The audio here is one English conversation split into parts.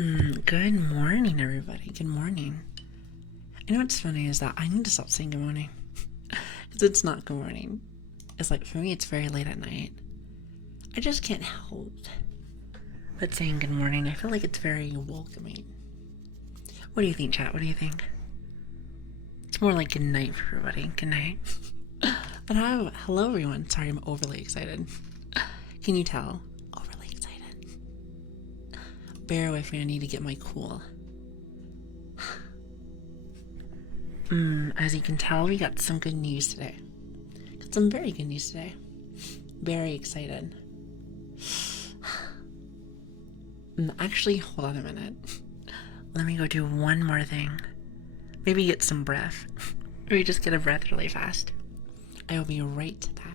Good morning, everybody. Good morning. You know what's funny is that I need to stop saying good morning. Because it's not good morning. It's like, for me, it's very late at night. I just can't help but saying good morning. I feel like it's very welcoming. What do you think, chat? What do you think? It's more like good night for everybody. Good night. But hello, everyone. Sorry, I'm overly excited. Can you tell? Overly excited. Bear with me, I need to get my cool. As you can tell, we got some good news today. Got some very good news today. Very excited. Actually, hold on a minute. Let me go do one more thing. Maybe get some breath. Maybe just get a breath really fast. I will be right back.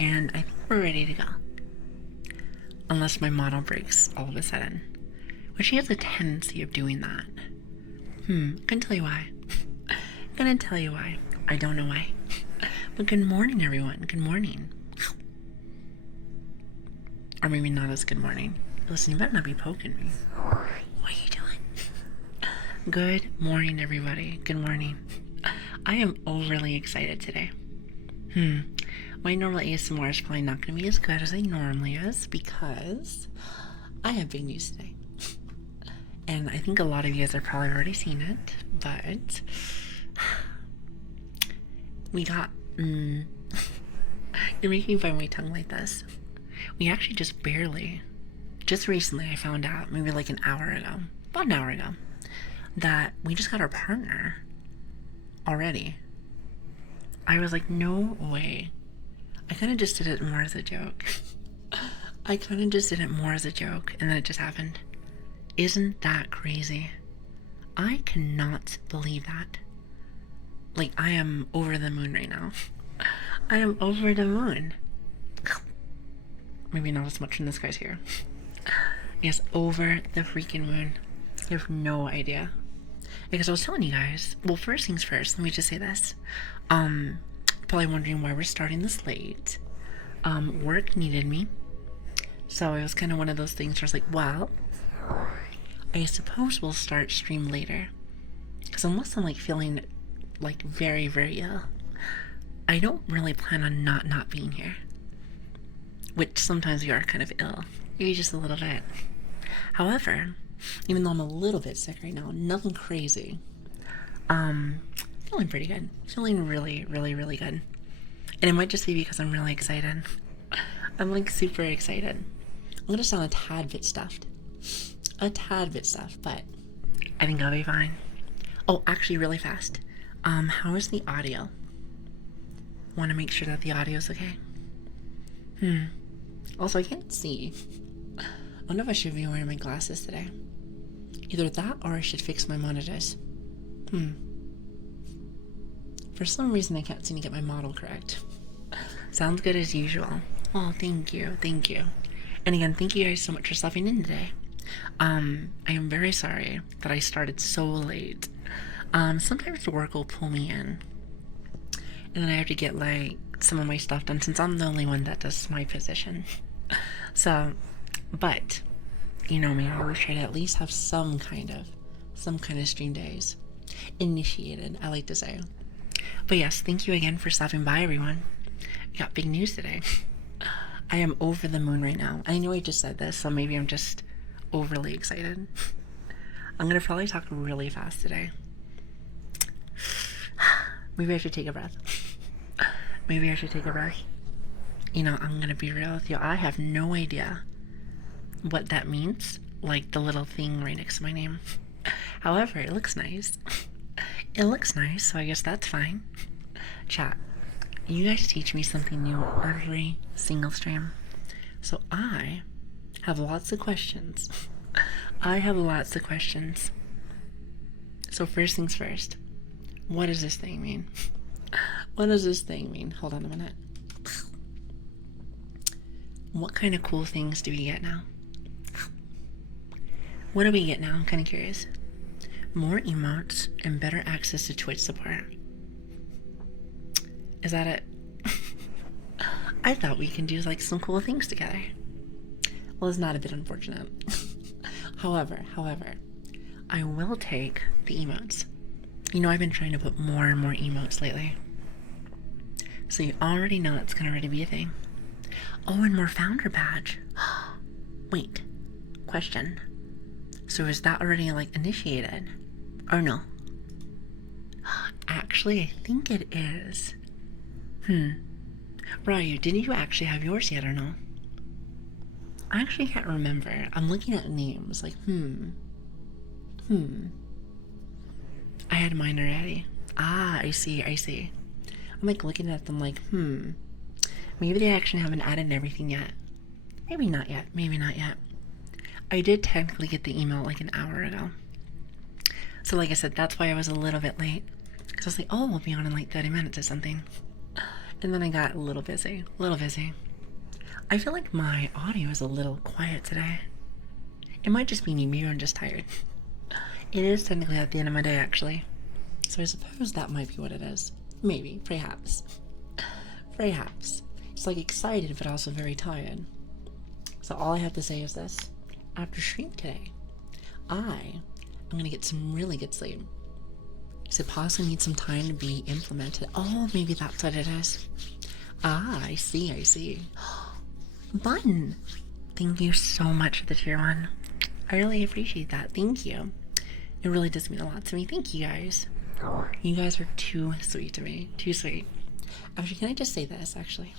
And I think we're ready to go. Unless my model breaks all of a sudden. Which she has a tendency of doing that. I can tell you why. I'm gonna tell you why. I don't know why. But good morning, everyone. Good morning. Or maybe not as good morning. Listen, you better not be poking me. What are you doing? Good morning, everybody. Good morning. I am overly excited today. My normal ASMR is probably not going to be as good as I normally is because I have big news today. And I think a lot of you guys have probably already seen it, but we got, you're making me find my tongue like this. We actually just recently I found out, maybe like an hour ago, about an hour ago, that we just got our partner already. I was like, no way. I kind of just did it more as a joke. And then it just happened. Isn't that crazy? I cannot believe that. Like, I am over the moon right now. I am over the moon. Maybe not as much in this guy's here. Yes, over the freaking moon. You have no idea. Because I was telling you guys, well, first things first, let me just say this. Probably wondering why we're starting this late. Work needed me. So it was kind of one of those things where I was like, well, I suppose we'll start stream later. Because unless I'm like feeling like very, very ill, I don't really plan on not being here. Which sometimes you are kind of ill. Maybe just a little bit. However, even though I'm a little bit sick right now, nothing crazy. Feeling pretty good. Feeling really, really, really good. And it might just be because I'm really excited. I'm like super excited. I'm gonna sound a tad bit stuffed, but I think I'll be fine. Oh, actually, really fast. How is the audio? Want to make sure that the audio's okay. Also, I can't see. I wonder if I should be wearing my glasses today. Either that or I should fix my monitors. For some reason, I can't seem to get my model correct. Sounds good as usual. Oh, thank you. And again, thank you guys so much for stopping in today. I am very sorry that I started so late. Sometimes the work will pull me in, and then I have to get like some of my stuff done since I'm the only one that does my position. So, but you know me, I always try to at least have some kind of stream days initiated, I like to say. But yes, thank you again for stopping by, everyone. We got big news today. I am over the moon right now. I know I just said this, so maybe I'm just overly excited. I'm gonna probably talk really fast today. Maybe I should take a breath. You know, I'm gonna be real with you. I have no idea what that means, like the little thing right next to my name. However, it looks nice. So I guess that's fine. Chat, you guys teach me something new every single stream. So I have lots of questions. So first things first. What does this thing mean? Hold on a minute. What kind of cool things do we get now? What do we get now? I'm kind of curious. More emotes and better access to Twitch support. Is that it? I thought we can do like some cool things together. Well, it's not a bit unfortunate. However, I will take the emotes. You know, I've been trying to put more and more emotes lately. So you already know that's gonna already be a thing. Oh, and more founder badge. Wait, question. So is that already like initiated? Or no? Actually, I think it is. Ryu, didn't you actually have yours yet or no? I actually can't remember. I'm looking at names like, I had mine already. Ah, I see. I'm like looking at them like, maybe they actually haven't added everything yet. Maybe not yet. I did technically get the email like an hour ago. So like I said, that's why I was a little bit late. Because I was like, oh, we'll be on in like 30 minutes or something. And then I got a little busy. I feel like my audio is a little quiet today. It might just be me. Maybe I'm just tired. It is technically at the end of my day, actually. So I suppose that might be what it is. Maybe. Perhaps. It's like excited, but also very tired. So all I have to say is this. After stream today, I'm going to get some really good sleep. Does it possibly need some time to be implemented? Oh, maybe that's what it is. Ah, I see. Button. Thank you so much for the tier 1. I really appreciate that. Thank you. It really does mean a lot to me. Thank you guys. You guys are too sweet to me. Too sweet. Actually, can I just say this, actually?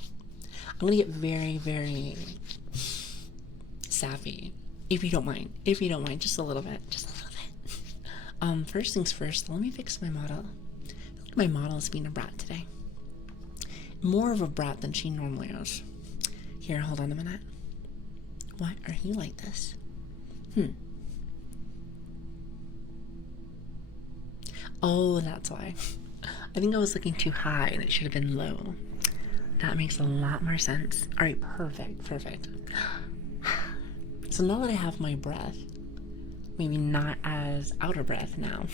I'm gonna get very, very savvy. If you don't mind. If you don't mind. Just a little bit. Just a little bit. First things first, let me fix my model. I feel like my model is being a brat today. More of a brat than she normally is. Here, hold on a minute. Why are you like this? Oh, that's why. I think I was looking too high and it should have been low. That makes a lot more sense. Alright, perfect, perfect. So now that I have my breath, maybe not as out of breath now,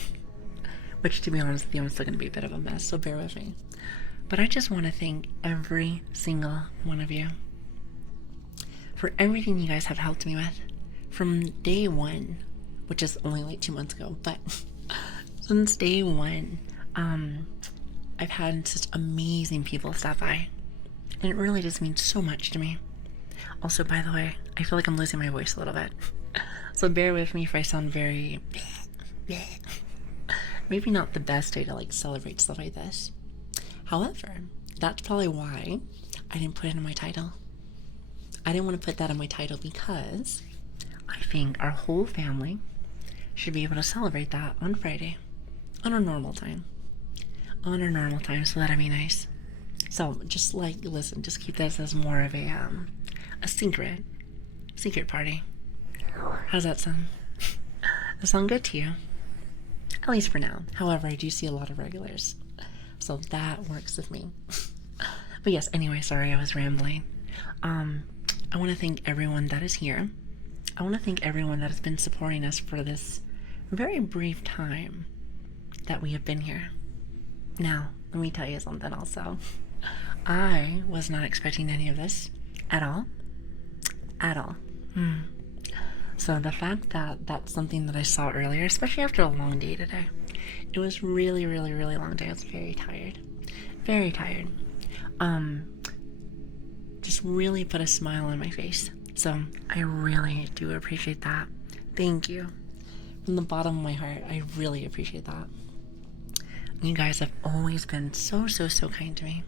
which to be honest with you, I'm still going to be a bit of a mess, so bear with me. But I just want to thank every single one of you for everything you guys have helped me with from day 1, which is only like 2 months ago, but since day 1, I've had such amazing people stop by, and it really just means so much to me. Also, by the way, I feel like I'm losing my voice a little bit, so bear with me if I sound very maybe not the best way to like celebrate stuff like this. However, that's probably why I didn't put it in my title. I didn't want to put that in my title because I think our whole family should be able to celebrate that on Friday, on our normal time. On our normal time, so that'd be nice. So just like, listen, just keep this as more of a secret party. How's that sound? Does that sound good to you? At least for now. However, I do see a lot of regulars, so that works with me. But yes, anyway, sorry I was rambling. I want to thank everyone that is here. I want to thank everyone that has been supporting us for this very brief time that we have been here. Now, let me tell you something also. I was not expecting any of this at all. At all. So the fact that that's something that I saw earlier, especially after a long day today, it was really, really, really long day. I was very tired. Very tired. Just really put a smile on my face. So I really do appreciate that. Thank you. From the bottom of my heart, I really appreciate that. You guys have always been so, so, so kind to me.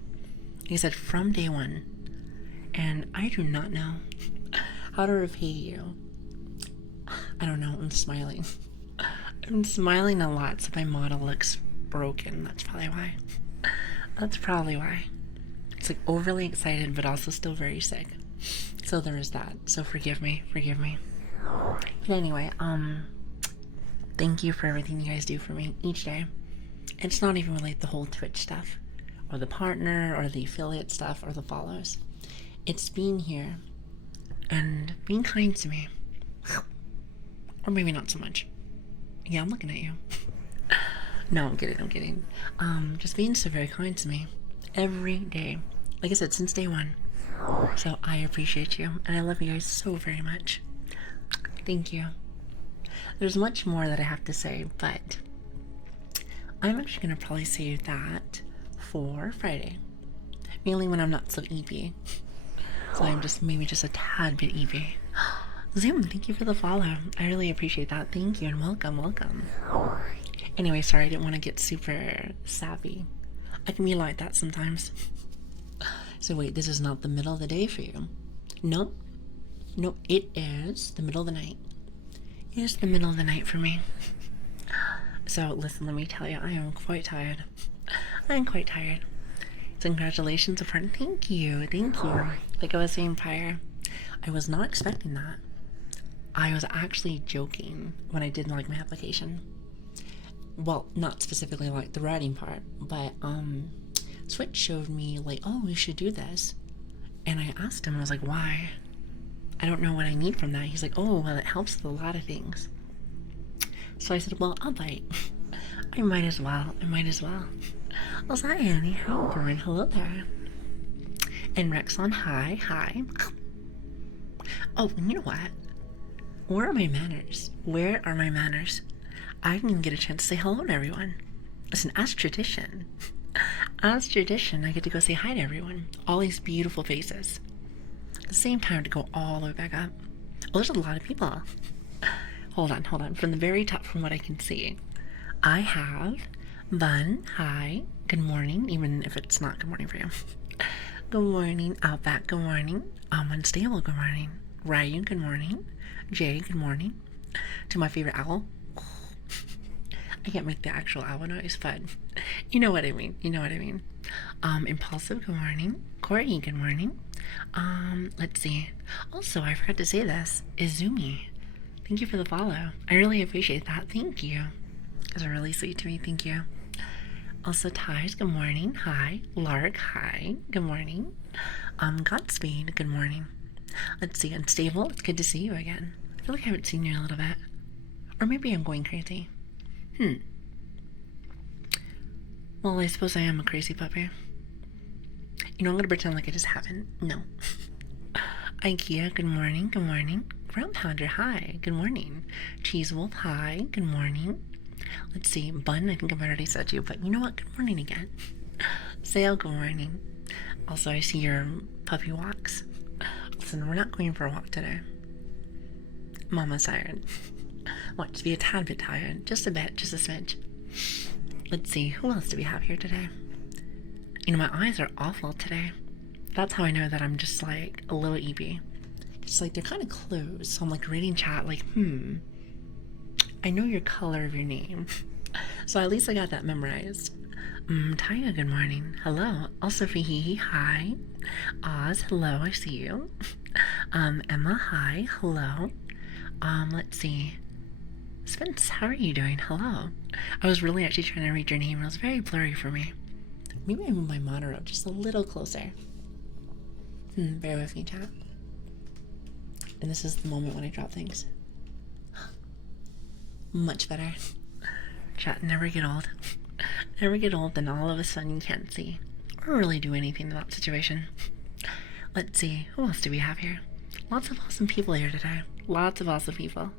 Like I said, from day 1. And I do not know how to repay you. I don't know, I'm smiling. I'm smiling a lot, so my model looks broken. That's probably why. That's probably why. It's like overly excited, but also still very sick. So there is that. So forgive me. But anyway, thank you for everything you guys do for me each day. It's not even like the whole Twitch stuff, or the partner, or the affiliate stuff, or the follows. It's being here and being kind to me. Or maybe not so much. Yeah, I'm looking at you. No, I'm kidding. Just being so very kind to me every day. Like I said, since day 1. So I appreciate you, and I love you guys so very much. Thank you. There's much more that I have to say, but I'm actually going to probably save that for Friday. Mainly when I'm not so EP. So I'm just maybe just a tad bit EP. Zoom, thank you for the follow. I really appreciate that. Thank you and welcome. Anyway, sorry, I didn't want to get super savvy. I can be like that sometimes. So wait, this is not the middle of the day for you? No, it is the middle of the night. It is the middle of the night for me. So listen, let me tell you, I am quite tired. So congratulations upon, thank you. Like I was saying prior, I was not expecting that. I was actually joking when I did like my application. Well, not specifically like the writing part, but Switch showed me like, oh, you should do this. And I asked him, I was like, why? I don't know what I need from that. He's like, oh, well, it helps with a lot of things. So I said, well, I'll bite. I might as well. Well, hi, Annie. How are you doing? Hello there. And Rexon, hi. Oh, you know what? Where are my manners? I didn't even get a chance to say hello to everyone. Listen, as tradition, I get to go say hi to everyone. All these beautiful faces. At the same time, to go all the way back up. Oh, there's a lot of people. Hold on. From the very top, from what I can see, I have Bun, hi, good morning, even if it's not good morning for you. Good morning, Outback, good morning. Unstable, good morning. Ryan, good morning. Jay, good morning. To my favorite owl. I can't make the actual owl noise, but you know what I mean. Impulsive, good morning. Courtney, good morning. Let's see. Also, I forgot to say this. Izumi, thank you for the follow. I really appreciate that. Thank you. You guys are really sweet to me. Thank you. Also, Ties, good morning. Hi. Lark, hi. Good morning. Godspeed, good morning. Let's see. Unstable, it's good to see you again. I feel like I haven't seen you in a little bit. Or maybe I'm going crazy. Well, I suppose I am a crazy puppy. I'm gonna pretend like I just haven't. No. IKEA, good morning. Ground Pounder, hi. Good morning. Cheese Wolf, hi. Good morning. Let's see. Bun, I think I've already said to you, but you know what? Good morning again. Sale, good morning. Also, I see your puppy walks. Listen, we're not going for a walk today. Mama's tired. Want to be a tad bit tired. Just a bit, just a smidge. Let's see. Who else do we have here today? My eyes are awful today. That's how I know that I'm just like a little eepy. Just like they're kind of closed. So I'm like reading chat like, I know your color of your name. So at least I got that memorized. Taya, good morning. Hello. Also Fihi, hi. Oz, hello, I see you. Emma, hi. Hello. Let's see. Spence, how are you doing? Hello. I was really actually trying to read your name. It was very blurry for me. Maybe I move my monitor up just a little closer. Bear with me, chat. And this is the moment when I drop things. Much better. Chat, never get old. Never get old, then all of a sudden you can't see or really do anything in that situation. Let's see, who else do we have here? Lots of awesome people here today. Lots of awesome people.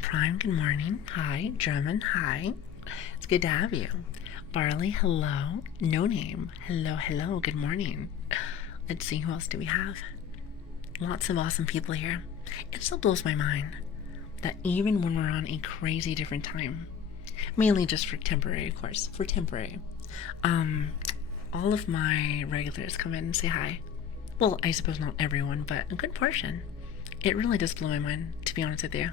Prime, good morning. Hi. Drummond, hi. It's good to have you. Barley, hello. No name, hello, good morning. Let's see, who else do we have? Lots of awesome people here. It still blows my mind that even when we're on a crazy different time, mainly just for temporary, of course, all of my regulars come in and say hi. Well, I suppose not everyone, but a good portion. It really does blow my mind, to be honest with you.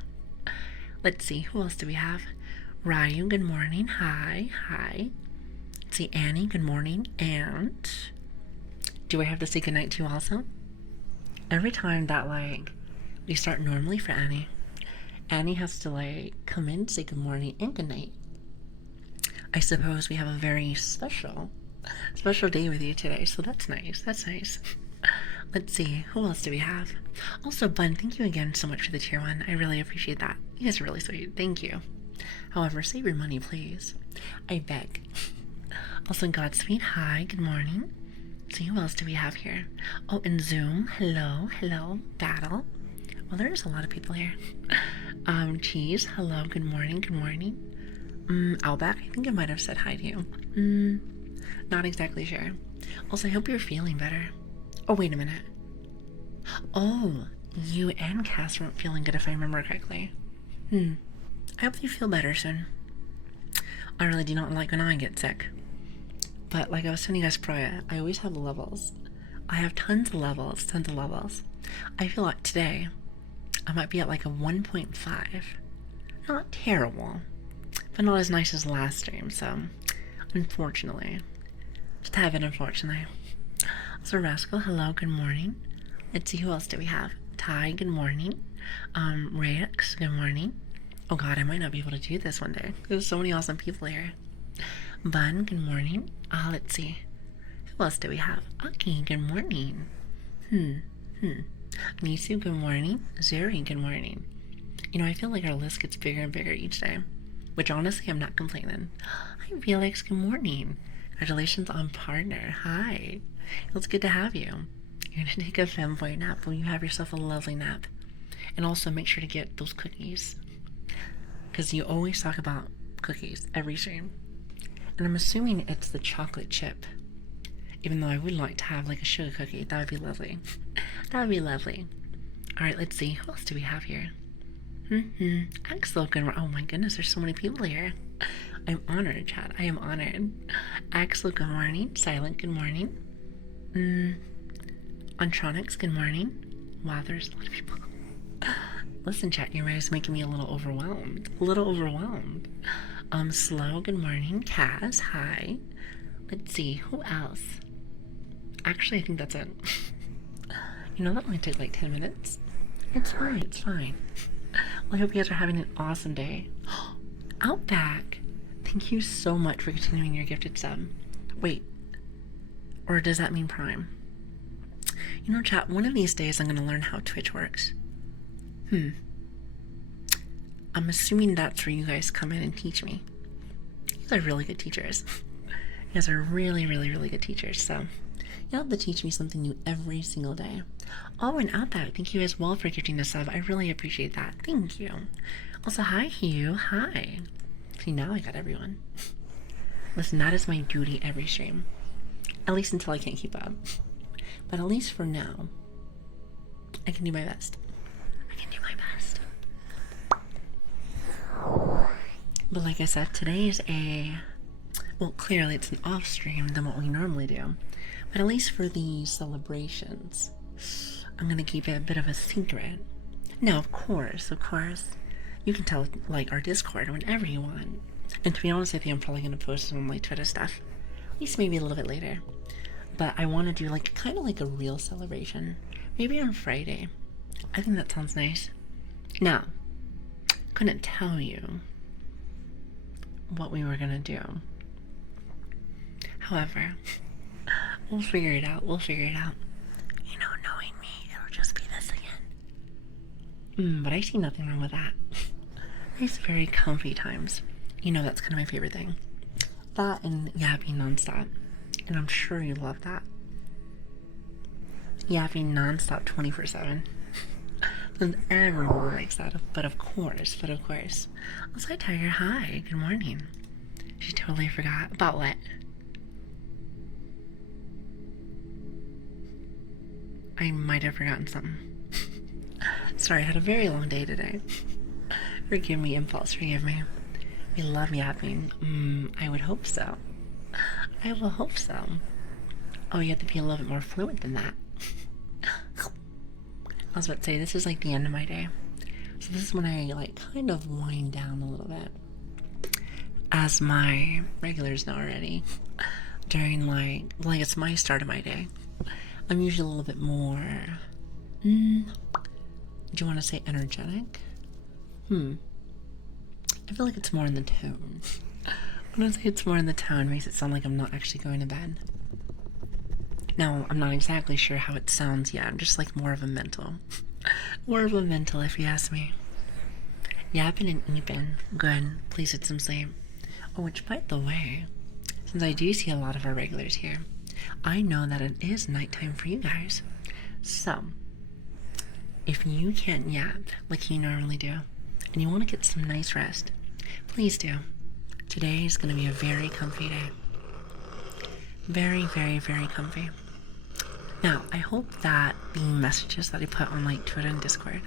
Let's see, who else do we have? Ryu, good morning. Hi. Let's see, Annie, good morning. And do I have to say goodnight to you also? Every time that, we start normally for Annie has to, come in, say good morning and good night. I suppose we have a very special day with you today, so that's nice. Let's see, who else do we have? Also, Bun, thank you again so much for the tier 1. I really appreciate that. You guys are really sweet. Thank you. However, save your money, please. I beg. Also, Godspeed, hi, good morning. Let's see, who else do we have here? Oh, and Zoom, hello. Battle. Well, there's a lot of people here. Cheese, hello, good morning. Outback, I think I might have said hi to you. Not exactly sure. Also, I hope you're feeling better. Oh, wait a minute. Oh, you and Cass weren't feeling good if I remember correctly. I hope you feel better soon. I really do not like when I get sick. But like I was telling you guys prior, I always have levels. I have tons of levels. I feel like today, I might be at like a 1.5. Not terrible, but not as nice as last stream, so unfortunately. Just have it, unfortunately. So Rascal, hello, good morning. Let's see, who else do we have? Ty, good morning. Rex, good morning. Oh god, I might not be able to do this one day. There's so many awesome people here. Bun, good morning. Let's see. Who else do we have? Aki, good morning. Nisu, good morning. Zuri, good morning. I feel like our list gets bigger and bigger each day, which honestly, I'm not complaining. Hi, Felix, good morning. Congratulations on partner. Hi. It's good to have you. You're gonna take a femboy nap. Will you have yourself a lovely nap? And also make sure to get those cookies, because you always talk about cookies every stream. And I'm assuming it's the chocolate chip. Even though I would like to have like a sugar cookie. That would be lovely. Alright, let's see. Who else do we have here? Axel, good morning. Oh my goodness, there's so many people here. I'm honored, chat. I am honored. Axel, good morning. Silent, good morning. Antronics, good morning. Wow, there's a lot of people. Listen, chat, your is making me a little overwhelmed. Slow, good morning. Cass, hi. Let's see, who else? Actually, I think that's it. You know, that only took like 10 minutes. It's fine. Well, I hope you guys are having an awesome day. Outback, thank you so much for continuing your gifted sub. Wait, or does that mean Prime? You know, chat, one of these days I'm gonna learn how Twitch works. I'm assuming that's where you guys come in and teach me. You guys are really good teachers. You guys are really good teachers, so you'll have to teach me something new every single day. Oh, and Outback, thank you as well for gifting the sub. I really appreciate that. Thank you. Also, hi, Hugh. Hi. See, now I got everyone. Listen, that is my duty every stream. At least until I can't keep up. But at least for now, I can do my best. But like I said, today is well, clearly it's an off stream than what we normally do. But at least for the celebrations, I'm gonna keep it a bit of a secret. Now, of course, you can tell like our Discord whenever you want. And to be honest with you, I'm probably gonna post some of my Twitter stuff, at least maybe a little bit later. But I want to do like kind of like a real celebration, maybe on Friday. I think that sounds nice. Now, couldn't tell you what we were gonna do. However, we'll figure it out. You know, knowing me, it'll just be this again. But I see nothing wrong with that. These very comfy times. You know, that's kind of my favorite thing. That and yapping nonstop. And I'm sure you love that. Yapping nonstop 24/7. And everyone likes that. But of course. Also, hi, Tiger. Hi. Good morning. She totally forgot. About what? I might have forgotten something. Sorry, I had a very long day today. Forgive me, impulse. Forgive me. We love yapping. I would hope so. I will hope so. Oh, you have to be a little bit more fluent than that. I was about to say, this is like the end of my day. So this is when I like kind of wind down a little bit. As my regulars know already, during like it's my start of my day, I'm usually a little bit more, do you want to say energetic? I feel like it's more in the tone. When I say it's more in the tone, it makes it sound like I'm not actually going to bed. Now, I'm not exactly sure how it sounds yet. I'm just like more of a mental. More of a mental, if you ask me. Yapping and eeping. Good. Please get some sleep. Oh, which, by the way, since I do see a lot of our regulars here, I know that it is nighttime for you guys. So, if you can't yap like you normally do, and you want to get some nice rest, please do. Today is going to be a very comfy day. Very comfy. Now, I hope that the messages that I put on like Twitter and Discord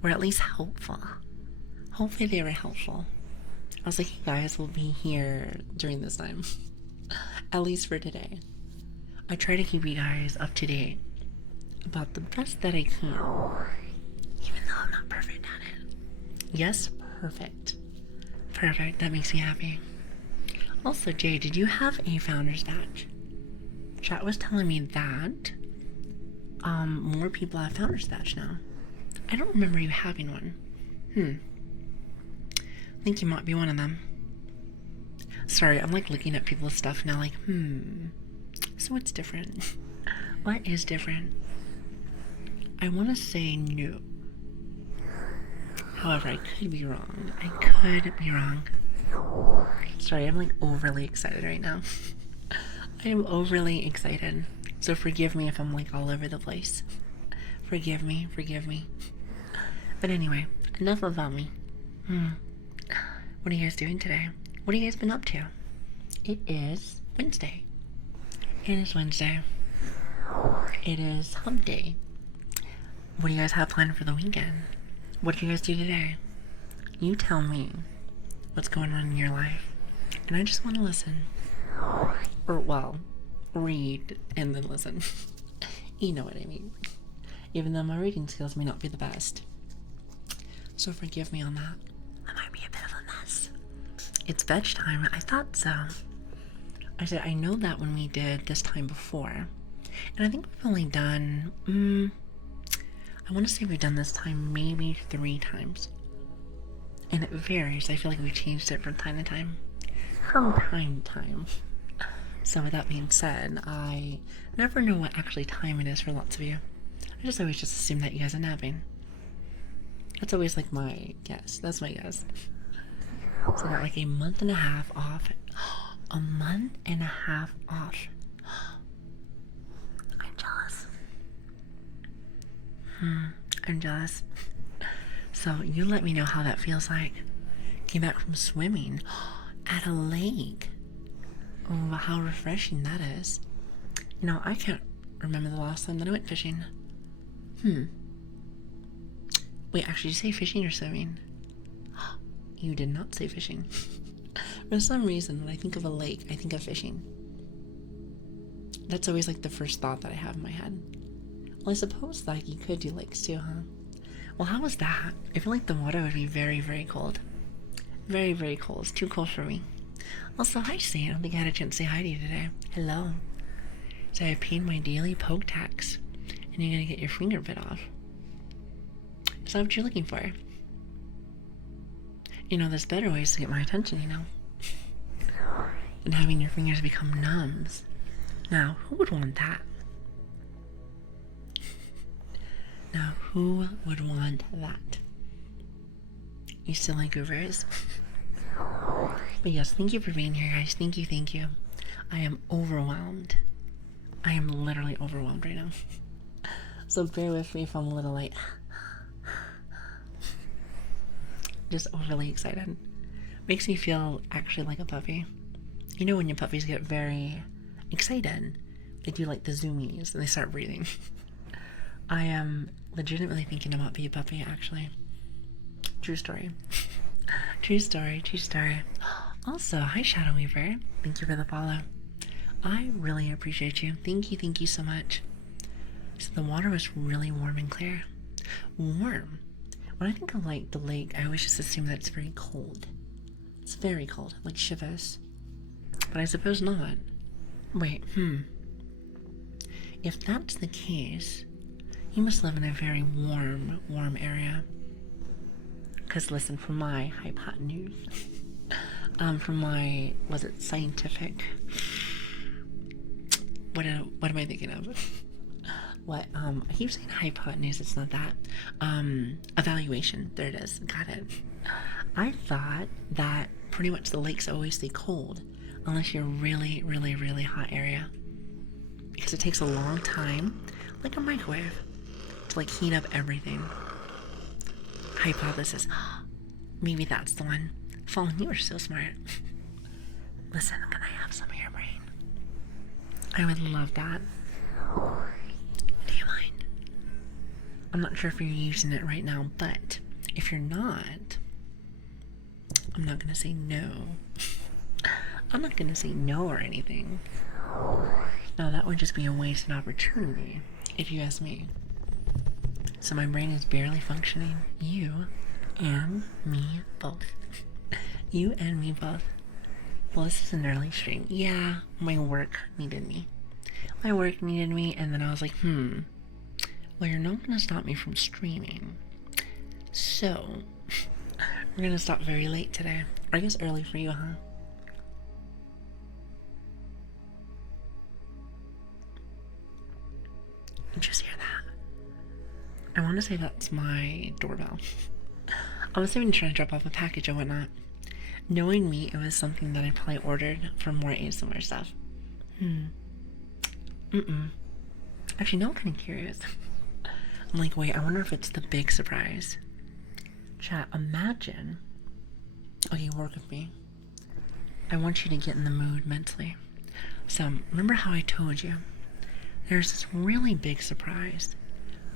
were at least helpful. Hopefully they were helpful. I was like, you guys will be here during this time. At least for today. I try to keep you guys up to date about the best that I can. Even though I'm not perfect at it. Yes, perfect. Perfect, that makes me happy. Also, Jay, did you have a founder's badge? Chat was telling me that more people have founder's badge now. I don't remember you having one. I think you might be one of them. Sorry, I'm like looking at people's stuff now like, so what's different? What is different? I want to say no. However, I could be wrong. Sorry, I'm like overly excited right now. I am overly excited. So forgive me if I'm like all over the place. Forgive me. But anyway, enough about me. What are you guys doing today? What have you guys been up to? It is Wednesday. It is hump day. What do you guys have planned for the weekend? What did you guys do today? You tell me what's going on in your life, and I just want to listen. Or, well, read and then listen. You know what I mean. Even though my reading skills may not be the best. So forgive me on that. I might be a bit of a mess. It's veg time. I thought so. I said, I know that when we did this time before. And I think we've only done, I want to say we've done this time maybe 3 times. And it varies. I feel like we changed it from time to time. From time to time. So with that being said, I never know what actually time it is for lots of you. I just always just assume that you guys are napping. That's always like my guess. That's my guess. So about like a month and a half off. A month and a half off. I'm jealous. I'm jealous. So you let me know how that feels like. Came back from swimming at a lake. Oh, how refreshing that is. You know, I can't remember the last time that I went fishing. Wait, actually, did you say fishing or swimming? You did not say fishing. For some reason, when I think of a lake, I think of fishing. That's always like the first thought that I have in my head. Well, I suppose like you could do lakes too, huh? Well, how was that? I feel like the water would be very, very cold. Very, very cold. It's too cold for me. Also, hi, Sam. I don't think I had a chance to say hi to you today. Hello. So I paid my daily poke tax, and you're gonna get your finger bit off. Is that what you're looking for? You know, there's better ways to get my attention, you know, than having your fingers become numbs. Now, who would want that? Now, who would want that? You silly goobers. But yes, thank you for being here, guys. Thank you, thank you. I am overwhelmed. I am literally overwhelmed right now. So bear with me if I'm a little like... just overly excited. Makes me feel actually like a puppy. You know when your puppies get very excited, they do like the zoomies and they start breathing. I am legitimately thinking about being a puppy, actually. True story. True story, true story. Also, hi Shadow Weaver. Thank you for the follow. I really appreciate you. Thank you so much. So the water was really warm and clear. Warm. When I think of like the lake, I always just assume that it's very cold. It's very cold, like shivers. But I suppose not. Wait, If that's the case, you must live in a very warm area. Because listen, from my hypotenuse, from my, was it scientific? What am I thinking of? What, I keep saying hypotenuse, it's not that. Evaluation, there it is, got it. I thought that pretty much the lakes always stay cold, unless you're really hot area. Because it takes a long time, like a microwave, to like heat up everything. Hypothesis. Maybe that's the one. Fallen, you are so smart. Listen, can I have some of your brain? I would love that. Do you mind? I'm not sure if you're using it right now, but if you're not, I'm not gonna say no. I'm not gonna say no or anything. No, that would just be a wasted opportunity, if you ask me. So my brain is barely functioning. You and me both. You and me both. Well, this is an early stream. Yeah, my work needed me. My work needed me, and then I was like, well, you're not gonna stop me from streaming. So, we're gonna stop very late today. Or I guess early for you, huh? You just hear that? I want to say that's my doorbell. I was even trying to drop off a package and whatnot. Knowing me, it was something that I probably ordered for more ASMR stuff. Actually, now I'm kind of curious. I'm like, wait, I wonder if it's the big surprise. Chat, imagine. Okay, work with me. I want you to get in the mood mentally. So, remember how I told you? There's this really big surprise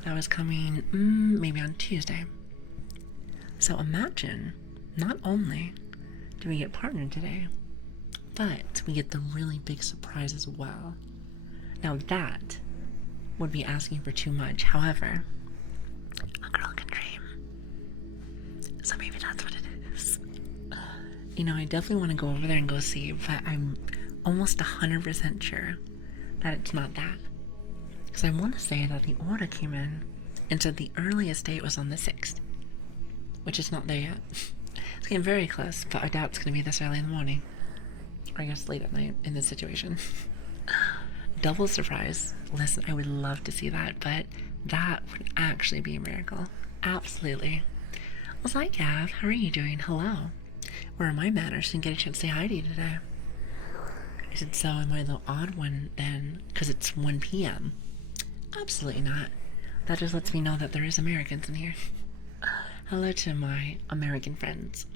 that was coming maybe on Tuesday. So imagine, not only do we get partnered today, but we get the really big surprise as well. Now that would be asking for too much. However, a girl can dream. So maybe that's what it is. I definitely want to go over there and go see, but I'm almost 100% sure that it's not that. Because I want to say that the order came in and said the earliest date was on the 6th, which is not there yet. It's getting very close, but I doubt it's going to be this early in the morning. Or I guess late at night in this situation. Double surprise. Listen, I would love to see that, but that would actually be a miracle. Absolutely. Well, hi, Gav. How are you doing? Hello. Where are my manners? Didn't get a chance to say hi to you today. I said, so am I the odd one then? Because it's 1 p.m. Absolutely not. That just lets me know that there is Americans in here. Hello to my American friends.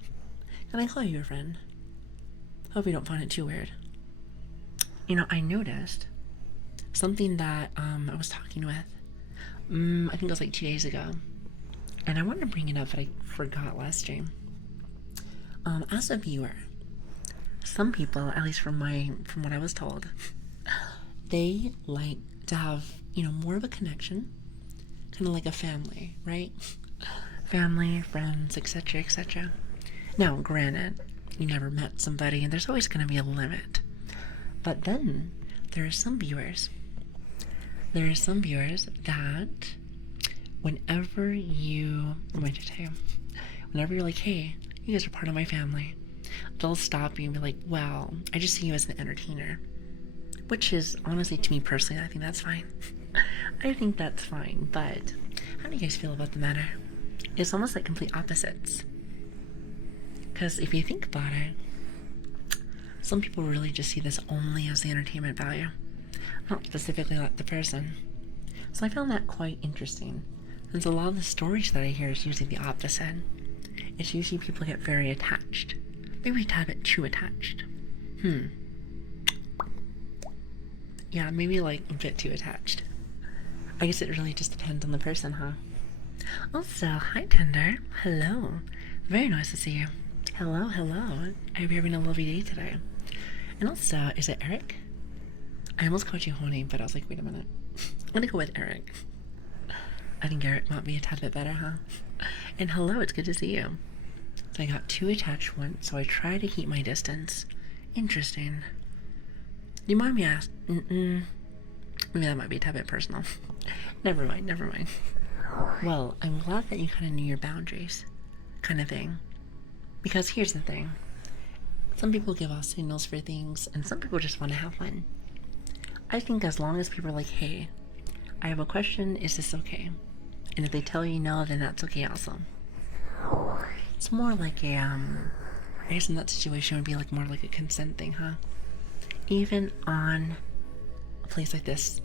Can I call you a friend? Hope you don't find it too weird. I noticed something that I was talking with, I think it was like 2 days ago. And I wanted to bring it up, but I forgot last stream. As a viewer, some people, at least from what I was told, they like to have, more of a connection, kind of like a family, right? Family, friends, etc., etc. Now, granted, you never met somebody, and there's always going to be a limit. But then there are some viewers. That whenever you're like, hey, you guys are part of my family, they'll stop you and be like, well, I just see you as an entertainer. Which is, honestly, to me personally, I think that's fine. I think that's fine, but how do you guys feel about the matter? It's almost like complete opposites. Because if you think about it, some people really just see this only as the entertainment value, not specifically like the person. So I found that quite interesting. Since a lot of the stories that I hear is usually the opposite. It's usually people get very attached. Maybe a tad bit too attached. Yeah, maybe like a bit too attached. I guess it really just depends on the person, huh? Also, hi Tender. Hello. Very nice to see you. Hello. I hope you're having a lovely day today. And also, is it Eric? I almost called you Honey, but I was like, wait a minute. I'm gonna go with Eric. I think Eric might be a tad bit better, huh? And hello, it's good to see you. So I got too attached once, so I try to keep my distance. Interesting. Do you mind me asking? Maybe that might be a tad bit personal. Never mind. Well, I'm glad that you kind of knew your boundaries, kind of thing. Because here's the thing. Some people give off signals for things, and some people just want to have fun. I think as long as people are like, hey, I have a question, is this okay? And if they tell you no, then that's okay also. It's more like a, I guess in that situation it would be like more like a consent thing, huh? Even on a place like this.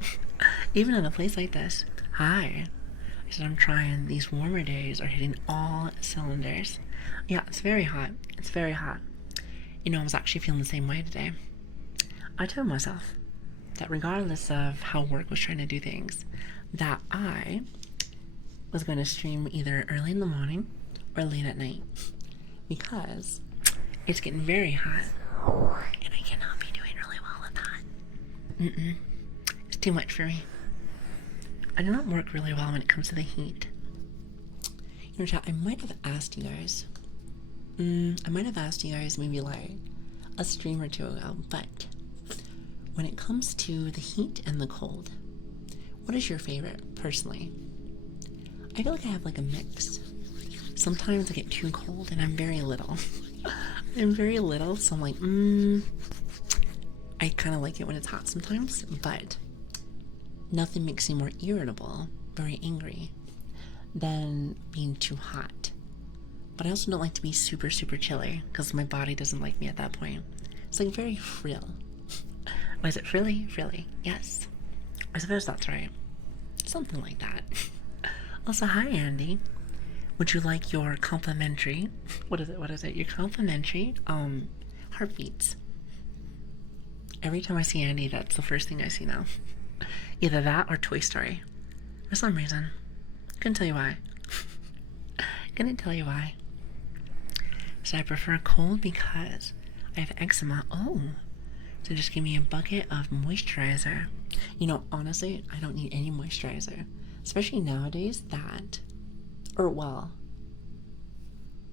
Hi. I said I'm trying. These warmer days are hitting all cylinders. Yeah, it's very hot. I was actually feeling the same way today. I told myself that regardless of how work was trying to do things, that I was going to stream either early in the morning or late at night. Because it's getting very hot. And I cannot be doing really well with that. It's too much for me. I do not work really well when it comes to the heat. Chat, I might have asked you guys. Maybe like a stream or two ago, but when it comes to the heat and the cold, what is your favorite, personally? I feel like I have like a mix. Sometimes I get too cold and I'm very little. So I'm like, I kind of like it when it's hot sometimes, but nothing makes me more irritable, very angry, than being too hot. But I also don't like to be super, super chilly, because my body doesn't like me at that point. It's like very frill. Oh, is it frilly? Frilly, yes. I suppose that's right. Something like that. Also, hi Andy. Would you like your complimentary, what is it? Your complimentary, heartbeats. Every time I see Andy, that's the first thing I see now. Either that or Toy Story. For some reason. Gonna tell you why. Gonna tell you why. So I prefer cold because I have eczema. Oh, so just give me a bucket of moisturizer. You know, honestly, I don't need any moisturizer, especially nowadays well,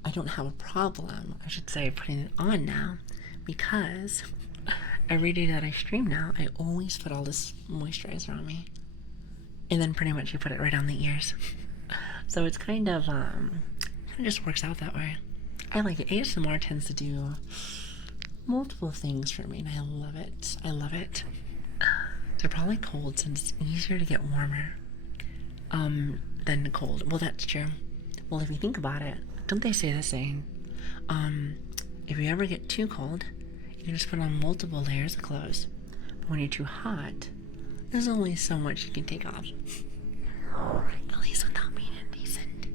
I don't have a problem, I should say, putting it on now because every day that I stream now, I always put all this moisturizer on me. And then pretty much you put it right on the ears. So it's kind of just works out that way. I like it. ASMR tends to do multiple things for me, and I love it. I love it. They're probably cold since it's easier to get warmer than cold. Well, that's true. Well, if you think about it, don't they say the saying? If you ever get too cold, you can just put on multiple layers of clothes. But when you're too hot, there's only so much you can take off. At least without being indecent.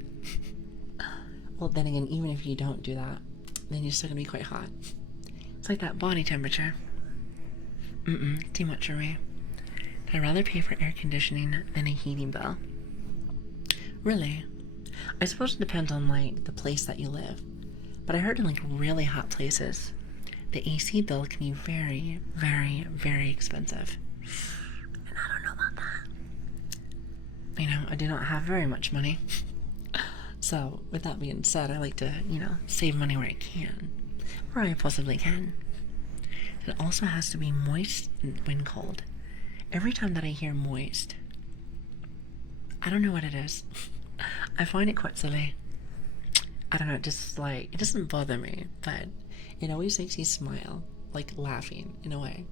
Well, then again, even if you don't do that, then you're still gonna be quite hot. It's like that body temperature. Too much for me. I'd rather pay for air conditioning than a heating bill. Really? I suppose it depends on, like, the place that you live. But I heard in, like, really hot places, the AC bill can be very, very, very expensive. And I don't know about that. You know, I do not have very much money. So, with that being said, I like to, save money where I can. Where I possibly can. It also has to be moist when cold. Every time that I hear moist, I don't know what it is. I find it quite silly. I don't know, just like, it doesn't bother me, but it always makes me smile, like laughing in a way.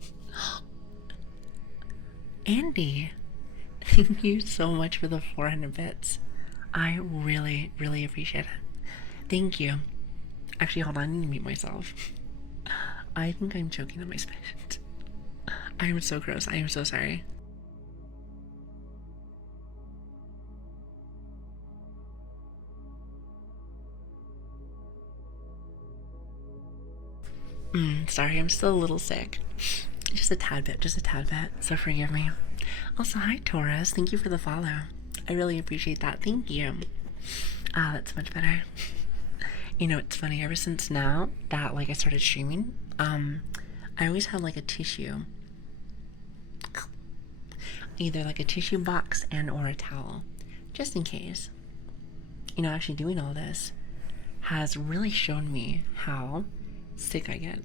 Andy, thank you so much for the 400 bits. I really, really appreciate it. Thank you. Actually, hold on, I need to mute myself. I think I'm choking on my spit. I am so gross. I am so sorry. Sorry, I'm still a little sick. Just a tad bit, so forgive me. Also, hi Taurus, thank you for the follow. I really appreciate that, thank you. That's much better. You know, it's funny, ever since now that, like, I started streaming, I always have, like, a tissue. Either, like, a tissue box and or a towel, just in case. You know, actually doing all this has really shown me how sick I get.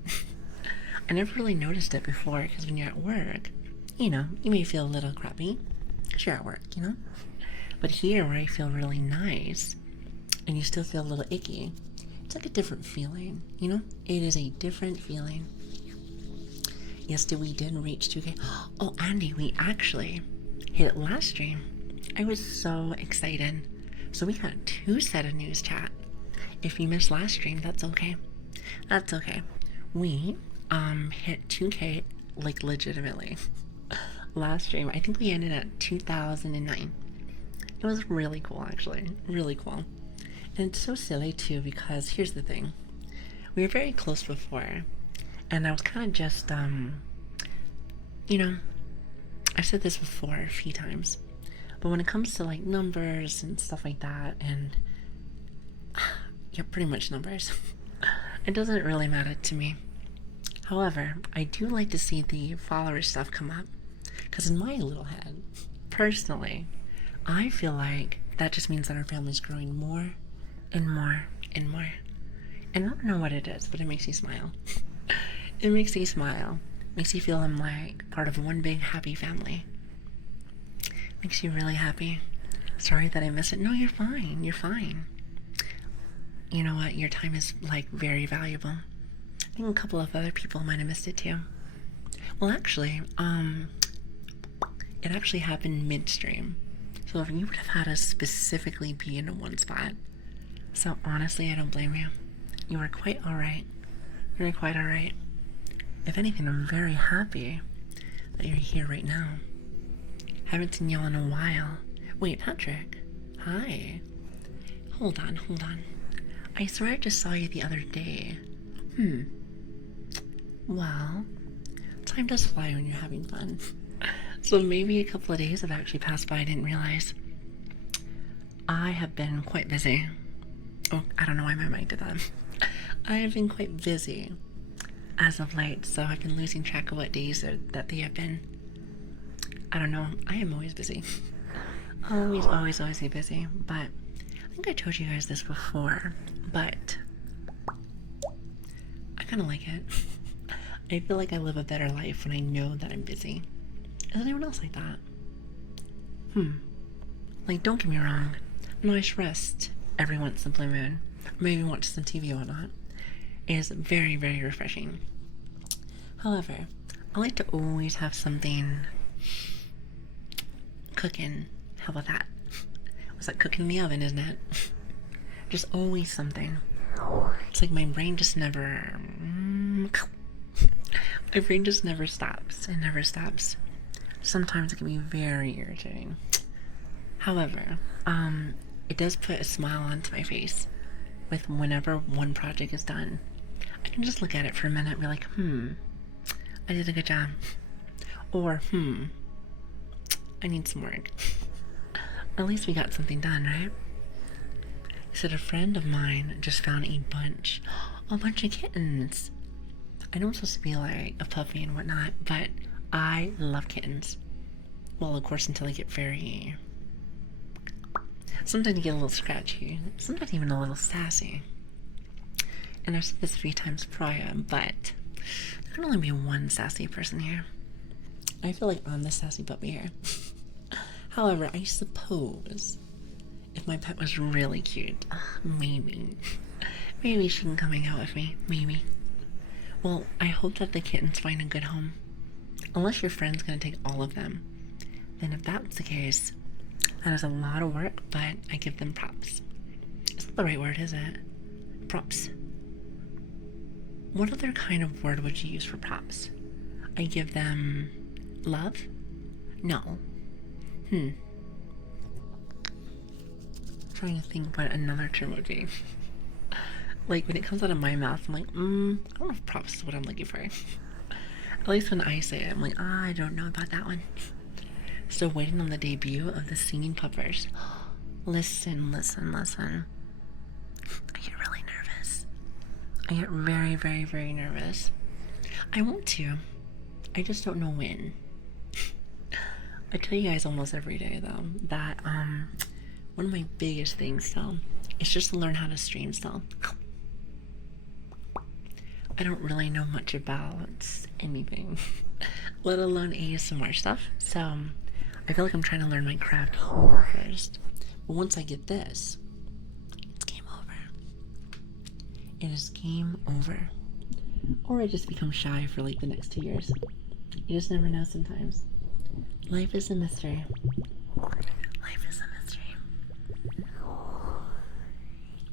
I never really noticed it before, because when you're at work, you may feel a little crappy, because you're at work, But here, where I feel really nice, and you still feel a little icky, it's like a different feeling, It is a different feeling. Yes, we did reach 2K. Oh, Andy, we actually hit it last stream. I was so excited. So we got 2 set of news chat. If you missed last stream, that's okay. That's okay. We hit 2K, like, legitimately. Last stream, I think we ended at 2009. It was really cool, actually. Really cool. And it's so silly, too, because here's the thing. We were very close before, and I was kind of just, I've said this before a few times, but when it comes to, like, numbers and stuff like that, and, yeah, pretty much numbers, it doesn't really matter to me. However, I do like to see the follower stuff come up, because in my little head, personally, I feel like that just means that our family's growing more and more and more. And I don't know what it is, but it makes me smile. It makes me smile. Makes you feel I'm like part of one big happy family. Makes you really happy. Sorry that I missed it. No, you're fine. You're fine. You know what? Your time is, like, very valuable. I think a couple of other people might have missed it too. Well, actually, it actually happened midstream. So if you would have had us specifically be in one spot. So honestly, I don't blame you. You were quite alright. You were quite alright. If anything, I'm very happy that you're here right now. Haven't seen y'all in a while. Wait, Patrick. Hi. Hold on. I swear I just saw you the other day. Well, time does fly when you're having fun. So maybe a couple of days have actually passed by, I didn't realize. I have been quite busy. Oh, I don't know why my mic did that. I have been quite busy as of late, so I've been losing track of what days that they have been. I don't know. I am always busy. Always be busy. But I think I told you guys this before, but I kind of like it. I feel like I live a better life when I know that I'm busy. Is anyone else like that? Like, don't get me wrong. Nice rest every once in a blue moon, or maybe watch some TV or whatnot, is very, very refreshing. However, I like to always have something cooking. How about that? What's that cooking in the oven, isn't it? Just always something. It's like my brain just never... My brain just never stops. It never stops. Sometimes it can be very irritating. However, it does put a smile onto my face with whenever one project is done. I can just look at it for a minute and be like, I did a good job. Or, I need some work. Or at least we got something done, right? He said a friend of mine just found a bunch of kittens. I know I'm supposed to be like a puppy and whatnot, but I love kittens. Well, of course, until they get very... Sometimes you get a little scratchy, sometimes even a little sassy. And I've said this a few times prior, but there can only be one sassy person here. I feel like I'm the sassy puppy here. However, I suppose if my pet was really cute, maybe she can come hang out with me, maybe. Well, I hope that the kittens find a good home. Unless your friend's gonna take all of them. Then if that's the case, that is a lot of work, but I give them props. Is that the right word, is it? Props. What other kind of word would you use for props? I give them love? No. Trying to think what another term would be. Like, when it comes out of my mouth, I'm like, I don't know if props is what I'm looking for. At least when I say it, I'm like, I don't know about that one. So waiting on the debut of the singing puppers. Listen. I get really nervous. I get very, very, very nervous. I want to. I just don't know when. I tell you guys almost every day, though, that one of my biggest things still is just to learn how to stream still. I don't really know much about anything, let alone ASMR stuff, so I feel like I'm trying to learn my craft here first. But once I get this, it's game over. It is game over. Or I just become shy for like the next 2 years. You just never know sometimes. Life is a mystery. Life is a mystery.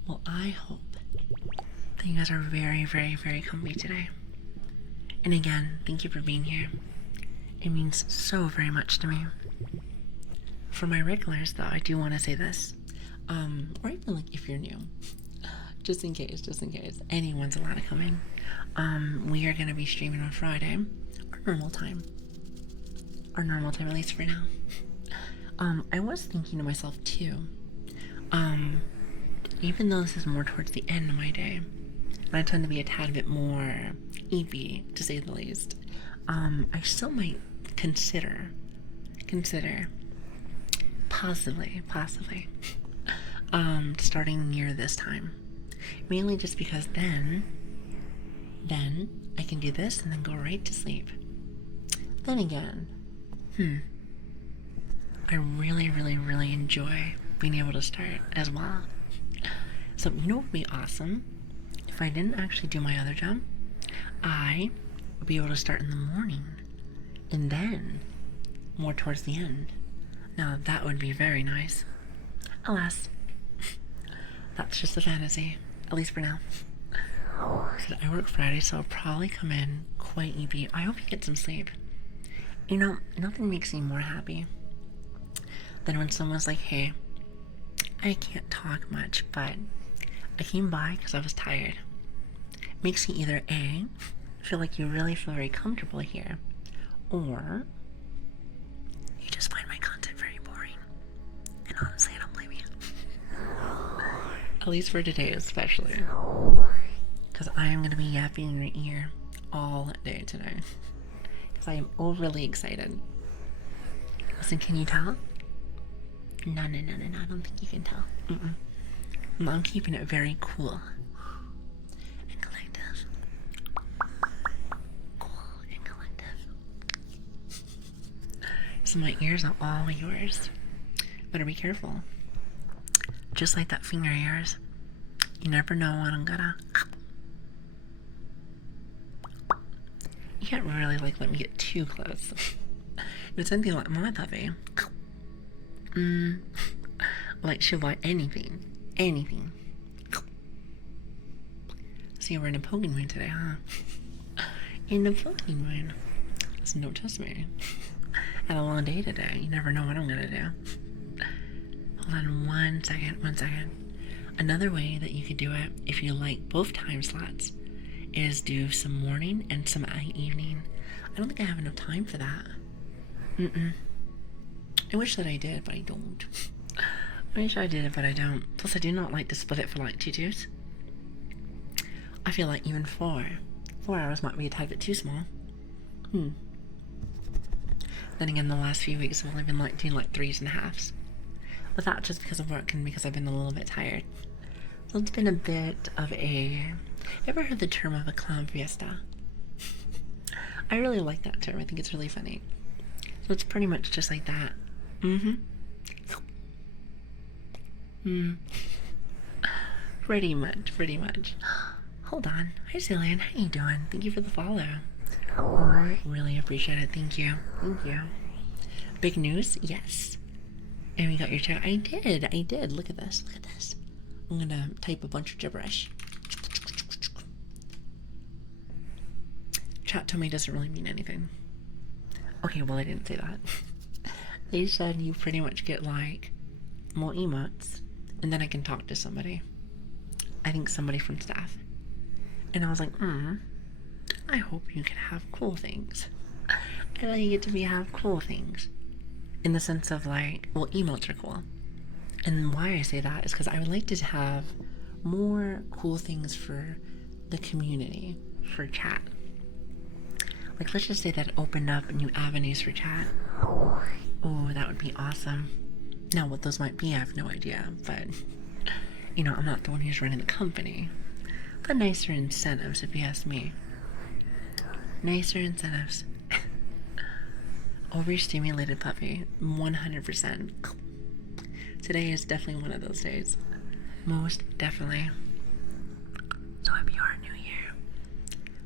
Well, I hope that you guys are very, very, very comfy today. And again, thank you for being here. It means so very much to me. For my regulars, though, I do want to say this. Or even like if you're new. Just in case, anyone's allowed to come in. We are going to be streaming on Friday, our normal time. Our normal time, at least for now. I was thinking to myself, too, even though this is more towards the end of my day, and I tend to be a tad bit more eepy, to say the least, I still might consider, possibly, starting near this time. Mainly just because then I can do this and then go right to sleep. Then again, I really, really, really enjoy being able to start as well. So, you know what would be awesome? If I didn't actually do my other job, I would be able to start in the morning and then more towards the end. Now, that would be very nice. Alas, that's just a fantasy, at least for now. I work Friday, so I'll probably come in quite eepy. I hope you get some sleep. You know, nothing makes me more happy than when someone's like, hey, I can't talk much, but I came by because I was tired. It makes you either A, feel like you really feel very comfortable here, or you just find my content very boring. And honestly, I don't blame you. At least for today, especially. Because I am going to be yapping in your ear all day today. Because I am overly excited. Listen, can you tell? No, I don't think you can tell. I'm keeping it very cool and collective. Cool and collective. So my ears are all yours. Better be careful. Just like that finger of yours. You never know when I'm gonna. You can't really let me get too close. If it's anything like my puppy, like she'll bite anything. See, we're in a poking mood today, huh? In a poking mood. So don't trust me. I had a long day today. You never know what I'm gonna do. Hold on one second. Another way that you could do it, if you like both time slots, is do some morning and some evening. I don't think I have enough time for that. I wish that I did, but I don't. I wish I did, but I don't. Plus, I do not like to split it for like 2 twos. I feel like even 4 hours might be a tad bit too small. Then again, the last few weeks I've only been doing like 3s and halves. But that's just because of work and because I've been a little bit tired. So it's been a bit of a... Ever heard the term of a clown fiesta? I really like that term. I think it's really funny. So it's pretty much just like that. Pretty much. Hold on. Hi, Lilian. How you doing? Thank you for the follow. I really appreciate it. Thank you. Big news? Yes. And we got your chat. I did. Look at this. I'm gonna type a bunch of gibberish. Chat told me it doesn't really mean anything. Okay, well, I didn't say that. They said you pretty much get like more emotes, and then I can talk to somebody. I think somebody from staff. And I was like, I hope you can have cool things. I know you get to have cool things. In the sense of like, well, emotes are cool. And why I say that is because I would like to have more cool things for the community, for chat. Like, let's just say that it opened up new avenues for chat. Oh, that would be awesome. Now, what those might be, I have no idea. But, you know, I'm not the one who's running the company. But nicer incentives, if you ask me. Nicer incentives. Overstimulated puppy, 100%. Today is definitely one of those days. Most definitely. So if you are new here,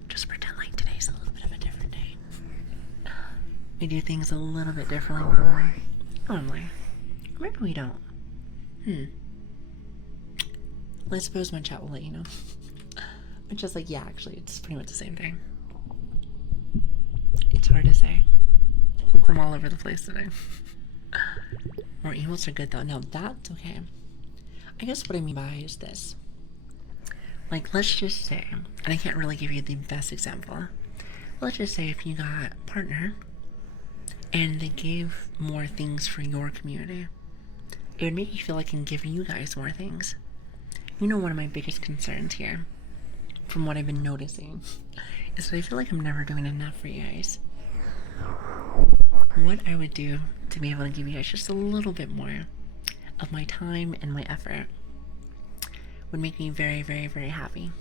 just pretend like today's a little bit of a different day. We do things a little bit differently normally. Maybe we don't. Well, I suppose my chat will let you know. But just like, yeah, actually, it's pretty much the same thing. It's hard to say. I'm all over the place today. More emotes are good though. No, that's okay. I guess what I mean by is this. Like, let's just say, and I can't really give you the best example. Let's just say if you got a partner and they gave more things for your community, it would make you feel like I can give you guys more things. You know, one of my biggest concerns here, from what I've been noticing, is that I feel like I'm never doing enough for you guys. What I would do to be able to give you guys just a little bit more of my time and my effort would make me very, very, very happy.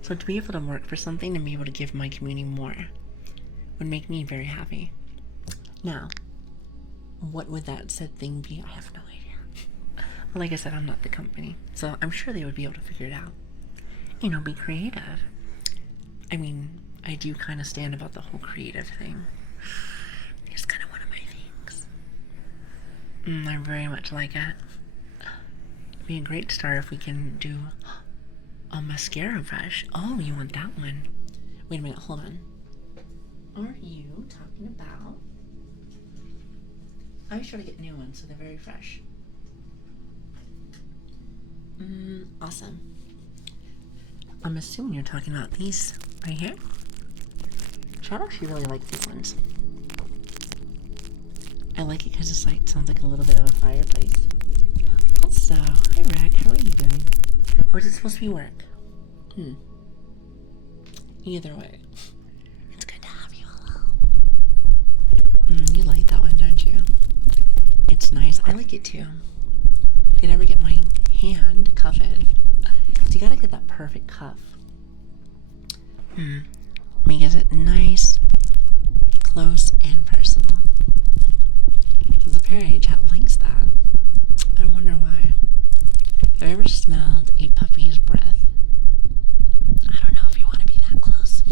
So to be able to work for something and be able to give my community more would make me very happy. Now, what would that said thing be? I have no idea. But like I said, I'm not the company, so I'm sure they would be able to figure it out. You know, be creative. I mean, I do kind of stand about the whole creative thing. It's kind of one of my things. I very much like it. It'd be a great start if we can do a mascara brush. Oh, you want that one? Wait a minute, hold on. Are you talking about... I always try to get new ones, so they're very fresh. Awesome. I'm assuming you're talking about these right here. I actually really like these ones. I like it because it's like, sounds like a little bit of a fireplace. Also, hi Rack, how are you doing? Or is it supposed to be work? Either way. It's good to have you, Hullo. You like that one, don't you? It's nice. I like it too. If I could ever get my hand cuffed. So you gotta get that perfect cuff. Makes it nice, close, and personal. Because apparently chat likes that. I wonder why. Have you ever smelled a puppy's breath? I don't know if you want to be that close.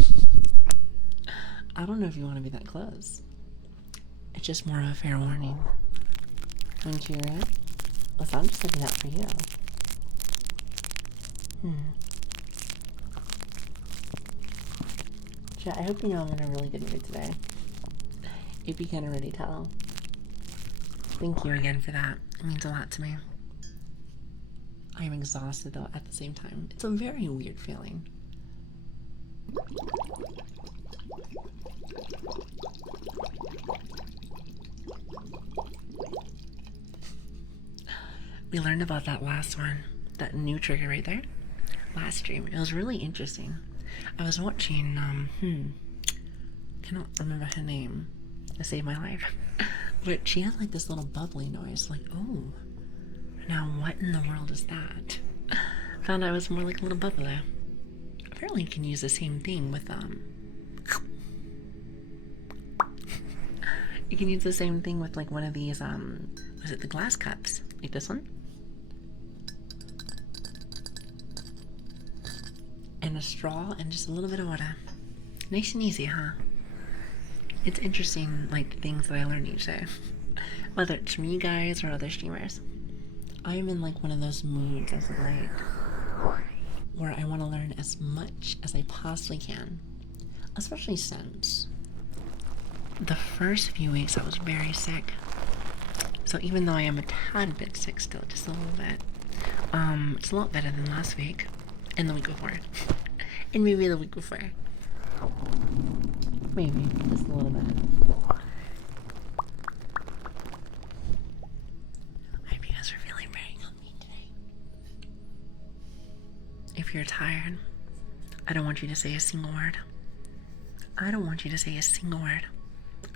I don't know if you want to be that close. It's just more of a fair warning. Don't you, right? Listen, I'm just looking out for you. Chat, I hope you know I'm in a really good mood today. If you can't already tell. Thank you again for that. It means a lot to me. I am exhausted though at the same time. It's a very weird feeling. We learned about that last one, that new trigger right there, last stream. It was really interesting. I was watching, cannot remember her name to save my life, but she had like this little bubbly noise, like, oh, now what in the world is that? Found out it was more like a little bubbler. Apparently you can use the same thing with, you can use the same thing with like one of these, was it the glass cups? Like this one? And a straw and just a little bit of water. Nice and easy, huh? It's interesting, like, things that I learn each day. Whether it's from you guys or other streamers. I'm in, like, one of those moods as of late where I want to learn as much as I possibly can. Especially since the first few weeks I was very sick. So even though I am a tad bit sick still, just a little bit, it's a lot better than last week. And the week before. And maybe the week before. Maybe, just a little bit. I hope you guys are feeling very comfy today. If you're tired, I don't want you to say a single word. I don't want you to say a single word.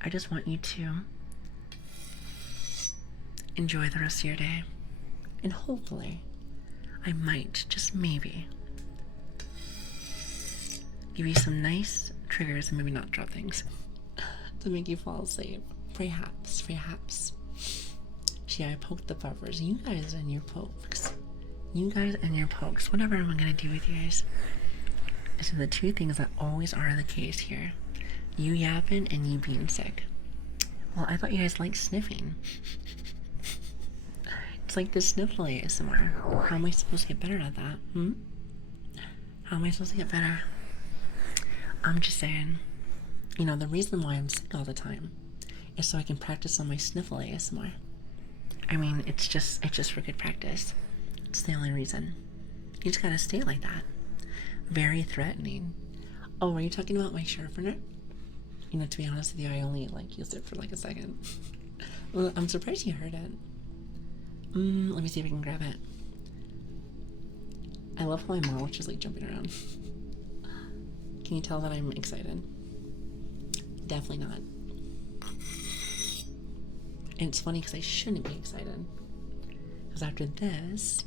I just want you to enjoy the rest of your day. And hopefully, I might, just maybe, give you some nice triggers and maybe not drop things to make you fall asleep. Perhaps. See, I poked the puppers. You guys and your pokes. Whatever I'm gonna do with you guys. These are the two things that always are the case here. You yapping and you being sick. Well, I thought you guys liked sniffing. It's like this sniffle ASMR. How am I supposed to get better at that? How am I supposed to get better? I'm just saying, you know, the reason why I'm sick all the time is so I can practice on my sniffle ASMR. I mean, it's just for good practice. It's the only reason. You just gotta stay like that. Very threatening. Oh, are you talking about my sharpener? You know, to be honest with you, I only like used it for like a second. Well, I'm surprised you heard it. Let me see if I can grab it. I love how my mouth is just like jumping around. Can you tell that I'm excited? Definitely not. And it's funny because I shouldn't be excited. Because after this,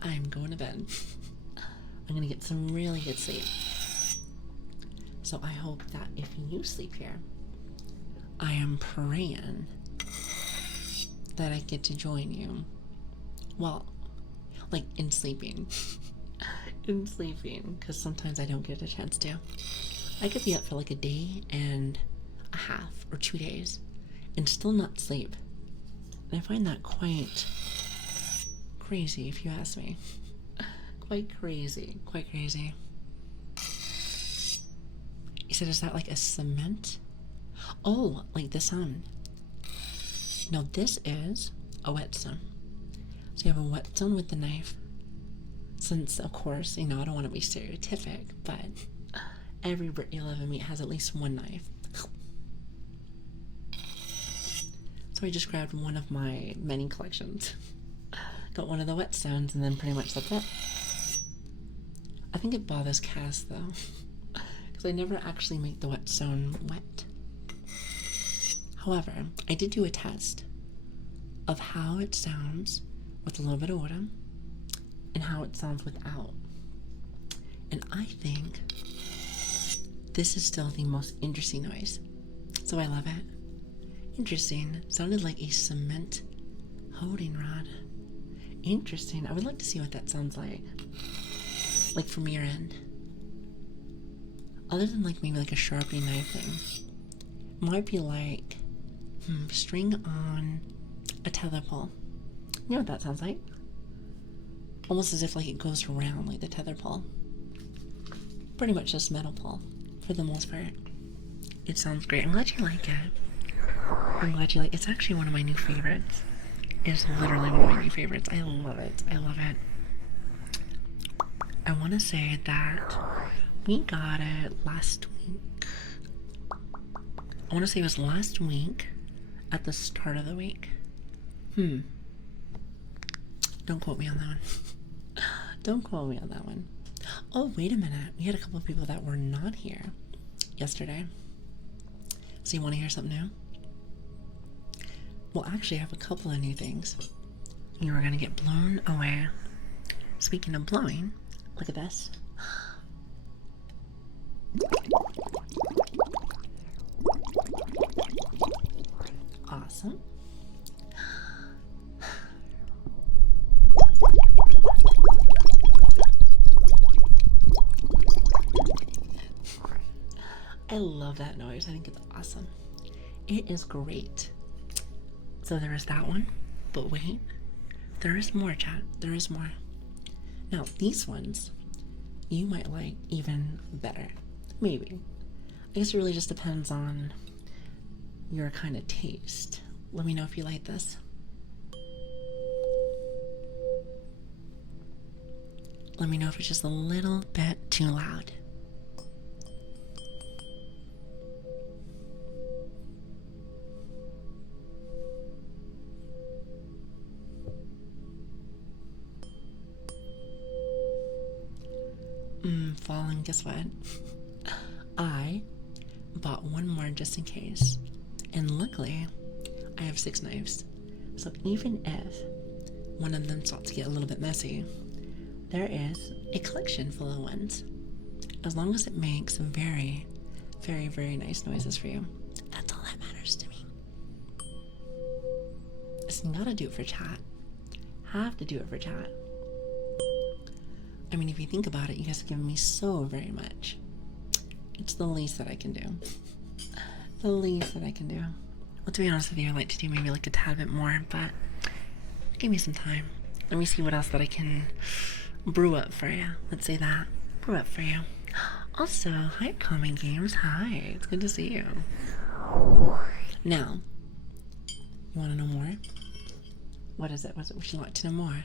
I'm going to bed. I'm going to get some really good sleep. So I hope that if you sleep here, I am praying that I get to join you. Well, like in sleeping. In sleeping, because sometimes I don't get a chance to. I could be up for like a day and a half or 2 days and still not sleep. And I find that quite crazy, if you ask me. Quite crazy. You said, is that like a cement? Oh, like the sun. No, this is a whetstone. So you have a whetstone with the knife. Since, of course, you know, I don't want to be stereotypic, but every Brit you love and meet has at least one knife. So I just grabbed one of my many collections. got one of the wet sounds, and then pretty much that's it. I think it bothers Cass though, because I never actually make the wet sound wet. However, I did do a test of how it sounds with a little bit of water and how it sounds without. And I think this is still the most interesting noise. So I love it. Interesting. Sounded like a cement holding rod. Interesting. I would like to see what that sounds like. Like from your end. Other than like maybe like a Sharpie knife thing. Might be like string on a tether pole. You know what that sounds like? Almost as if like it goes around like the tether pole. Pretty much just metal pole for the most part. It sounds great. I'm glad you like it. I'm glad you like it. It's actually one of my new favorites. It's literally one of my new favorites. I love it. I love it. I want to say that we got it last week. I want to say it was last week at the start of the week. Don't quote me on that one. Don't quote me on that one. Oh, wait a minute. We had a couple of people that were not here yesterday. So you want to hear something new? Well, actually, I have a couple of new things. You are going to get blown away. Speaking of blowing, look at this. Awesome. I love that noise. I think it's awesome. It is great. So there is that one. But wait, there is more, chat. There is more. Now, these ones you might like even better. Maybe. I guess it really just depends on your kind of taste. Let me know if you like this. Let me know if it's just a little bit too loud. Falling, guess what? I bought one more just in case. And luckily, I have 6 knives. So even if one of them starts to get a little bit messy, there is a collection full of ones. As long as it makes very, very, very nice noises for you. That's all that matters to me. It's gotta do it for chat. Have to do it for chat. I mean, if you think about it, you guys have given me so very much. It's the least that I can do. The least that I can do. Well, to be honest with you, I'd like to do maybe like a tad bit more, but give me some time. Let me see what else that I can brew up for you. Let's say that. Brew up for you. Also, hi, Common Games. Hi. It's good to see you. Now, you want to know more? What is it? What would you like to know more?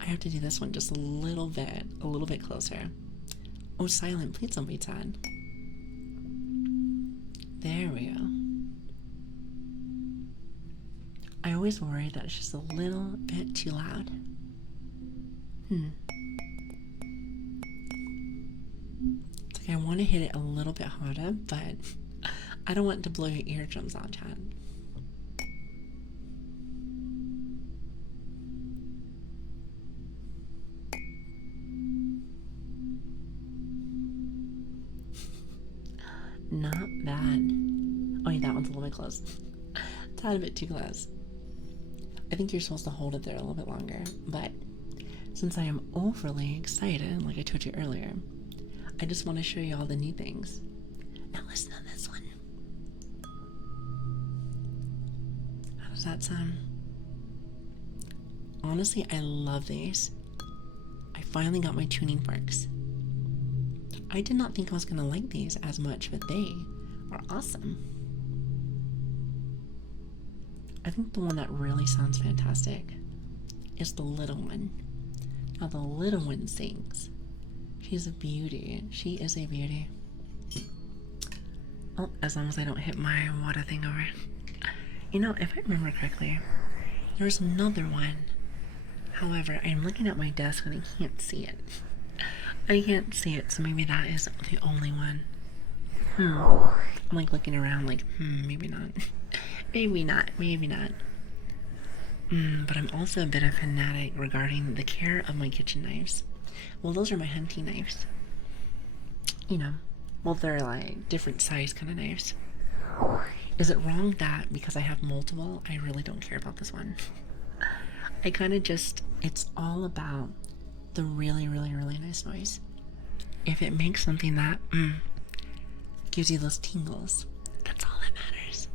I have to do this one just a little bit closer. Oh, silent, please don't be sad. There we go. I always worry that it's just a little bit too loud. It's like I want to hit it a little bit harder, but I don't want it to blow your eardrums out, Chad. Not bad. Oh yeah, that one's a little bit close. Tad bit too close. I think you're supposed to hold it there a little bit longer, but since I am overly excited, like I told you earlier, I just want to show you all the new things. Now listen to this one. How does that sound? Honestly, I love these. I finally got my tuning forks. I did not think I was going to like these as much, but they are awesome. I think the one that really sounds fantastic is the little one. Now the little one sings. She she's a beauty. She is a beauty. Oh, as long as I don't hit my water thing over. You know, if I remember correctly, there's another one. However, I'm looking at my desk and I can't see it. I can't see it, so maybe that is the only one. I'm like looking around like, maybe not. Maybe not, maybe not. But I'm also a bit of a fanatic regarding the care of my kitchen knives. Well, those are my hunting knives. You know, well, they're like different size kind of knives. Is it wrong that because I have multiple, I really don't care about this one? I kind of just, it's all about the really, really, really nice noise. If it makes something that gives you those tingles, that's all that matters.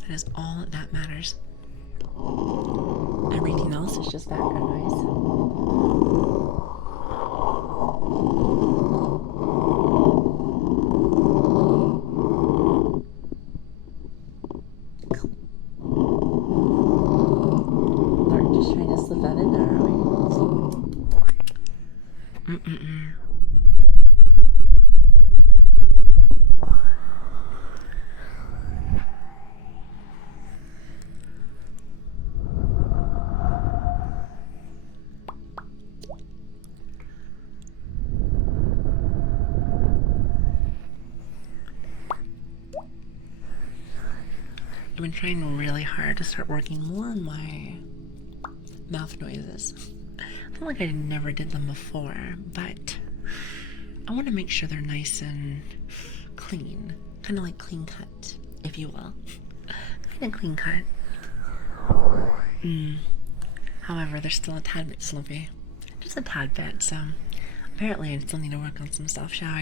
That is all that matters. Everything else is just background noise. We're just trying to slip that in there, are we? I've been trying really hard to start working more on my mouth noises. I feel like I never did them before, but I want to make sure they're nice and clean. Kind of like clean cut, if you will. Kind of clean cut. However, they're still a tad bit slumpy. Just a tad bit, so apparently I still need to work on some stuff, shall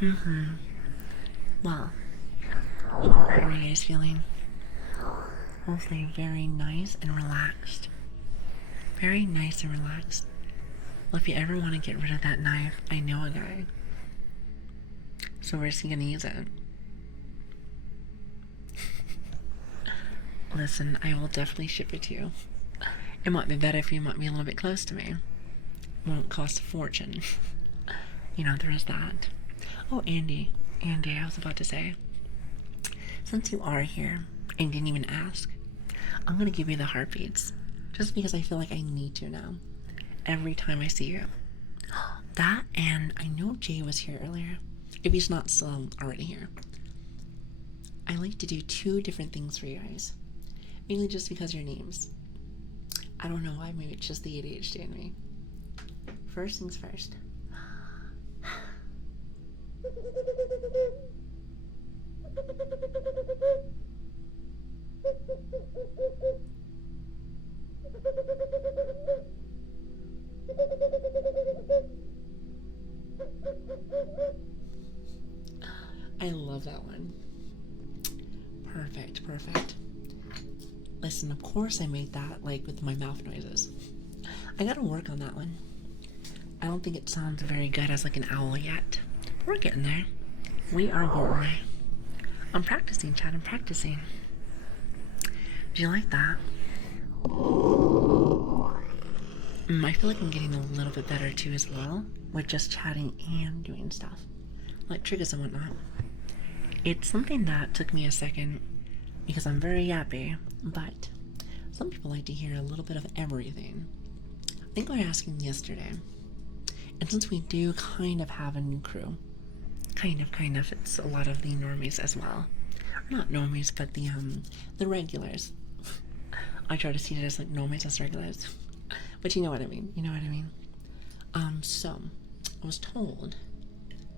we? Well, how are you guys feeling? Hopefully very nice and relaxed. Very nice and relaxed. Well, if you ever want to get rid of that knife, I know a guy. So where's he gonna use it? Listen, I will definitely ship it to you. It might be better if you might be a little bit close to me. It won't cost a fortune. You know, there is that. Oh, Andy, I was about to say, since you are here and didn't even ask, I'm gonna give you the heartbeats. Just because I feel like I need to now. Every time I see you. That, and I know Jay was here earlier. If he's not still already here. I like to do 2 different things for you guys. Mainly just because your names. I don't know why, maybe it's just the ADHD in me. First things first. I love that one. Perfect. Listen, of course I made that like with my mouth noises. I gotta work on that one. I don't think it sounds very good as like an owl yet. But we're getting there. We are getting there. I'm practicing, Chad. I'm practicing. Do you like that? I feel like I'm getting a little bit better too as well with just chatting and doing stuff. Like triggers and whatnot. It's something that took me a second because I'm very yappy, but some people like to hear a little bit of everything. I think we were asking yesterday. And since we do kind of have a new crew, kind of, it's a lot of the normies as well. Not normies, but the regulars. I try to see it as like normies as regulars. But you know what I mean. So I was told,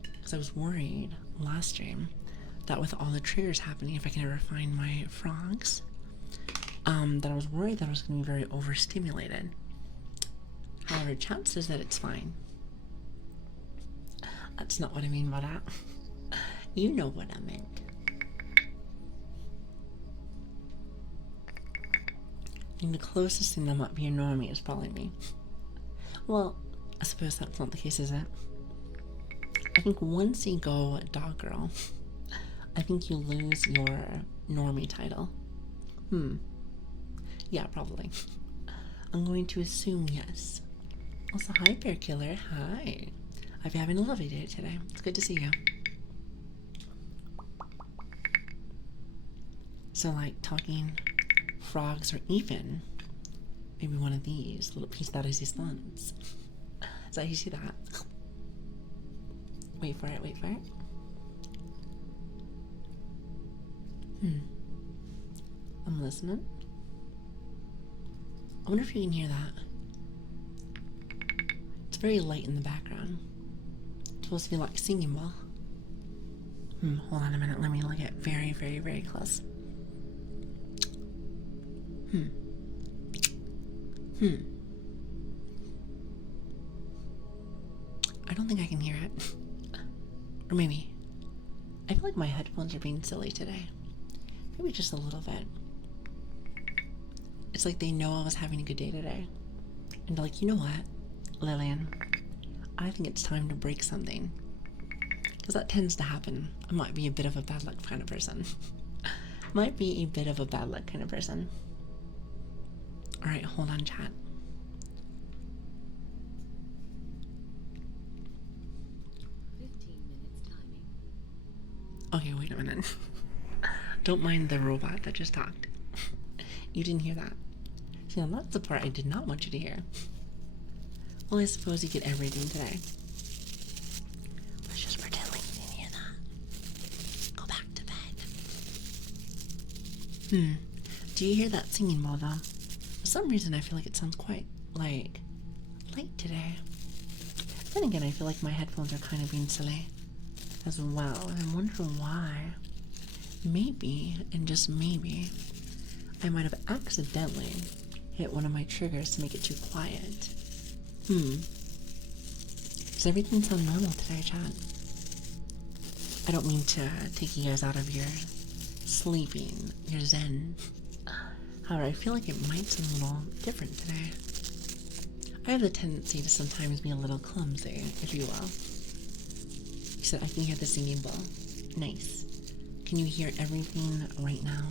because I was worried last stream, that with all the triggers happening, if I can ever find my frogs, that I was worried that I was going to be very overstimulated. However, chat says that it's fine. That's not what I mean by that. You know what I meant. And the closest thing that might be a normie is probably me. Well, I suppose that's not the case, is it? I think once you go dog girl, I think you lose your normie title. Yeah, probably. I'm going to assume yes. Also, hi, Bear Killer. Hi. I hope you're having a lovely day today. It's good to see you. So, like, talking frogs, or even maybe one of these little pistas. So you see that? Wait for it, wait for it. I'm listening. I wonder if you can hear that. It's very light in the background. It's supposed to be like singing ball. Hold on a minute. Let me look at very, very, very close. I don't think I can hear it. Or maybe. I feel like my headphones are being silly today. Maybe just a little bit. It's like they know I was having a good day today. And they're like, you know what, Lilian? I think it's time to break something. Because that tends to happen. I might be a bit of a bad luck kind of person. Might be a bit of a bad luck kind of person. Alright, hold on, chat. Okay, wait a minute. Don't mind the robot that just talked. You didn't hear that. See, now that's the part I did not want you to hear. Well, I suppose you get everything today. Let's just pretend like you didn't hear that. Go back to bed. Do you hear that singing ball, though? For some reason, I feel like it sounds quite, like, light today. Then again, I feel like my headphones are kind of being silly as well, and I'm wondering why. Maybe, and just maybe, I might have accidentally hit one of my triggers to make it too quiet. Does everything sound normal today, chat? I don't mean to take you guys out of your sleeping, your zen. However, I feel like it might sound a little different today. I have the tendency to sometimes be a little clumsy, if you will. You said I can hear the singing ball. Nice. Can you hear everything right now?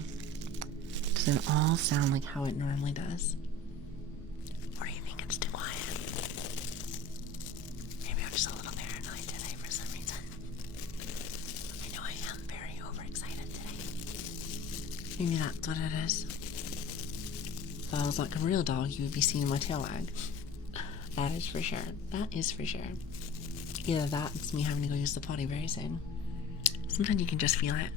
Does it all sound like how it normally does? Or do you think it's too quiet? Maybe I'm just a little paranoid today for some reason. I know I am very overexcited today. Maybe that's what it is. If I was like a real dog, you would be seeing my tail wag. That is for sure. That is for sure. Either that, it's me having to go use the potty very soon. Sometimes you can just feel it.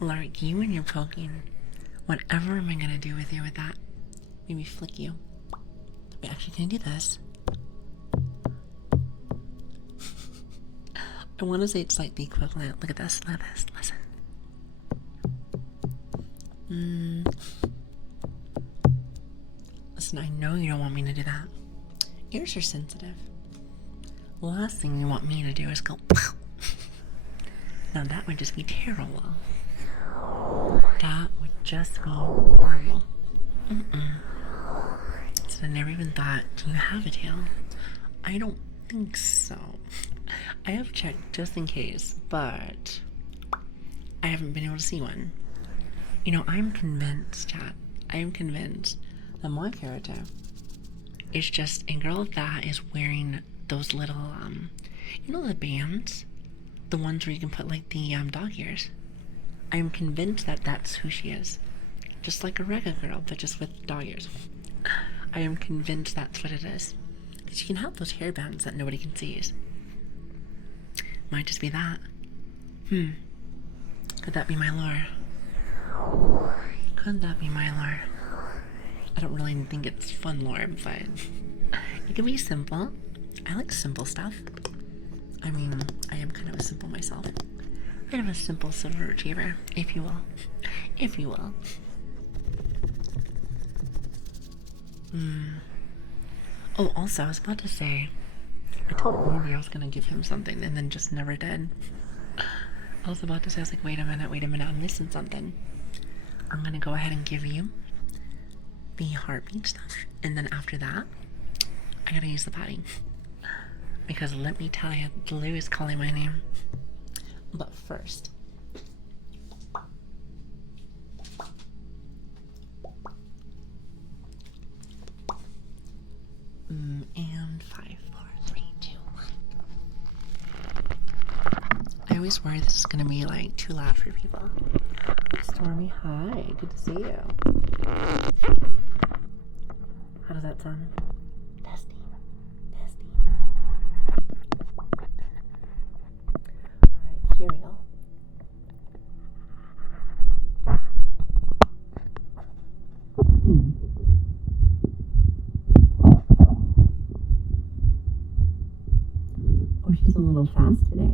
Lark, you and your poking. Whatever am I gonna do with you with that? Maybe flick you. Wait, actually, can I do this? I want to say it's like the equivalent. Look at this. Look at this. Listen. Listen, I know you don't want me to do that. Ears are sensitive. The last thing you want me to do is go. Now that would just be terrible. That would just be horrible. So I never even thought, do you have a tail? I don't think so. I have checked just in case, but I haven't been able to see one. You know, I'm convinced, chat, I am convinced that my character is just a girl that is wearing those little, you know the bands? The ones where you can put like the dog ears. I am convinced that that's who she is. Just like a regular girl, but just with dog ears. I am convinced that's what it is. Because you can have those hair bands that nobody can see. Might just be that. Could that be my lore? Could that be my lore? I don't really think it's fun lore, but it can be simple. I like simple stuff. I mean, I am kind of a simple myself. Kind of a simple silver retriever, if you will. If you will. Oh, also, I was about to say, I told Ruby I was going to give him something and then just never did. I was about to say, I was like, wait a minute, I'm missing something. I'm going to go ahead and give you the heartbeat stuff, and then after that, I gotta use the potty. Because let me tell you, Lou is calling my name. But first, and 5, 4, 3, 2, 1. I always worry this is gonna be like too loud for people. Stormy, hi, good to see you. How does that sound? Testing. Alright, here we go. Oh, she's a little fast today.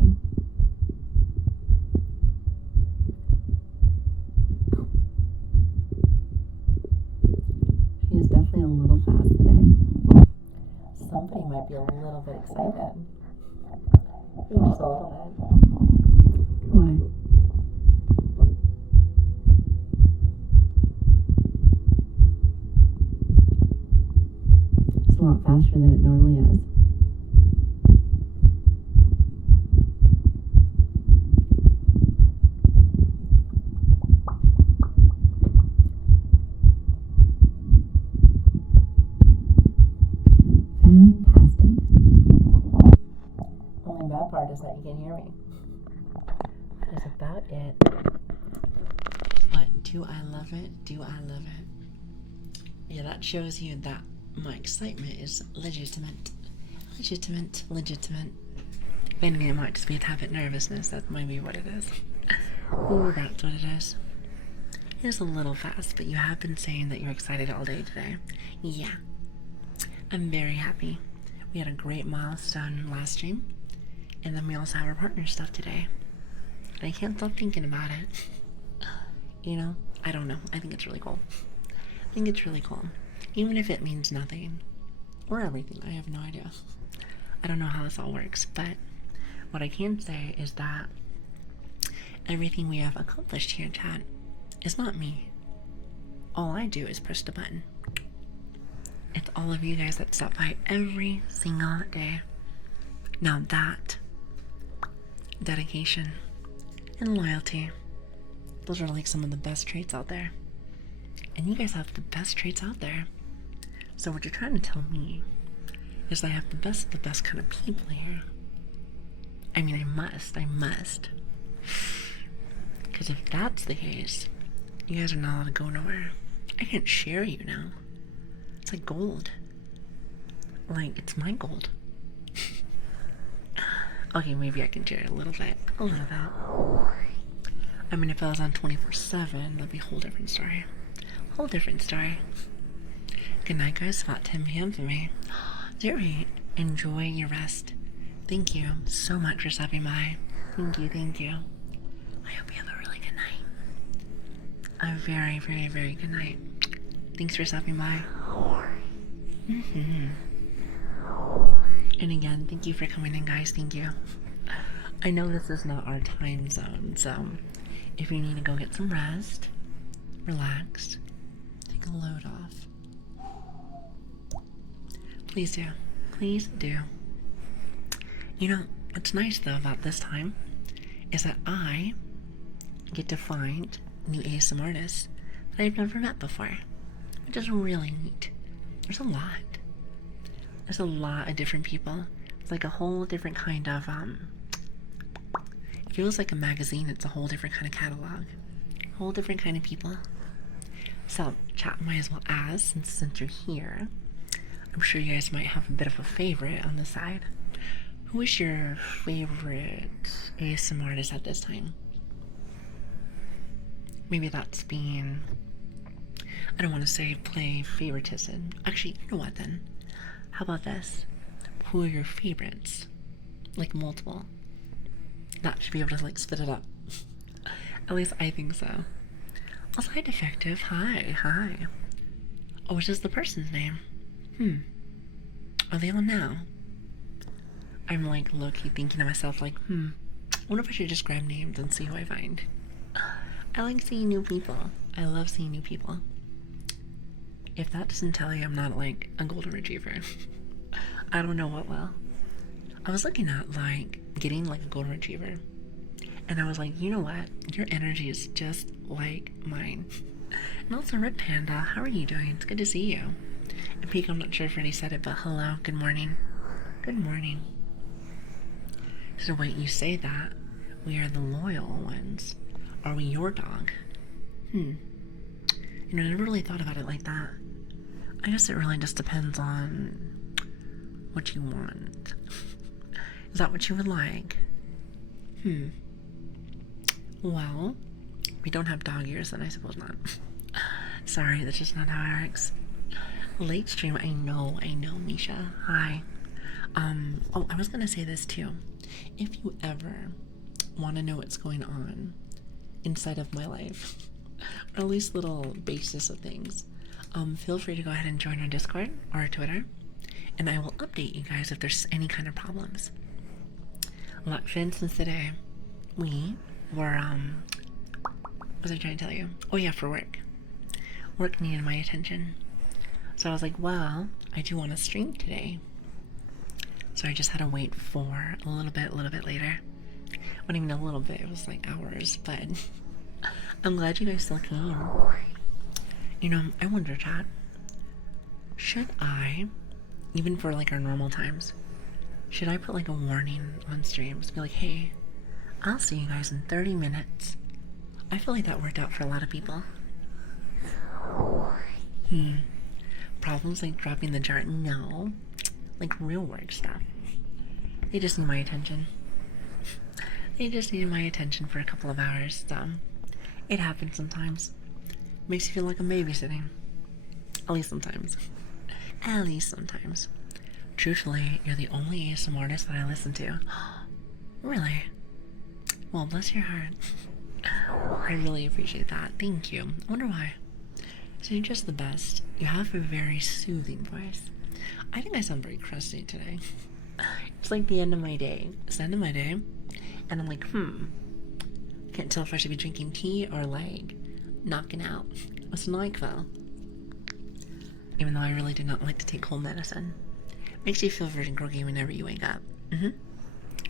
She is definitely a little fast today. Somebody might be a little bit excited. Maybe just a little bit. Why? It's a lot faster than it normally is. Part is that you can hear me. That is about it. But do I love it? Do I love it? Yeah, that shows you that my excitement is legitimate. Legitimate. If anything, it might just be a tad bit nervousness. That might be what it is. Oh, that's what it is. It is a little fast, but you have been saying that you're excited all day today. Yeah. I'm very happy. We had a great milestone last stream. And then we also have our partner stuff today. And I can't stop thinking about it. You know, I don't know. I think it's really cool. Even if it means nothing. Or everything. I have no idea. I don't know how this all works. But what I can say is that everything we have accomplished here in chat is not me. All I do is push the button. It's all of you guys that stop by every single day. Now that dedication and loyalty, those are like some of the best traits out there. And you guys have the best traits out there. So what you're trying to tell me is I have the best of the best kind of people here. I mean, I must. Because if that's the case, you guys are not allowed to go nowhere. I can't share you now. It's like gold. Like, it's my gold. Okay, maybe I can share it a little bit. I mean, if I was on 24/7, that'd be a whole different story. Good night, guys. It's about 10 p.m. for me. Zuri, enjoy your rest. Thank you so much for stopping by. Thank you. I hope you have a really good night. A very, very, very good night. Thanks for stopping by. And again, thank you for coming in, guys. Thank you. I know this is not our time zone, so if you need to go get some rest, relax, take a load off, please do. You know, what's nice though about this time is that I get to find new ASMR artists that I've never met before, which is really neat. There's a lot of different people. It's like a whole different kind of it feels like a magazine. It's a whole different kind of catalog, a whole different kind of people. So chat might as well ask, since you're here, I'm sure you guys might have a bit of a favorite on the side. Who is your favorite ASMR artist at this time? Maybe that's being, I don't want to say play favoritism. Actually, you know what then? How about this? Who are your favorites? Like multiple. That should be able to like spit it up. At least I think so. Also, hi Defective. Hi. Oh, which is the person's name? Are they on now? I'm like low-key thinking to myself like, I wonder if I should just grab names and see who I find. I like seeing new people. I love seeing new people. If that doesn't tell you I'm not like a golden retriever, I don't know what will. I was looking at like getting like a golden retriever, and I was like, you know what? Your energy is just like mine. And also, Red Panda, how are you doing? It's good to see you. And Peek, I'm not sure if Freddie said it, but hello, good morning. Good morning. So wait, you say that we are the loyal ones. Are we your dog? You know, I never really thought about it like that. I guess it really just depends on what you want. Is that what you would like? Well, we don't have dog ears, then I suppose not. Sorry, that's just not how it works. Late stream, I know, Misha. Hi. Oh, I was gonna say this too. If you ever want to know what's going on inside of my life, or at least little basis of things, feel free to go ahead and join our Discord or our Twitter, and I will update you guys if there's any kind of problems. Like, for instance, today, we were, what was I trying to tell you? Oh yeah, for work. Work needed my attention. So I was like, well, I do want to stream today. So I just had to wait for a little bit later. Not even a little bit, it was like hours, but I'm glad you guys still came. You know, I wonder, chat, should I, even for like our normal times, should I put like a warning on streams? Be like, hey, I'll see you guys in 30 minutes. I feel like that worked out for a lot of people. Problems like dropping the jar? No. Like real work stuff. They just need my attention. They just needed my attention for a couple of hours, so it happens sometimes. Makes you feel like I'm babysitting. At least sometimes. At least sometimes. Truthfully, you're the only ASMR artist that I listen to. Really? Well, bless your heart. I really appreciate that. Thank you. I wonder why. So you're just the best. You have a very soothing voice. I think I sound very crusty today. It's like the end of my day. It's the end of my day. And I'm like, can't tell if I should be drinking tea or like knocking out a NyQuil. Even though I really do not like to take cold medicine. Makes you feel very groggy whenever you wake up. And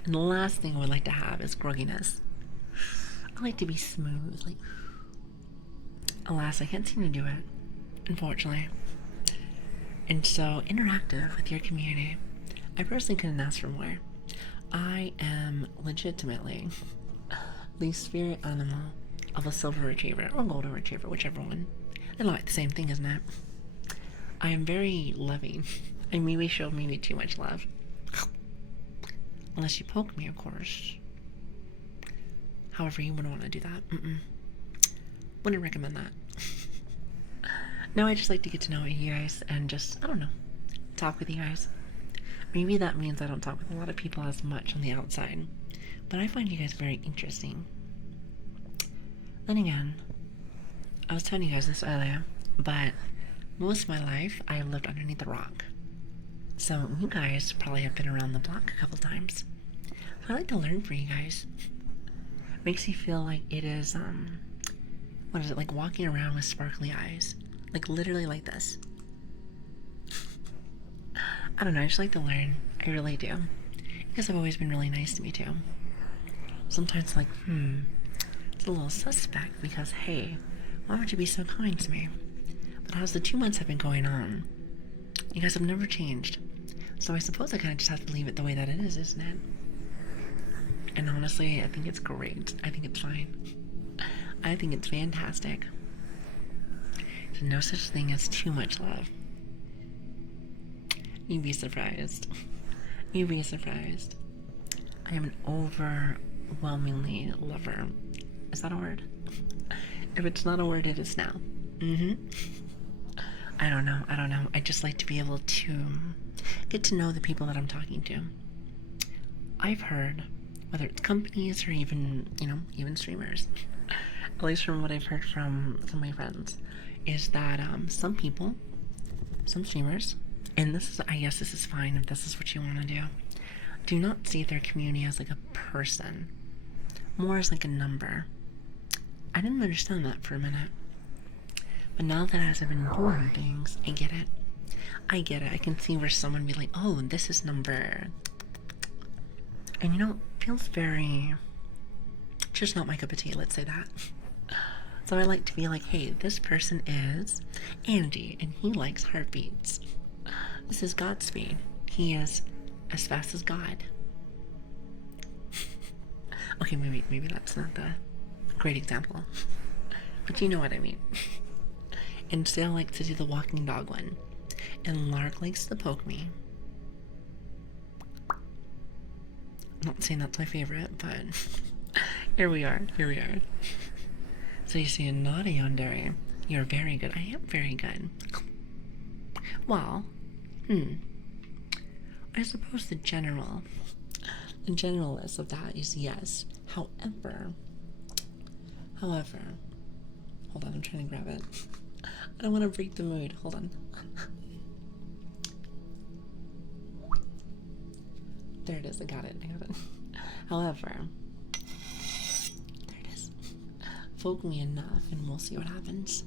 the last thing I would like to have is grogginess. I like to be smooth, like. Alas, I can't seem to do it, unfortunately. And so, interactive with your community. I personally couldn't ask for more. I am legitimately the spirit animal of a silver retriever or golden retriever, whichever one. They're like the same thing, isn't it? I am very loving. I maybe show maybe too much love. Unless you poke me, of course. However, you wouldn't want to do that. Wouldn't recommend that. No, I just like to get to know you guys and just, I don't know, talk with you guys. Maybe that means I don't talk with a lot of people as much on the outside, but I find you guys very interesting. Then again, I was telling you guys this earlier, but most of my life I have lived underneath a rock. So you guys probably have been around the block a couple times. So I like to learn from you guys. Makes you feel like it is, what is it, like walking around with sparkly eyes. Like literally like this. I don't know, I just like to learn. I really do. Because I've always been really nice to me too. Sometimes like, it's a little suspect because, hey, why would you be so kind to me? But as the 2 months have been going on, you guys have never changed. So I suppose I kind of just have to leave it the way that it is, isn't it? And honestly, I think it's great. I think it's fine. I think it's fantastic. There's no such thing as too much love. You'd be surprised. You'd be surprised. I am an overwhelmingly lover. Is that a word? If it's not a word, it is now. I don't know. I just like to be able to get to know the people that I'm talking to. I've heard, whether it's companies or even, even streamers, at least from what I've heard from some of my friends, is that some people, some streamers, and this is, I guess this is fine if this is what you want to do not see their community as like a person, more as like a number. I didn't understand that for a minute. But now that as I've been doing things, I get it. I get it. I can see where someone be like, oh, this is number. And you know, it feels very, just not my cup of tea, let's say that. So I like to be like, hey, this person is Andy, and he likes heartbeats. This is Godspeed. He is as fast as God. Okay, maybe that's not the great example. But you know what I mean. And Sale likes to do the walking dog one. And Lark likes to poke me. I'm not saying that's my favorite, but here we are. So you see a naughty yandere. You're very good. I am very good. Well, I suppose the generalist of that is yes. However, hold on, I'm trying to grab it. I don't want to break the mood. Hold on. There it is. I got it. However, there it is. Poke me enough and we'll see what happens.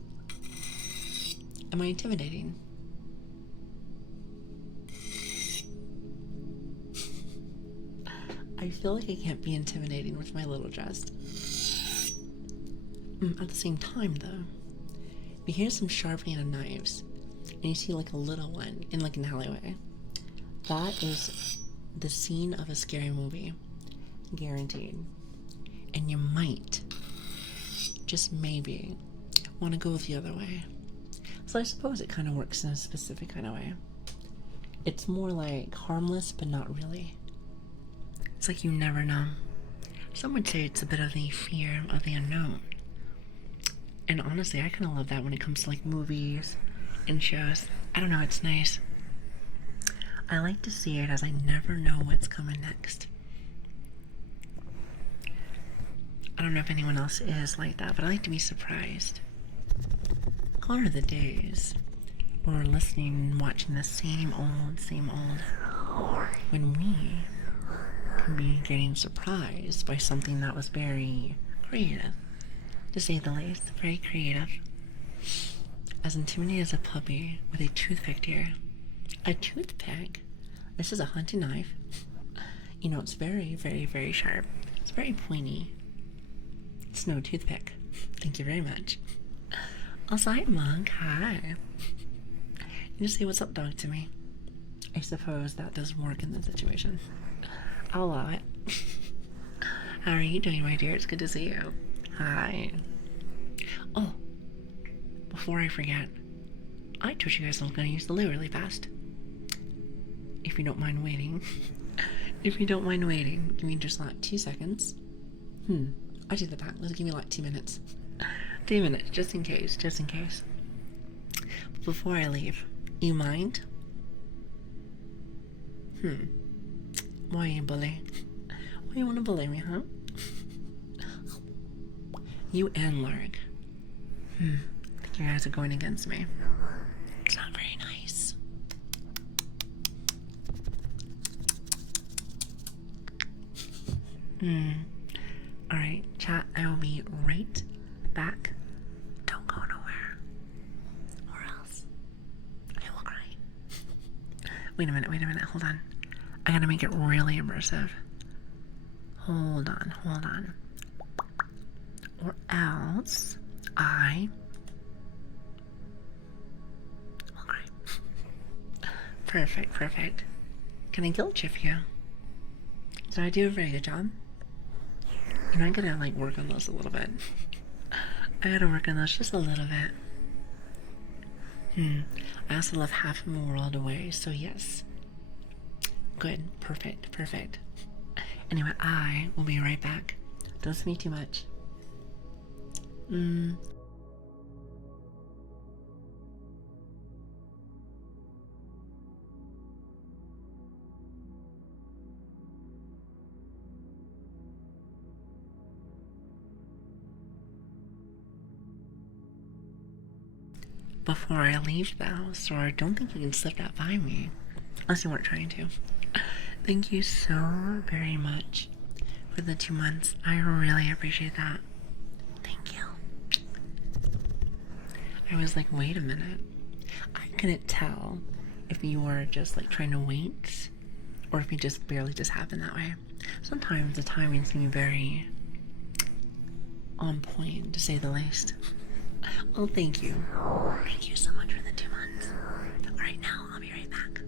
Am I intimidating? I feel like I can't be intimidating with my little dress. At the same time, though, we hear some sharpening of knives, and you see like a little one in like an alleyway. That is the scene of a scary movie, guaranteed. And you might, just maybe, want to go the other way. So I suppose it kind of works in a specific kind of way. It's more like harmless, but not really. It's like you never know. Some would say it's a bit of the fear of the unknown. And honestly, I kind of love that when it comes to like movies and shows. I don't know, it's nice. I like to see it as I never know what's coming next. I don't know if anyone else is like that, but I like to be surprised. Gone are the days where we're listening and watching the same old, when we can be getting surprised by something that was very creative, to say the least. Very creative. As intimidating as a puppy with a toothpick here. A toothpick? This is a hunting knife. You know, it's very, very, very sharp. It's very pointy. It's no toothpick. Thank you very much. Also, hi, Monk. Hi. You just say what's up, dog, to me. I suppose that does work in this situation. I'll allow it. How are you doing, my dear? It's good to see you. Hi. Oh, before I forget, I told you guys I was going to use the loo really fast. If you don't mind waiting. If you don't mind waiting, give me just like 2 seconds. I take that back. Let's give me like 2 minutes. 2 minutes, just in case. But before I leave, you mind? Why you bully? Why you want to bully me, huh? You and Lark. I think you guys are going against me. It's not very nice. Alright, chat, I will be right back. Don't go nowhere. Or else I will cry. Wait a minute, hold on. I gotta make it really immersive. Hold on. Or else I will cry. Perfect. Can I guilt trip you? Did I do a very good job? You know, I gotta like work on those a little bit. I gotta work on those just a little bit. I also love half of the world away, so yes. Good, perfect. Anyway, I will be right back. Don't speak too much. Before I leave the house, or I don't think you can slip that by me. Unless you weren't trying to. Thank you so very much for the 2 months. I really appreciate that. Thank you. I was like, wait a minute. I couldn't tell if you were just like trying to wait or if it just barely just happened that way. Sometimes the timings can be very on point, to say the least. Well, thank you. Thank you so much for the 2 months. Alright, now I'll be right back.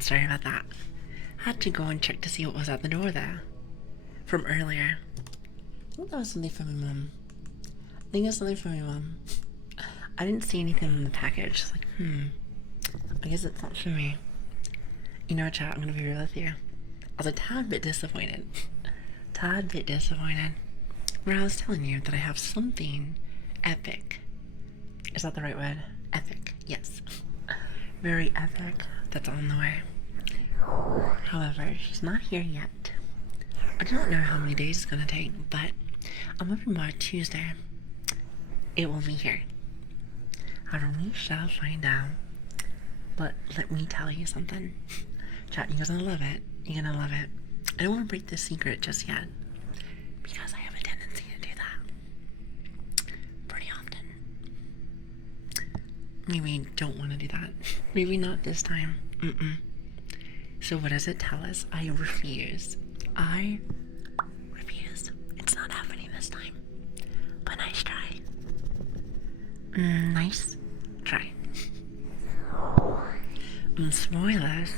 Sorry about that. Had to go and check to see what was at the door there. From earlier. I think that was something from my mom. I think it was something from my mom. I didn't see anything in the package. It's like, I guess it's not for me. You know what, chat, I'm gonna be real with you. I was a tad bit disappointed. Where I was telling you that I have something epic. Is that the right word? Epic, yes. Very epic. That's on the way. However, she's not here yet. I don't know how many days it's gonna take, but I'm hoping by Tuesday it will be here. However, we shall find out. But let me tell you something. Chat, you're gonna love it. You're gonna love it. I don't want to break this secret just yet, because I have a tendency to do that pretty often. Maybe don't want to do that. Maybe not this time. So what does it tell us? I refuse. I refuse. It's not happening this time. But nice try. Nice try. Spoilers.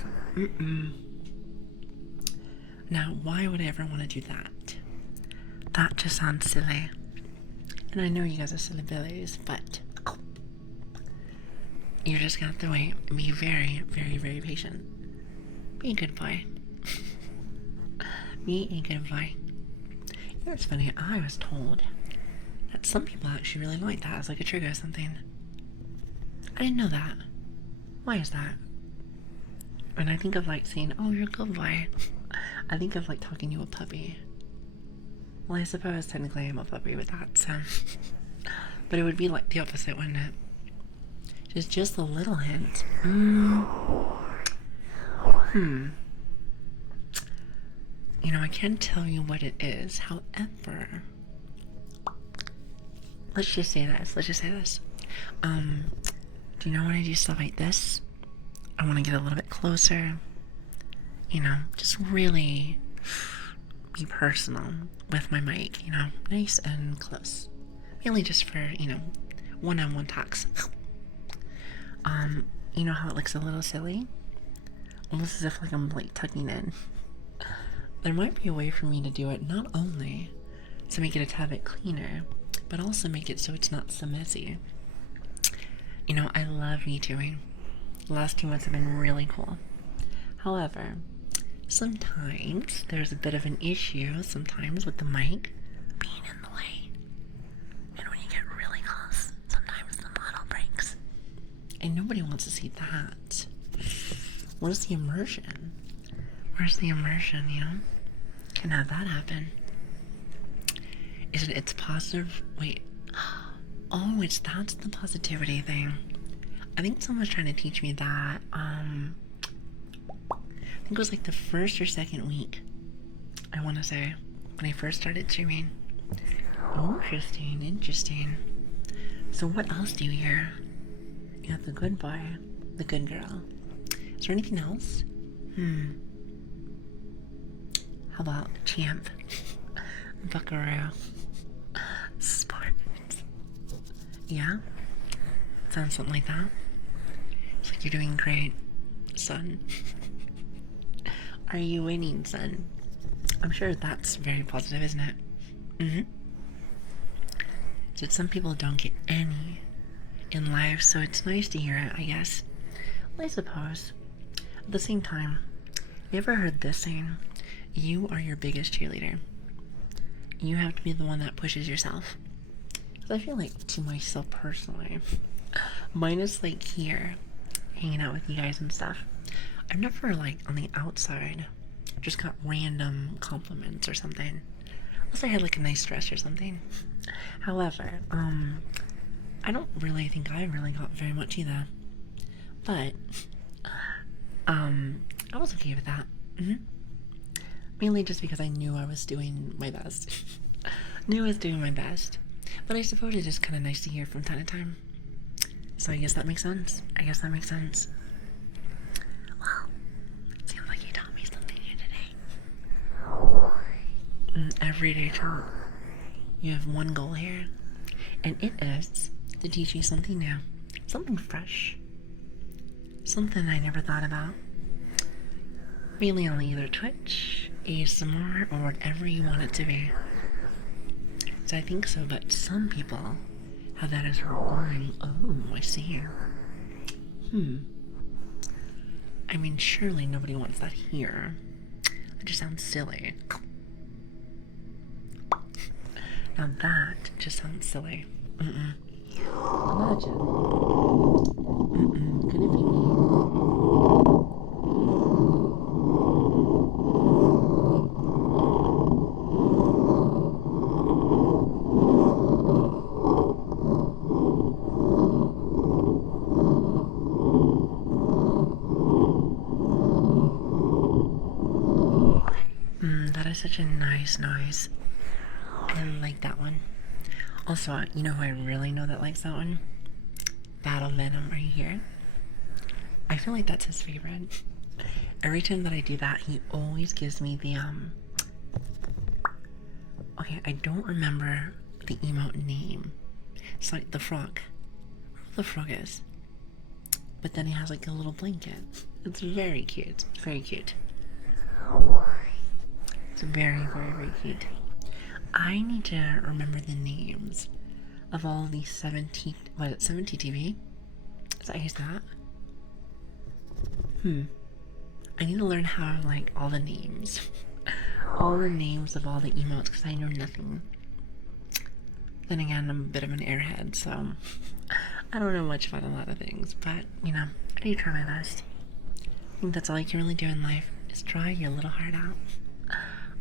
Now, why would I ever want to do that? That just sounds silly. And I know you guys are silly billies, but you're just gonna have to wait and be very, very, very patient. Be a good boy. Be a good boy. You know what's funny? I was told that some people actually really like that as like a trigger or something. I didn't know that. Why is that? When I think of like saying, oh, you're a good boy, I think of like talking to a puppy. Well, I suppose technically I'm a puppy with that, so. But it would be like the opposite, wouldn't it? Just a little hint. You know, I can't tell you what it is. However, let's just say this. Do you know when I do stuff like this? I want to get a little bit closer. You know, just really be personal with my mic, you know, nice and close. Really just for, you know, one-on-one talks. You know how it looks a little silly? Almost as if like I'm like tucking in. There might be a way for me to do it, not only to make it a tad bit cleaner, but also make it so it's not so messy. You know, I love YouTubing. The last 2 months have been really cool. However, sometimes there's a bit of an issue sometimes with the mic being in the way. And when you get really close, sometimes the model breaks. And nobody wants to see that. Where's the immersion? Where's the immersion, you know? Can have that happen. It's positive? Wait. Oh, that's the positivity thing. I think someone's trying to teach me that. I think it was like the first or second week, I want to say, when I first started streaming. Interesting. So what else do you hear? You got the good boy, the good girl. Is there anything else? How about champ, buckaroo, sports? Yeah? Sounds something like that. It's like you're doing great, son. Are you winning, son? I'm sure that's very positive, isn't it? So some people don't get any in life, so it's nice to hear it, I guess. Well, I suppose. At the same time, you ever heard this saying? You are your biggest cheerleader. You have to be the one that pushes yourself. Because I feel like, to myself personally, minus like here, hanging out with you guys and stuff, I've never like on the outside just got random compliments or something. Unless I had like a nice dress or something. However, I don't really think I really got very much either. But, I was okay with that. Mainly just because I knew I was doing my best. But I suppose it's just kind of nice to hear from time to time. So I guess that makes sense. Well, it seems like you taught me something new today. Everyday talk. You have one goal here, and it is to teach you something new, something fresh, something I never thought about. Mainly on either Twitch, ASMR, or whatever you want it to be. So I think so, but some people have that as recording. Oh, I see. I mean, surely nobody wants that here. That just sounds silly. Now that just sounds silly. Imagine. Could it be me? That is such a nice noise. I like that one. Also, you know who I really know that likes that one? Battle Venom right here. I feel like that's his favorite. Every time that I do that, he always gives me the, okay, I don't remember the emote name. It's like the frog. The frog is. But then he has like a little blanket. It's very cute. Very cute. It's very, very, very cute. I need to remember the names of all these 70, what is it, 70 TV? Is that how you say that? I need to learn how, like, all the names. All the names of all the emotes, because I know nothing. Then again, I'm a bit of an airhead, so I don't know much about a lot of things, but, you know, I do try my best. I think that's all you can really do in life, is try your little heart out.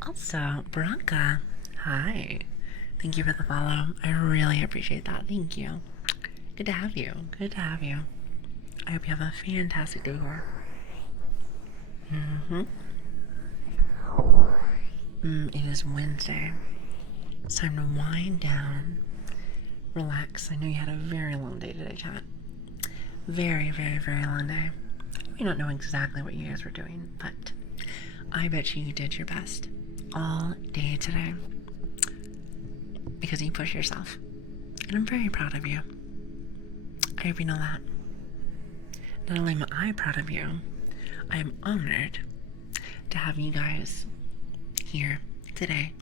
Also, Bronca, hi. Thank you for the follow. I really appreciate that. Thank you. Good to have you. Good to have you. I hope you have a fantastic day here. It is Wednesday. It's time to wind down, relax. I know you had a very long day today, chat. Very, very, very long day. I may not know exactly what you guys were doing, but I bet you did your best all day today because you pushed yourself. And I'm very proud of you. I hope you know that. Not only am I proud of you, I am honored to have you guys here today,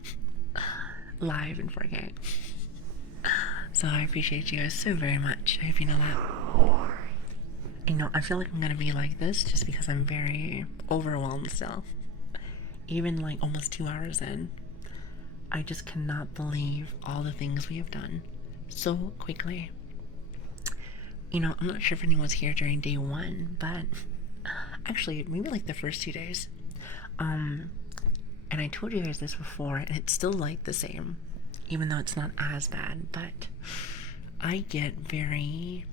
live in 4K. So I appreciate you guys so very much. I hope you know that. You know, I feel like I'm gonna be like this just because I'm very overwhelmed still. Even like almost 2 hours in, I just cannot believe all the things we have done so quickly. You know, I'm not sure if anyone's here during day 1, but actually maybe like the first 2 days. And I told you guys this before, and it's still like the same, even though it's not as bad, but I get very,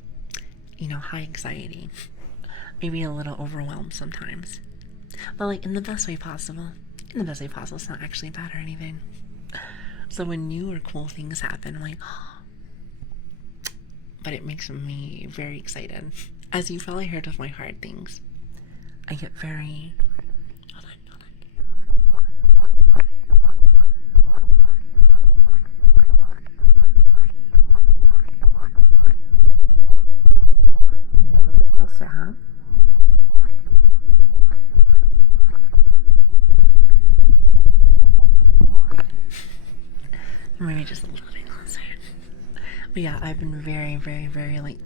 you know, high anxiety, maybe a little overwhelmed sometimes, but like in the best way possible. In the best way possible. It's not actually bad or anything. So when new or cool things happen, I'm like, oh. But it makes me very excited. As you probably heard of my hard things, I get very... Hold on. Maybe a little bit closer, huh? Maybe just a little bit closer. But yeah, I've been very, very, very like...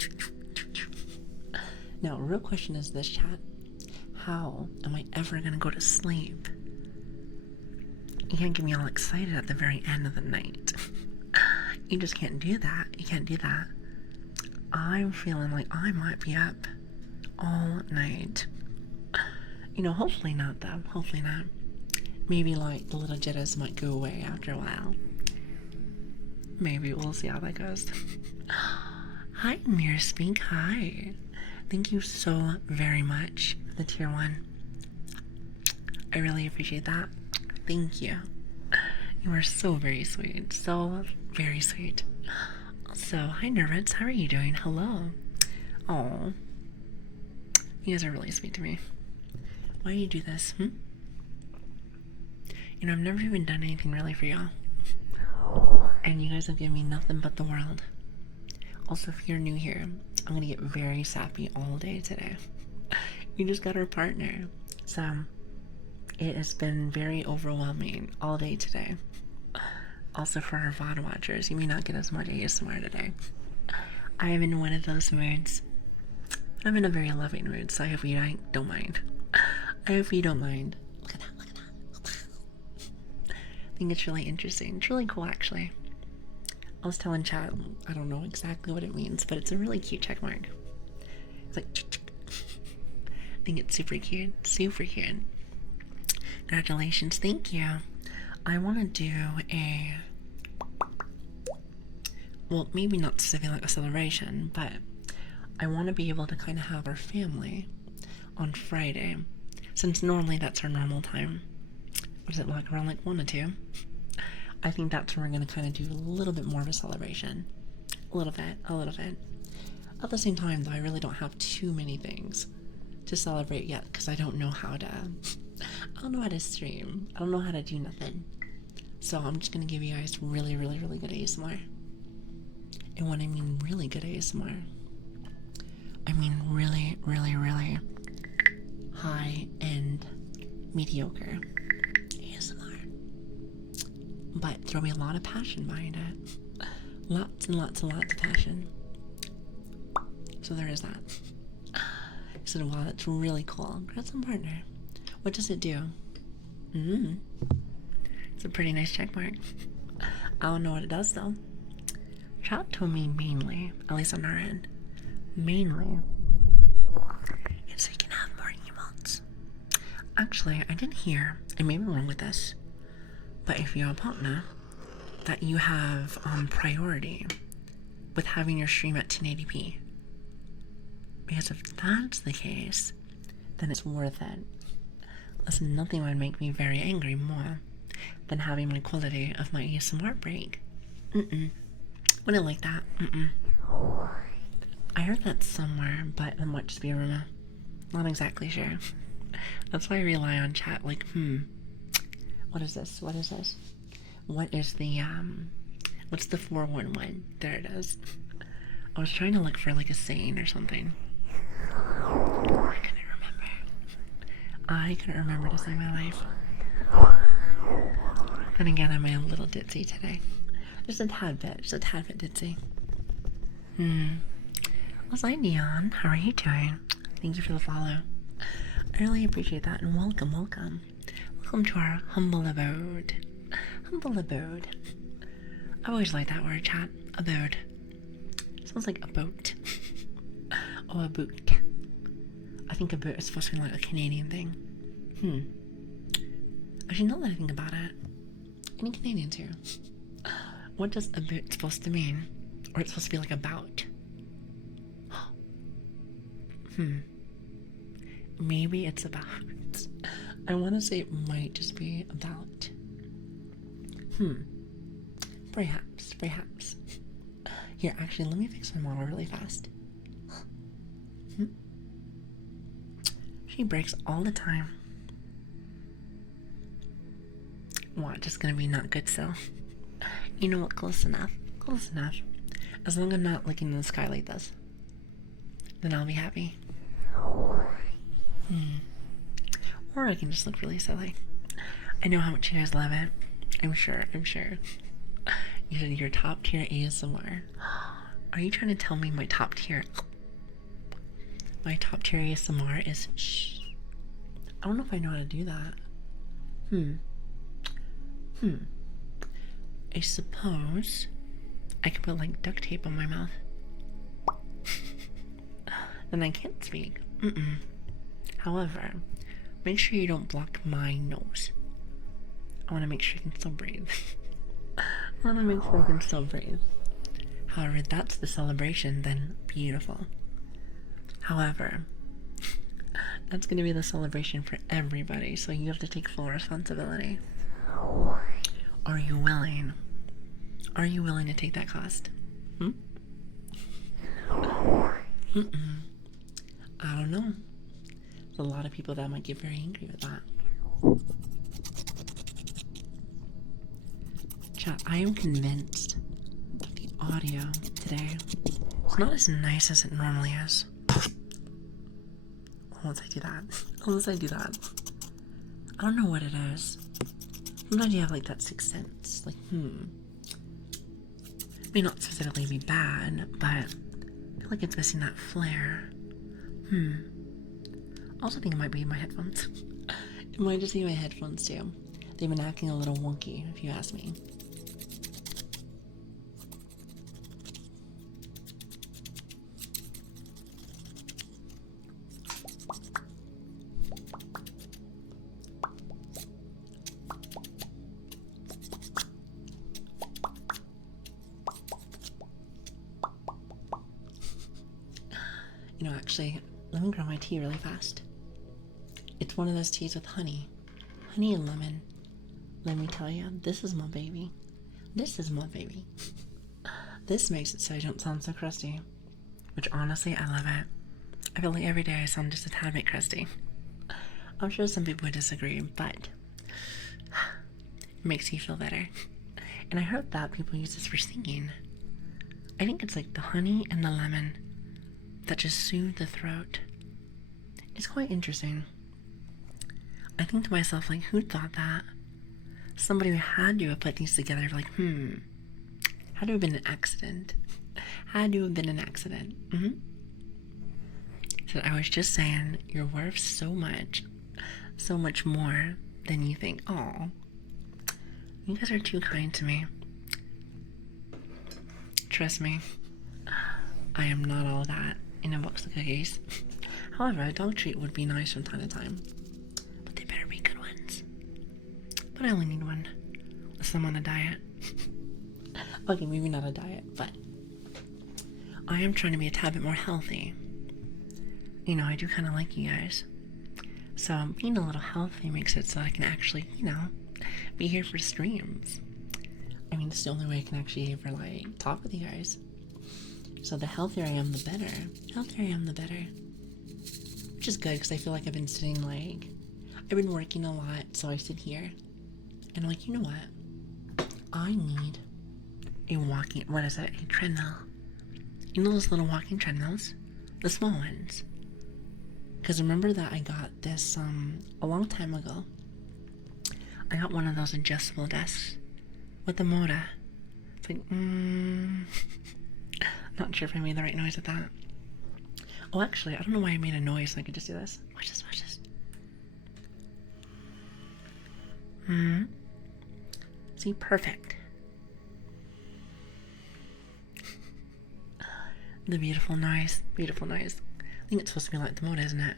Now, real question is this, chat. How am I ever gonna go to sleep? You can't get me all excited at the very end of the night. You just can't do that. You can't do that. I'm feeling like I might be up all night. You know, hopefully not though. Hopefully not. Maybe like the little jitters might go away after a while. Maybe we'll see how that goes. Hi, Mirror Speak. Hi. Thank you so very much for the tier 1. I really appreciate that. Thank you. You are so very sweet. So very sweet. Also, hi Nervets. How are you doing? Hello. Oh, you guys are really sweet to me. Why do you do this? You know, I've never even done anything really for y'all. And you guys have given me nothing but the world. Also, if you're new here, I'm gonna get very sappy all day today. We just got our partner. So, it has been very overwhelming all day today. Also, for our VOD watchers, you may not get as much ASMR today. I am in one of those moods. I'm in a very loving mood, so I hope you don't mind. I hope you don't mind. Look at that, look at that. I think it's really interesting. It's really cool, actually. I was telling chat, I don't know exactly what it means, but it's a really cute check mark. It's like, I think it's super cute, super cute. Congratulations, thank you. I want to do a, well, maybe not specifically like a celebration, but I want to be able to kind of have our family on Friday, since normally that's our normal time. What is it, like around like 1 to 2? I think that's when we're going to kind of do a little bit more of a celebration. A little bit. At the same time, though, I really don't have too many things to celebrate yet, because I don't know how to stream. I don't know how to do nothing. So I'm just going to give you guys really, really, really good ASMR. And when I mean really good ASMR, I mean really, really, really high-end, mediocre ASMR. But there'll be a lot of passion behind it. Lots and lots and lots of passion. So there is that. So wow, that's really cool. Congrats on partner. What does it do? It's a pretty nice check mark. I don't know what it does though. Chat told me mainly, at least on our end, mainly, it's so you can have more emotes. Actually, I did hear, I may be wrong with this, but if you're a partner, that you have priority with having your stream at 1080p. Because if that's the case, then it's worth it. Listen, nothing would make me very angry more than having my quality of my ASMR break. Wouldn't like that. I heard that somewhere, but it might just be a rumor. Not exactly sure. That's why I rely on chat, like, what is this? What is this? What is the, what's the 411? There it is. I was trying to look for, like, a saying or something. I couldn't remember to save my life. And again, I'm a little ditzy today. Just a tad bit ditzy. What's up, Neon? How are you doing? Thank you for the follow. I really appreciate that, and welcome. Welcome to our humble abode. Humble abode. I always like that word, chat. Abode. Sounds like a boat. Oh, a boot. I think a boot is supposed to be like a Canadian thing. Actually, now that I think about it, any Canadians here? What does a boot supposed to mean? Or it's supposed to be like about? Maybe it's about. I want to say it might just be about. Perhaps. Here, actually, let me fix my model really fast. She breaks all the time. What, just gonna be not good so? You know what, close enough. As long as I'm not looking in the sky like this, then I'll be happy. Or I can just look really silly. I know how much you guys love it. I'm sure. You said your top tier ASMR. Are you trying to tell me my top tier ASMR is shh? I don't know if I know how to do that. I suppose I could put like duct tape on my mouth. Then I can't speak. However, make sure you don't block my nose. I want to make sure I can still breathe. However, that's the celebration, then beautiful. However, that's going to be the celebration for everybody, so you have to take full responsibility. Are you willing? Are you willing to take that cost? I don't know. There's a lot of people that might get very angry with that. Chat, I am convinced that the audio today is not as nice as it normally is. Unless I do that. I don't know what it is. Sometimes you have like that sixth sense, like, may not specifically be bad, but I feel like it's missing that flair. I also think it might be my headphones. It might just be my headphones too. They've been acting a little wonky, if you ask me. You know, actually, let me grab my tea really fast. It's one of those teas with honey. Honey and lemon. Let me tell you, this is my baby. This is my baby. This makes it so I don't sound so crusty. Which honestly, I love it. I feel like every day I sound just a tad bit crusty. I'm sure some people would disagree, but it makes you feel better. And I heard that people use this for singing. I think it's like the honey and the lemon that just soothe the throat. It's quite interesting. I think to myself, like, who thought that? Somebody had to have put these together, like, had to have been an accident. Had to have been an accident. So I was just saying, you're worth so much more than you think. Aw, you guys are too kind to me. Trust me, I am not all that in a box of cookies. However, a dog treat would be nice from time to time. But they better be good ones. But I only need one. Unless I'm on a diet. Okay, maybe not a diet, but I am trying to be a tad bit more healthy. You know, I do kind of like you guys. So being a little healthy makes it so I can actually, you know, be here for streams. I mean, it's the only way I can actually ever, like, talk with you guys. So the healthier I am, the better. The healthier I am, the better. Which is good, because I feel like I've been sitting, like, I've been working a lot, so I sit here. And I'm like, you know what? I need a walking, what is it? A treadmill. You know those little walking treadmills? The small ones. Because remember that I got this, a long time ago. I got one of those adjustable desks with the motor. It's like, not sure if I made the right noise with that. Oh, actually, I don't know why I made a noise, so I could just do this. Watch this, watch this. See, perfect. The beautiful noise, beautiful noise. I think it's supposed to be like the motor, isn't it?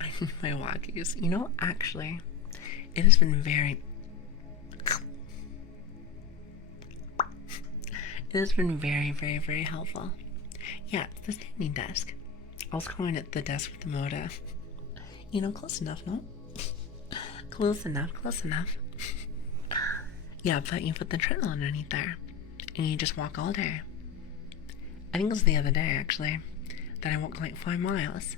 I need my walkies. You know, actually, it has been very... It has been very, very, very helpful. Yeah, it's the standing desk. I was calling it the desk with the motor. You know, close enough, no? Close enough, close enough. Yeah, but you put the treadmill underneath there, and you just walk all day. I think it was the other day, actually, that I walked like 5 miles.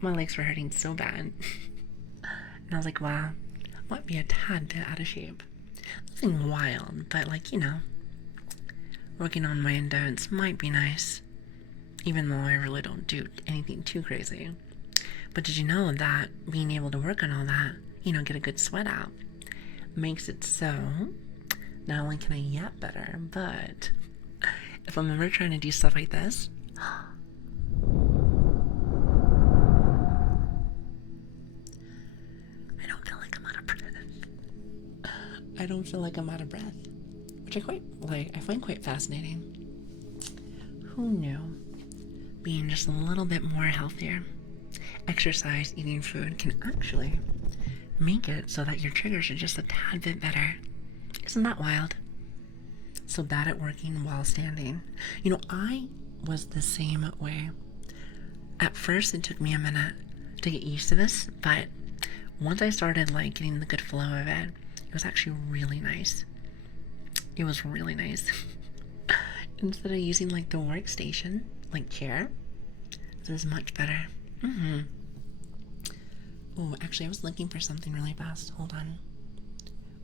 My legs were hurting so bad. And I was like, wow, might be a tad bit out of shape. Nothing wild, but like, you know, working on my endurance might be nice. Even though I really don't do anything too crazy. But did you know that being able to work on all that, you know, get a good sweat out, makes it so not only can I yap better, but if I'm ever trying to do stuff like this, I don't feel like I'm out of breath. I don't feel like I'm out of breath, which I find quite fascinating. Who knew being just a little bit more healthier, exercise, eating food can actually make it so that your triggers are just a tad bit better? Isn't that wild? So bad at working while standing. You know, I was the same way. At first, it took me a minute to get used to this, but once I started like getting the good flow of it, it was actually really nice. It was really nice. Instead of using like the workstation, like chair, it was much better. Oh, actually, I was looking for something really fast. Hold on.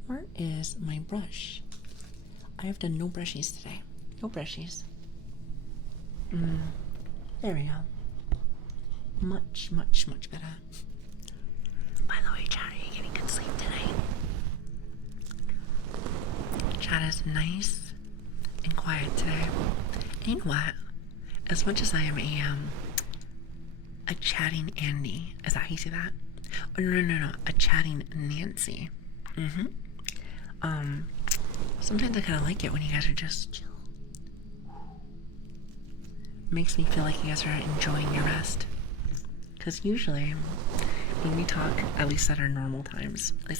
Where is my brush? I have done no brushies today. No brushies. There we go. Much, much, much better. I Joey, Chad, are you getting good sleep tonight? Chad is nice and quiet today. And you know what? As much as I am a chatting Andy, is that how you say that? Oh, no, a chatting Nancy. Sometimes I kind of like it when you guys are just chill. Makes me feel like you guys are enjoying your rest. Because usually, when we talk, at least at our normal times, you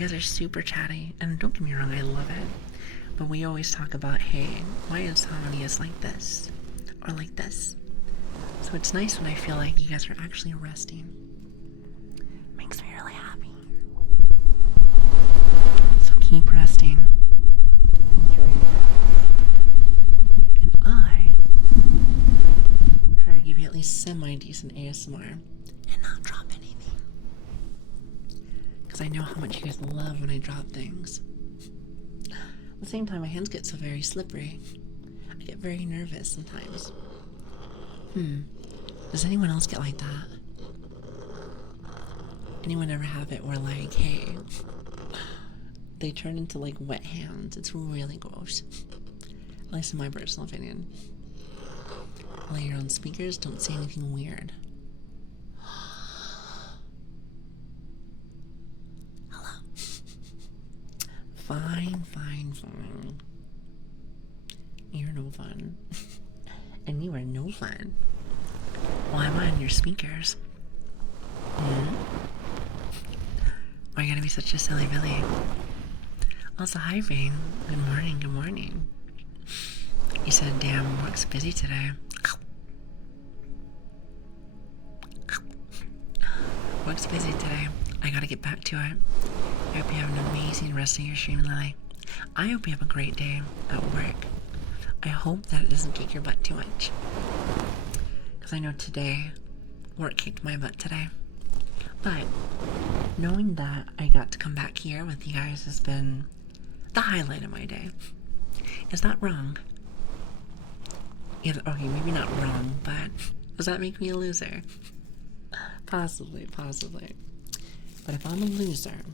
guys are super chatty, and don't get me wrong, I love it. But we always talk about, hey, why is Harmonious like this? Or like this? So it's nice when I feel like you guys are actually resting. Makes me really happy. So keep resting. Enjoy your rest. And I will try to give you at least semi-decent ASMR and not drop anything. Because I know how much you guys love when I drop things. At the same time, my hands get so very slippery. I get very nervous sometimes. Does anyone else get like that? Anyone ever have it where, like, hey, they turn into like wet hands? It's really gross. At least in my personal opinion. While you're on speakers, don't say anything weird. Hello. Fine. You're no fun. And you are no fun. Why am I on your speakers? Why are you gonna be such a silly Billy? Also, hi Vane. Good morning. You said, damn, work's busy today. Work's busy today. I gotta get back to it. I hope you have an amazing rest of your stream, Lili. I hope you have a great day at work. I hope that it doesn't kick your butt too much. Because I know today, work kicked my butt today. But knowing that I got to come back here with you guys has been the highlight of my day. Is that wrong? Okay, maybe not wrong, but does that make me a loser? Possibly. But if I'm a loser,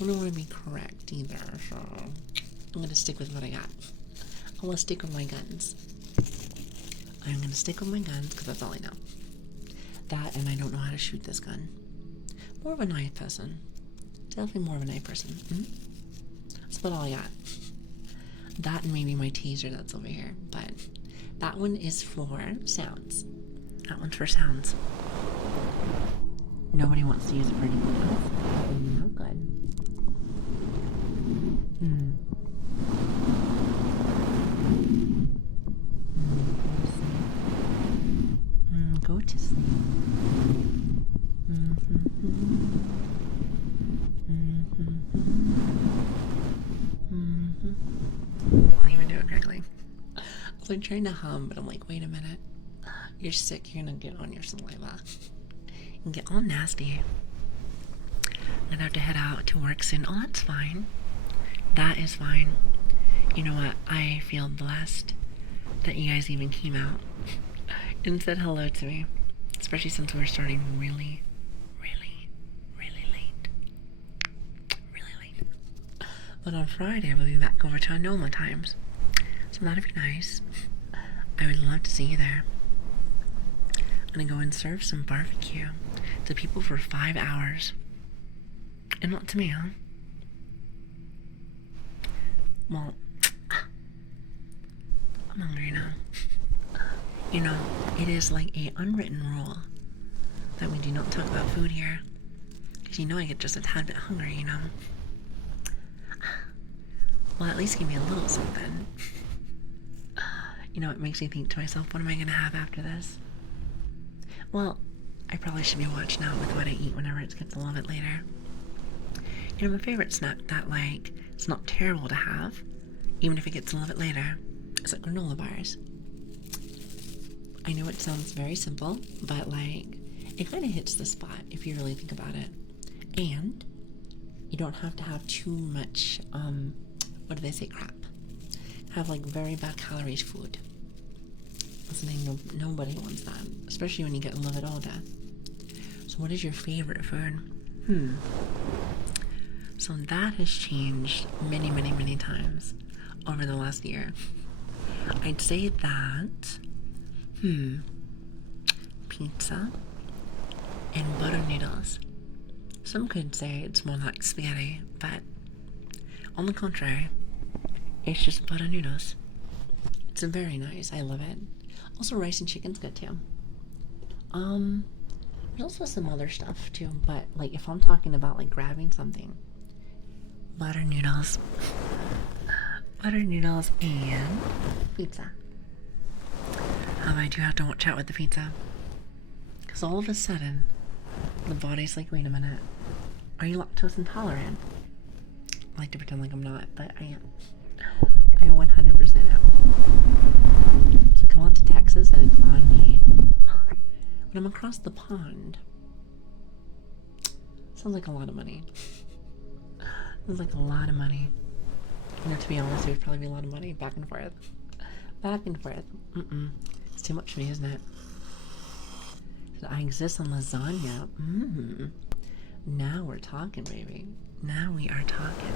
I don't want to be correct either, so I'm going to stick with what I got. I'm going to stick with my guns. I'm going to stick with my guns because that's all I know. That, and I don't know how to shoot this gun. More of a knife person. Definitely more of a knife person. That's about all I got. That and maybe my taser that's over here. But that one is for sounds. That one's for sounds. Nobody wants to use it for anything else. That would be not good. Go to sleep. I don't even do it correctly. I was like trying to hum, but I'm like, wait a minute. You're sick. You're gonna get on your saliva and get all nasty. I'm gonna have to head out to work soon. Oh, that's fine. That is fine. You know what? I feel blessed that you guys even came out and said hello to me, especially since we're starting really late. But on Friday, we'll be back over to our normal times, so that'd be nice. I would love to see you there. I'm gonna go and serve some barbecue to people for 5 hours, and not to me, huh? Well, I'm hungry now. You know, it is like a unwritten rule that we do not talk about food here. Because you know I get just a tad bit hungry, you know. Well, at least give me a little something. You know, it makes me think to myself, what am I going to have after this? Well, I probably should be watching out with what I eat whenever it gets a little bit later. You know, my favorite snack that, like, it's not terrible to have, even if it gets a little bit later, is like granola bars. I know it sounds very simple, but like, it kind of hits the spot if you really think about it. And you don't have to have too much, what do they say, crap. Have like very bad calories food. Nobody wants that, especially when you get a little bit older. So what is your favorite food? So that has changed many, many, many times over the last year. I'd say that, pizza and butter noodles. Some could say it's more like spaghetti, but on the contrary, it's just butter noodles. It's very nice. I love it. Also, rice and chicken's good too. There's also some other stuff too, but like if I'm talking about like grabbing something, butter noodles, butter noodles and pizza. I do have to watch out with the pizza, because all of a sudden the body's like, wait a minute, are you lactose intolerant? I like to pretend like I'm not, but I am. I 100% am. So come on to Texas and it's on me. When I'm across the pond, sounds like a lot of money. Sounds like a lot of money. You know, to be honest, it would probably be a lot of money back and forth. Back and forth. It's too much for me, isn't it? So I exist on lasagna. Now we're talking, baby. Now we are talking.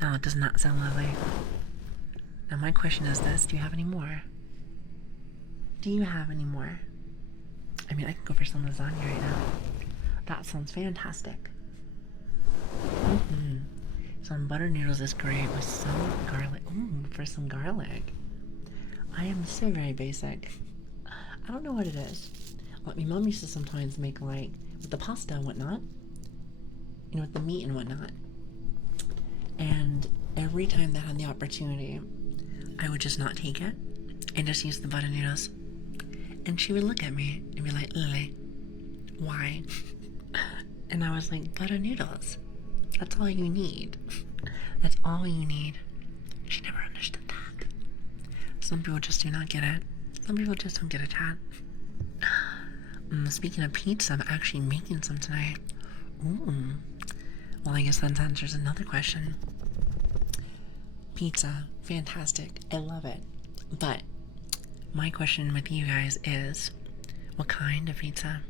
No, it does not sound lovely. Now my question is this: do you have any more? Do you have any more? I mean, I could go for some lasagna right now. That sounds fantastic. Some butter noodles is great with some garlic. For some garlic. I am so very basic. I don't know what it is. Like my mom used to sometimes make like with the pasta and whatnot, you know, with the meat and whatnot. And every time that I had the opportunity, I would just not take it and just use the butter noodles. And she would look at me and be like, Lili, why? And I was like, butter noodles. That's all you need. That's all you need. She never understood that. Some people just do not get it. Some people just don't get it, chat. Speaking of pizza, I'm actually making some tonight. Well, I guess that answers another question. Pizza, fantastic. I love it. But my question with you guys is, what kind of pizza?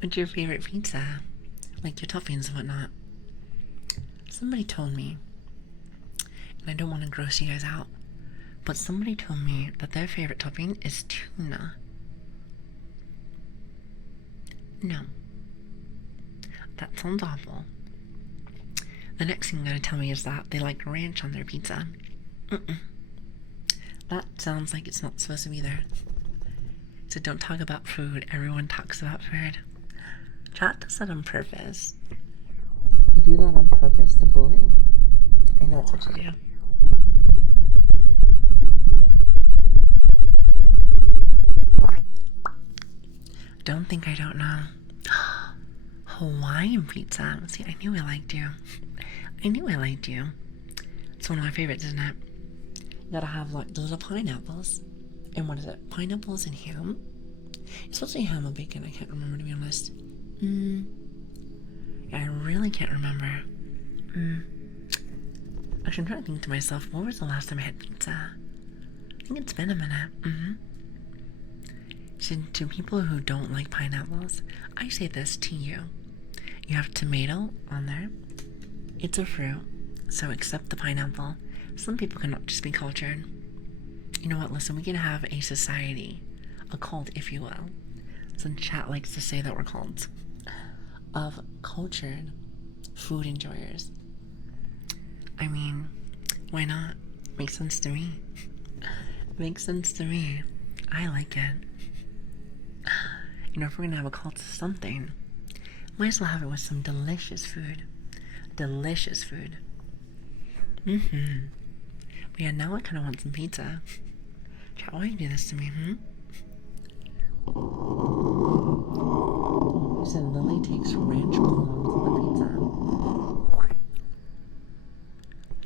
What's your favorite pizza? Like your toppings and whatnot. Somebody told me, and I don't want to gross you guys out, but somebody told me that their favorite topping is tuna. No. That sounds awful. The next thing they're gonna tell me is that they like ranch on their pizza. That sounds like it's not supposed to be there. So don't talk about food. Everyone talks about food. Chat does that on purpose. You do that on purpose to bully. I know that's what you do. Don't think I don't know. Hawaiian pizza. See, I knew I liked you. I knew I liked you. It's one of my favorites, isn't it? You gotta have like the little pineapples. And what is it? Pineapples and ham? It's supposed to be ham and bacon. I can't remember, to be honest. I really can't remember. Actually, I'm trying to think to myself, when was the last time I had pizza? I think it's been a minute. So to people who don't like pineapples, I say this to you. You have tomato on there. It's a fruit, so accept the pineapple. Some people cannot just be cultured. You know what, listen, we can have a society, a cult, if you will. Some chat likes to say that we're cults of cultured food enjoyers. I mean, why not? Makes sense to me. Makes sense to me. I like it. You know, if we're gonna have a cult of something, might as well have it with some delicious food. Delicious food. But yeah, now I kind of want some pizza. Chat, why you do this to me, You said Lili takes ranch belongs on the pizza.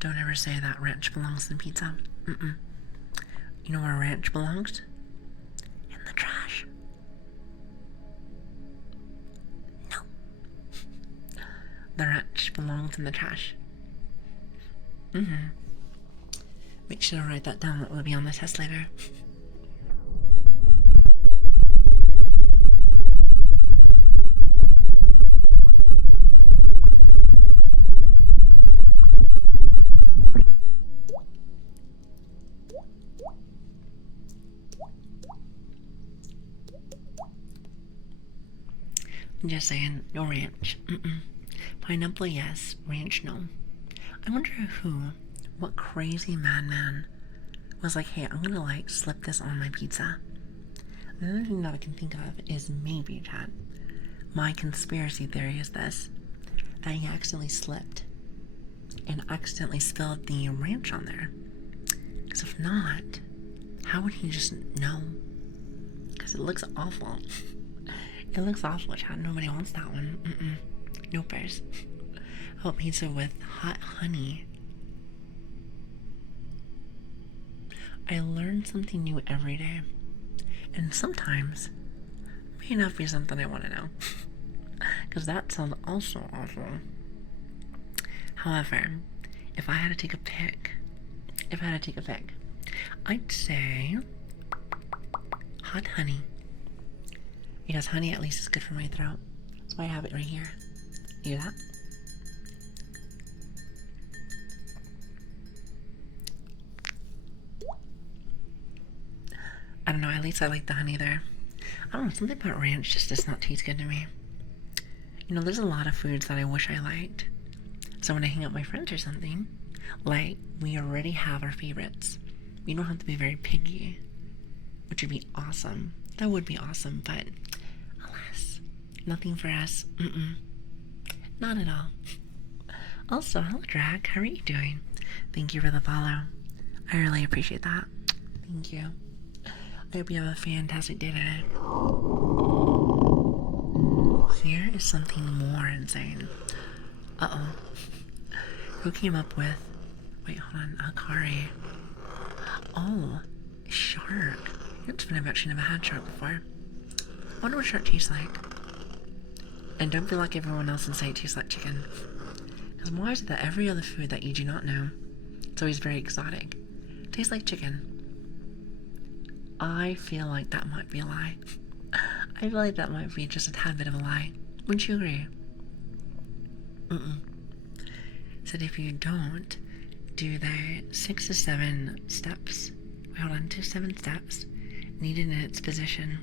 Don't ever say that ranch belongs in pizza. You know where ranch belongs? In the trash. No. The ranch belongs in the trash. Make sure to write that down. That will be on the test later. Just saying, no ranch. Pineapple, yes. Ranch, no. I wonder what crazy madman was like, hey, I'm gonna like slip this on my pizza. The only thing that I can think of is maybe, chat. My conspiracy theory is this: that he accidentally slipped and accidentally spilled the ranch on there. Because if not, how would he just know? Because it looks awful. It looks awful, chat. Nobody wants that one. Nopers. Oh, pizza with hot honey. I learn something new every day. And sometimes may not be something I want to know. Because that sounds also awful. However, if I had to take a pick, I'd say hot honey. Because honey at least is good for my throat. That's why I have it right here. You hear that? I don't know, at least I like the honey there. I don't know, something about ranch just does not taste good to me. You know, there's a lot of foods that I wish I liked. So when I hang out with my friends or something, like, we already have our favorites. We don't have to be very picky, which would be awesome. That would be awesome, but alas, nothing for us. Not at all. Also, hello, Drag. How are you doing? Thank you for the follow. I really appreciate that. Thank you. I hope you have a fantastic day today. Here is something more insane. Uh-oh. Who came up with... Wait, hold on. Akari. Oh, shark. You know, it's funny, I've actually never had shark before. I wonder what shark tastes like. And don't feel like everyone else and say it tastes like chicken. Because why is it that every other food that you do not know, it's always very exotic, tastes like chicken? I feel like that might be a lie. I feel like that might be just a tad bit of a lie. Wouldn't you agree? Said if you don't do the 6 to 7 steps, wait, hold on, 2 to 7 steps needed in its position,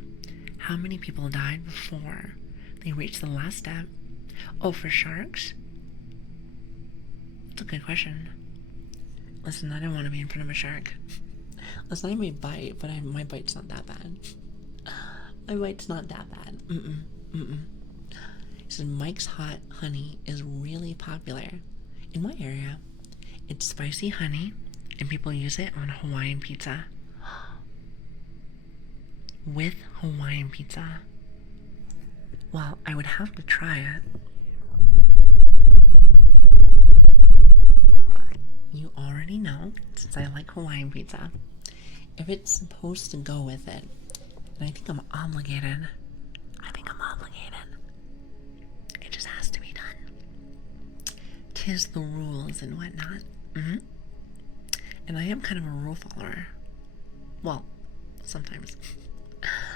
how many people died before they reached the last step? Oh, for sharks? That's a good question. Listen, I don't want to be in front of a shark. Listen, I may bite, but my bite's not that bad. My bite's not that bad. He said Mike's hot honey is really popular in my area. It's spicy honey, and people use it on Hawaiian pizza. With Hawaiian pizza. Well, I would have to try it. You already know, since I like Hawaiian pizza, if it's supposed to go with it, and I think I'm obligated. It just has to be done. 'Tis the rules and whatnot. And I am kind of a rule follower. Well, sometimes.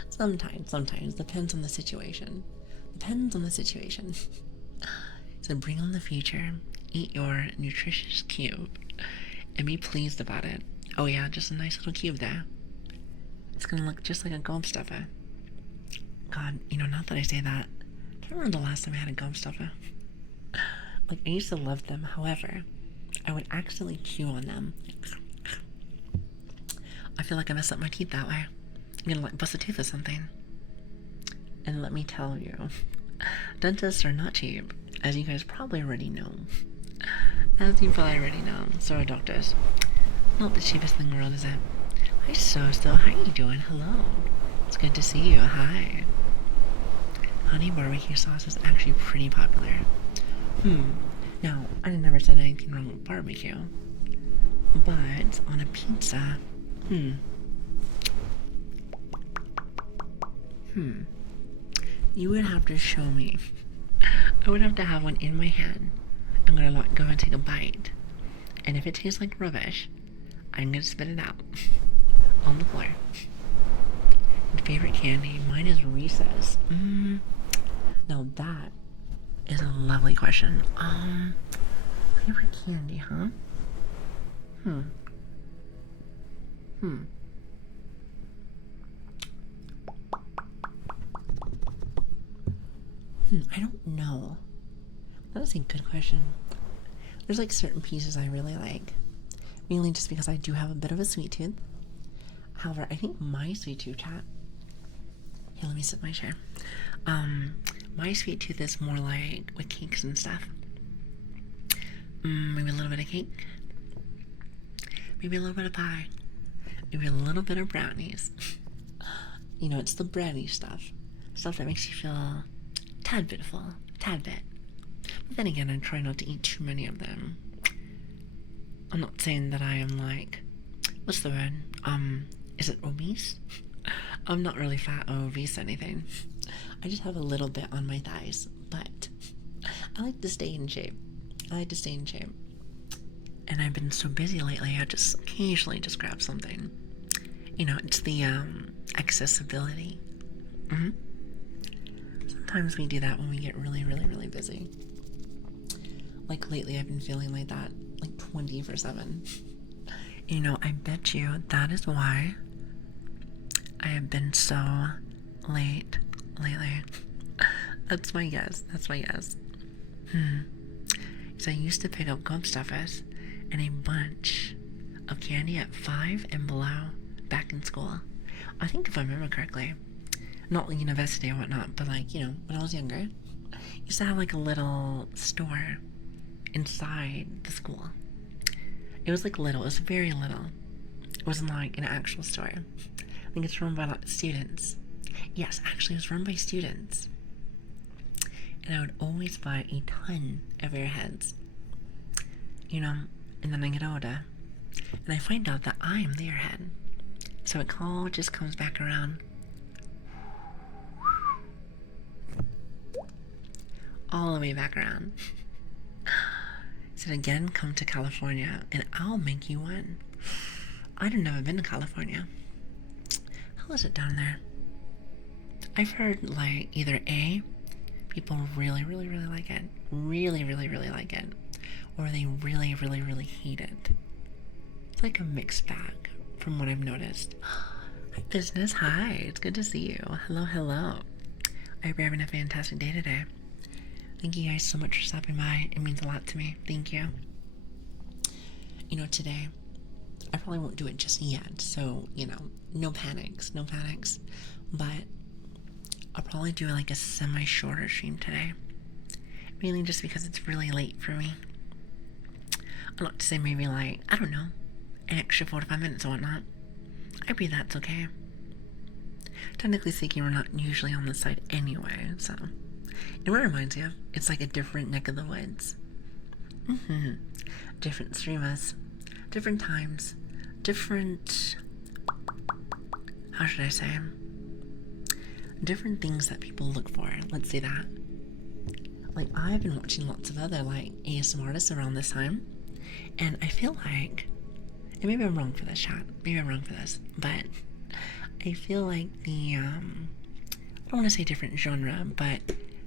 Sometimes. Depends on the situation. So bring on the future, eat your nutritious cube, and be pleased about it. Oh yeah, just a nice little cube there. It's gonna look just like a gum stuffer. God, you know, not that I say that. I don't remember the last time I had a gum stuffer. Like, I used to love them. However, I would accidentally chew on them. I feel like I messed up my teeth that way. I'm gonna like bust a tooth or something. And let me tell you, dentists are not cheap, as you guys probably already know. So are doctors. Not the cheapest thing in the world, is it? Hi, So. How you doing? Hello. It's good to see you. Hi. Honey barbecue sauce is actually pretty popular. Now, I never said anything wrong with barbecue. But on a pizza, you would have to show me. I would have to have one in my hand. I'm gonna go and take a bite. And if it tastes like rubbish, I'm gonna spit it out on the floor. Favorite candy? Mine is Reese's. Now that is a lovely question. Favorite candy, huh? I don't know. That is a good question. There's like certain pieces I really like, mainly just because I do have a bit of a sweet tooth. However, I think my sweet tooth, chat. Here, let me sit in my chair. My sweet tooth is more like with cakes and stuff. Maybe a little bit of cake. Maybe a little bit of pie. Maybe a little bit of brownies. You know, it's the bready stuff. Stuff that makes you feel a tad bit full. Tad bit. But then again, I try not to eat too many of them. I'm not saying that I am like, what's the word? Is it obese? I'm not really fat or obese or anything. I just have a little bit on my thighs, but I like to stay in shape. And I've been so busy lately, I just occasionally just grab something. You know, it's the accessibility. Sometimes we do that when we get really, really, really busy. Like lately, I've been feeling like that, like 24/7. You know, I bet you that is why I have been so late lately. That's my guess. So I used to pick up gum stuffers and a bunch of candy at 5 and below back in school. I think if I remember correctly, not like university or whatnot, but like, you know, when I was younger, I used to have like a little store inside the school. It was like little, it was very little. It wasn't like an actual store. I think it's run by like students. Yes, actually it was run by students. And I would always buy a ton of airheads. You know, and then I get older and I find out that I am the airhead. So it all just comes back around. All the way back around. So again, come to California and I'll make you one. I've never been to California. How is it down there? I've heard like either A, people really, really, really like it. Really, really, really like it. Or they really, really, really hate it. It's like a mixed bag from what I've noticed. Hi business, hi, it's good to see you. Hello, hello. I hope you're having a fantastic day today. Thank you guys so much for stopping by. It means a lot to me. Thank you. You know, today, I probably won't do it just yet. So, you know, no panics. But I'll probably do like a semi-shorter stream today. Mainly just because it's really late for me. I'd like to say maybe like, I don't know, an extra 45 minutes or whatnot. I breathe, that's okay. Technically speaking, we're not usually on this side anyway, so. And what it reminds you of, it's like a different neck of the woods. Different streamers, different times, different, how should I say, different things that people look for, let's say that. Like, I've been watching lots of other, like, ASMR artists around this time, and I feel like, and maybe I'm wrong for this, chat, but I feel like the, I don't want to say different genre, but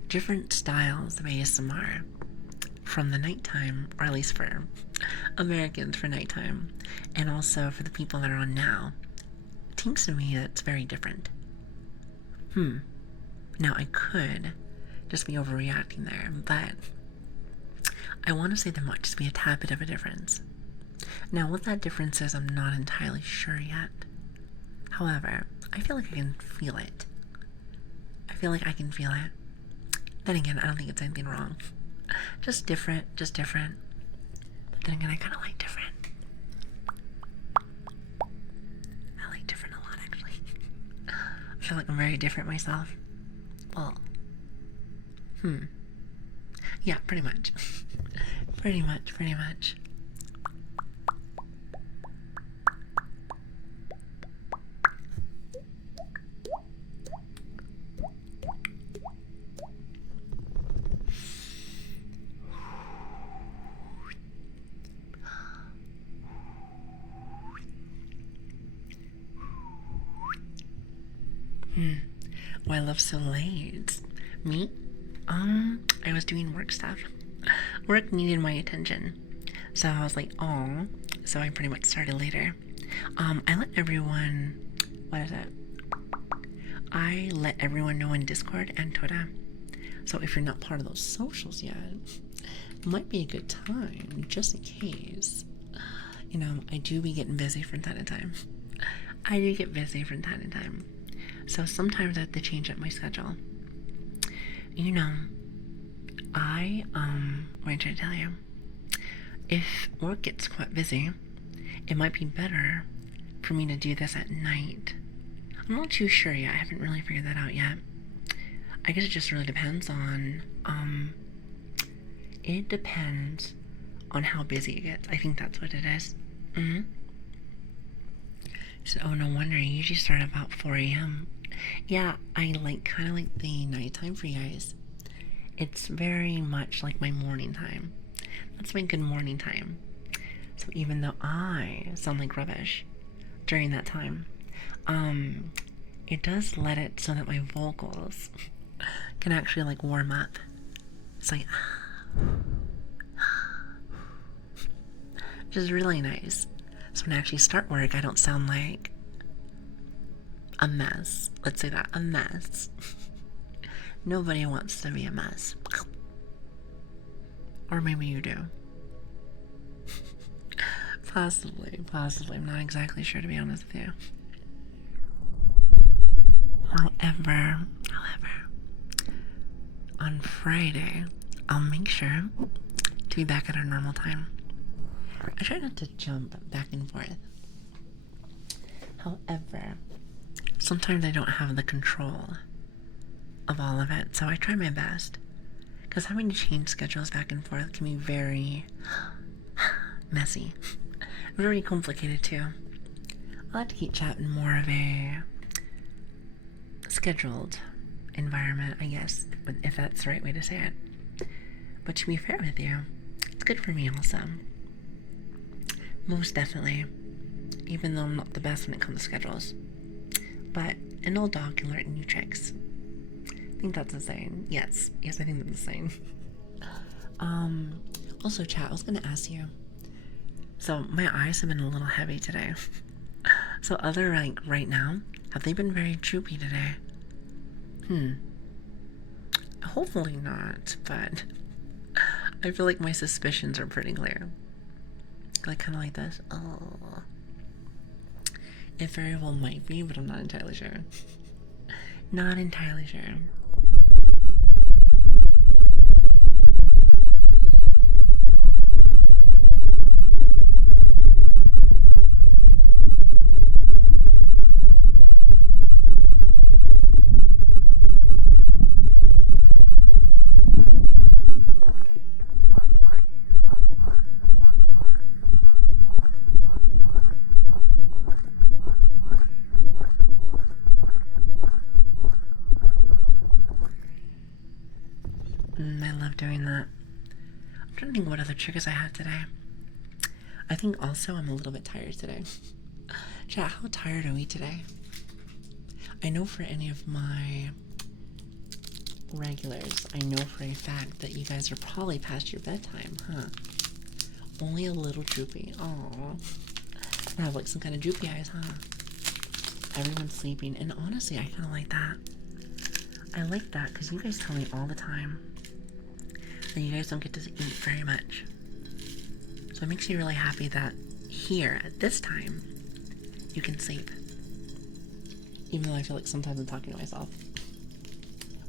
different styles of ASMR from the nighttime, or at least for Americans for nighttime, and also for the people that are on now, it seems to me that it's very different. Now I could just be overreacting there, but I want to say there might just be a tad bit of a difference. Now what that difference is, I'm not entirely sure yet. However, I feel like I can feel it. Then again, I don't think it's anything wrong. Just different. But then again, I kind of like different. I like different a lot, actually. I feel like I'm very different myself. Well, yeah, pretty much. pretty much. Why I love so late? Me? I was doing work stuff. Work needed my attention. So I was like, oh. So I pretty much started later. I let everyone, I let everyone know in Discord and Twitter So if you're not part of those socials yet, it might be a good time, just in case. You know, I do be getting busy from time to time. I do get busy from time to time. So sometimes I have to change up my schedule. You know, what am I trying to tell you? If work gets quite busy, it might be better for me to do this at night. I'm not too sure yet. I haven't really figured that out yet. I guess it just really depends on, it depends on how busy it gets. I think that's what it is. So, oh, no wonder. I usually start about 4 a.m. Yeah, I kind of like the nighttime for you guys. It's very much like my morning time. That's my good morning time. So even though I sound like rubbish during that time, it does let it so that my vocals can actually like warm up. It's like, which is really nice. So when I actually start work, I don't sound like a mess. Let's say that, a mess. Nobody wants to be a mess. Or maybe you do. Possibly. I'm not exactly sure, to be honest with you. However, on Friday, I'll make sure to be back at our normal time. I try not to jump back and forth. However, sometimes I don't have the control of all of it, so I try my best. Because having to change schedules back and forth can be very messy. Very complicated too. I'll have to keep chatting more of a scheduled environment, I guess, if that's the right way to say it. But to be fair with you, it's good for me also. Most definitely. Even though I'm not the best when it comes to schedules. But an old dog can learn new tricks. I think that's the saying. Yes, I think that's the saying. Also, chat, I was gonna ask you. So my eyes have been a little heavy today. So other, like, right now, have they been very droopy today? Hopefully not, but I feel like my suspicions are pretty clear. Like, kind of like this. Oh. It very well might be, but I'm not entirely sure. Not entirely sure. I love doing that. I'm trying to think what other triggers I had today. I think also I'm a little bit tired today. Chat, how tired are we today? I know for any of my regulars, I know for a fact that you guys are probably past your bedtime, huh? Only a little droopy. Aww. I have like some kind of droopy eyes, huh? Everyone's sleeping, and honestly, I kind of like that. I like that because you guys tell me all the time that you guys don't get to eat very much. So it makes me really happy that here, at this time, you can sleep. Even though I feel like sometimes I'm talking to myself.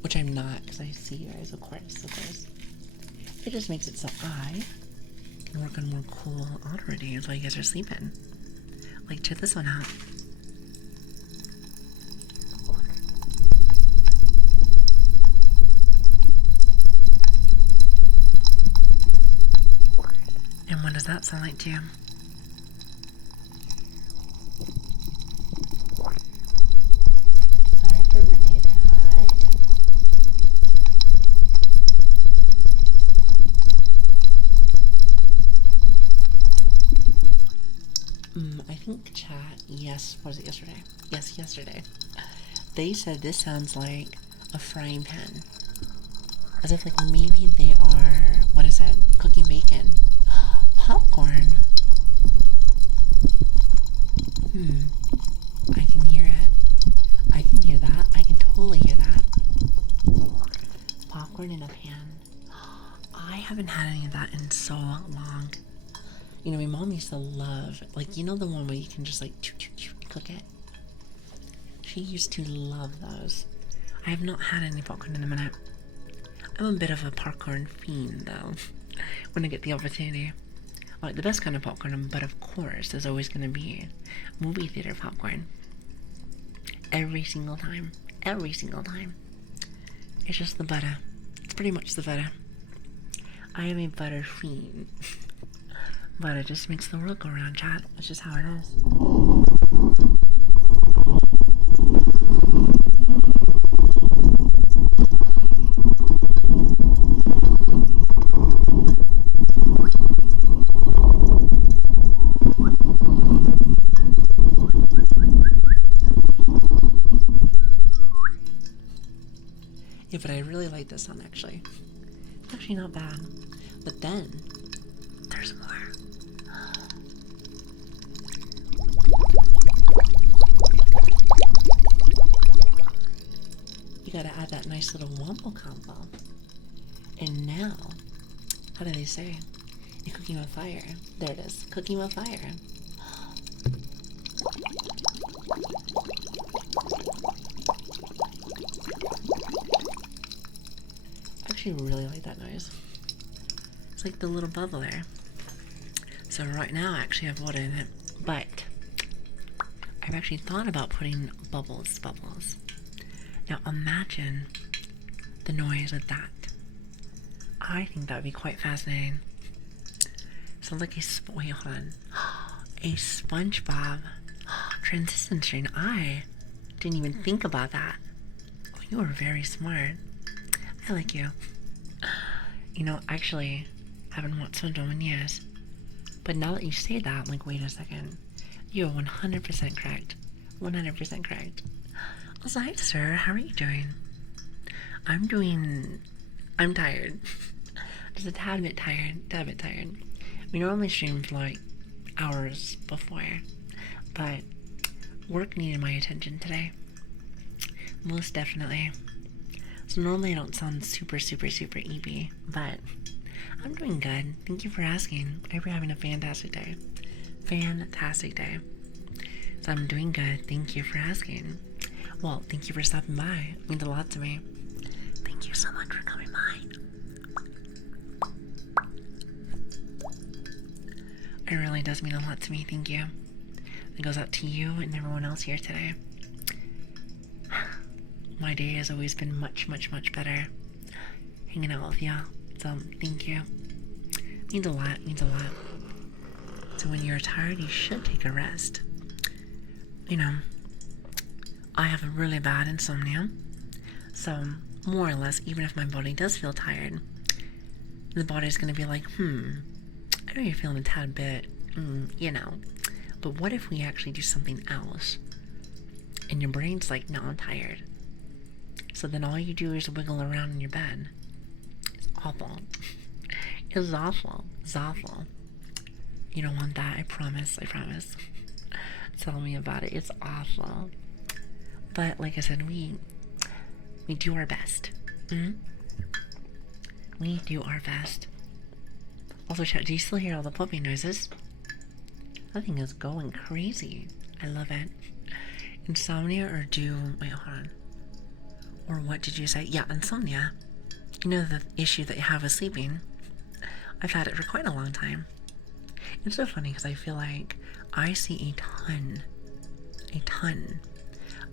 Which I'm not, because I see you guys, of course. It just makes it so I can work on more cool auto routines while you guys are sleeping. Like, check this one out. And what does that sound like to you? Sorry for Renee. Hi. I think chat, yes, was it yesterday? Yes, yesterday. They said this sounds like a frying pan. As if like maybe they are, what is it, cooking bacon. Popcorn. I can hear it. I can hear that. I can totally hear that. Popcorn haven't had any of that in so long. You know, my mom used to love, like, you know the one where you can just like cook it? She used to love those. I have not had any popcorn in a minute. I'm a bit of a popcorn fiend though, when I get the opportunity. Like the best kind of popcorn, but of course there's always going to be movie theater popcorn. Every single time. Every single time. It's just the butter. It's pretty much the butter. I am a butter fiend. Butter just makes the world go round, chat. That's just how it is. Yeah, but I really like this one actually. It's actually not bad. But then, there's more. You gotta add that nice little womble combo. And now, how do they say? You're cooking with fire. There it is. Cooking with fire. I actually really like that noise. It's like the little bubble there. So right now I actually have water in it, but I've actually thought about putting bubbles. Now imagine the noise with that. I think that would be quite fascinating. Sounds like wait, hold on. A SpongeBob transition string. I didn't even think about that. Oh, you are very smart. I like you. You know, actually, haven't watched SpongeBob in years. But now that you say that, I'm like, wait a second. You are 100% correct. 100% correct. Also, hi, sir. How are you doing? I'm tired. Just a tad bit tired. We normally stream for like hours before, but work needed my attention today. Most definitely. So normally I don't sound super EB, but I'm doing good. Thank you for asking. I hope you're having a fantastic day. Fantastic day. So I'm doing good. Thank you for asking. Well, thank you for stopping by. It means a lot to me. Thank you so much for coming by. It really does mean a lot to me. Thank you. It goes out to you and everyone else here today. My day has always been much better hanging out with y'all. So thank you. Means a lot. So when you're tired, you should take a rest. You know, I have a really bad insomnia. So more or less, even if my body does feel tired, the body's gonna be like, I know you're feeling a tad bit, you know, but what if we actually do something else? And your brain's like, no, I'm tired. So then all you do is wiggle around in your bed. It's awful. It's awful. You don't want that, I promise. Tell me about it. It's awful. But like I said, we do our best. We do our best. Also, chat, do you still hear all the puppy noises? That thing is going crazy. I love it. Insomnia or wait, hold on. Or what did you say? Yeah, insomnia. You know the issue that you have with sleeping. I've had it for quite a long time. It's so funny because I feel like I see a ton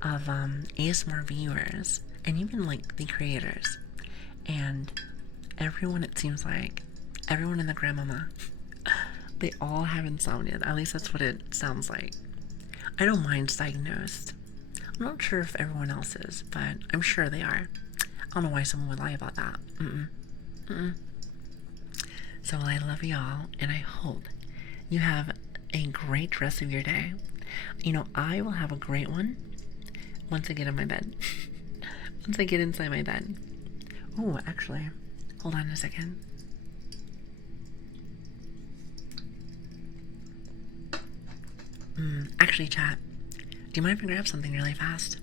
of ASMR viewers and even like the creators, and everyone, it seems like everyone and the grandmama, they all have insomnia. At least that's what it sounds like. I know mine's diagnosed. I'm not sure if everyone else is, but I'm sure they are. I don't know why someone would lie about that. So I love y'all, and I hope you have a great rest of your day. You know, I will have a great one once I get in my bed. Once I get inside my bed. Oh, actually, hold on a second. Actually, chat, do you mind if I grab something really fast?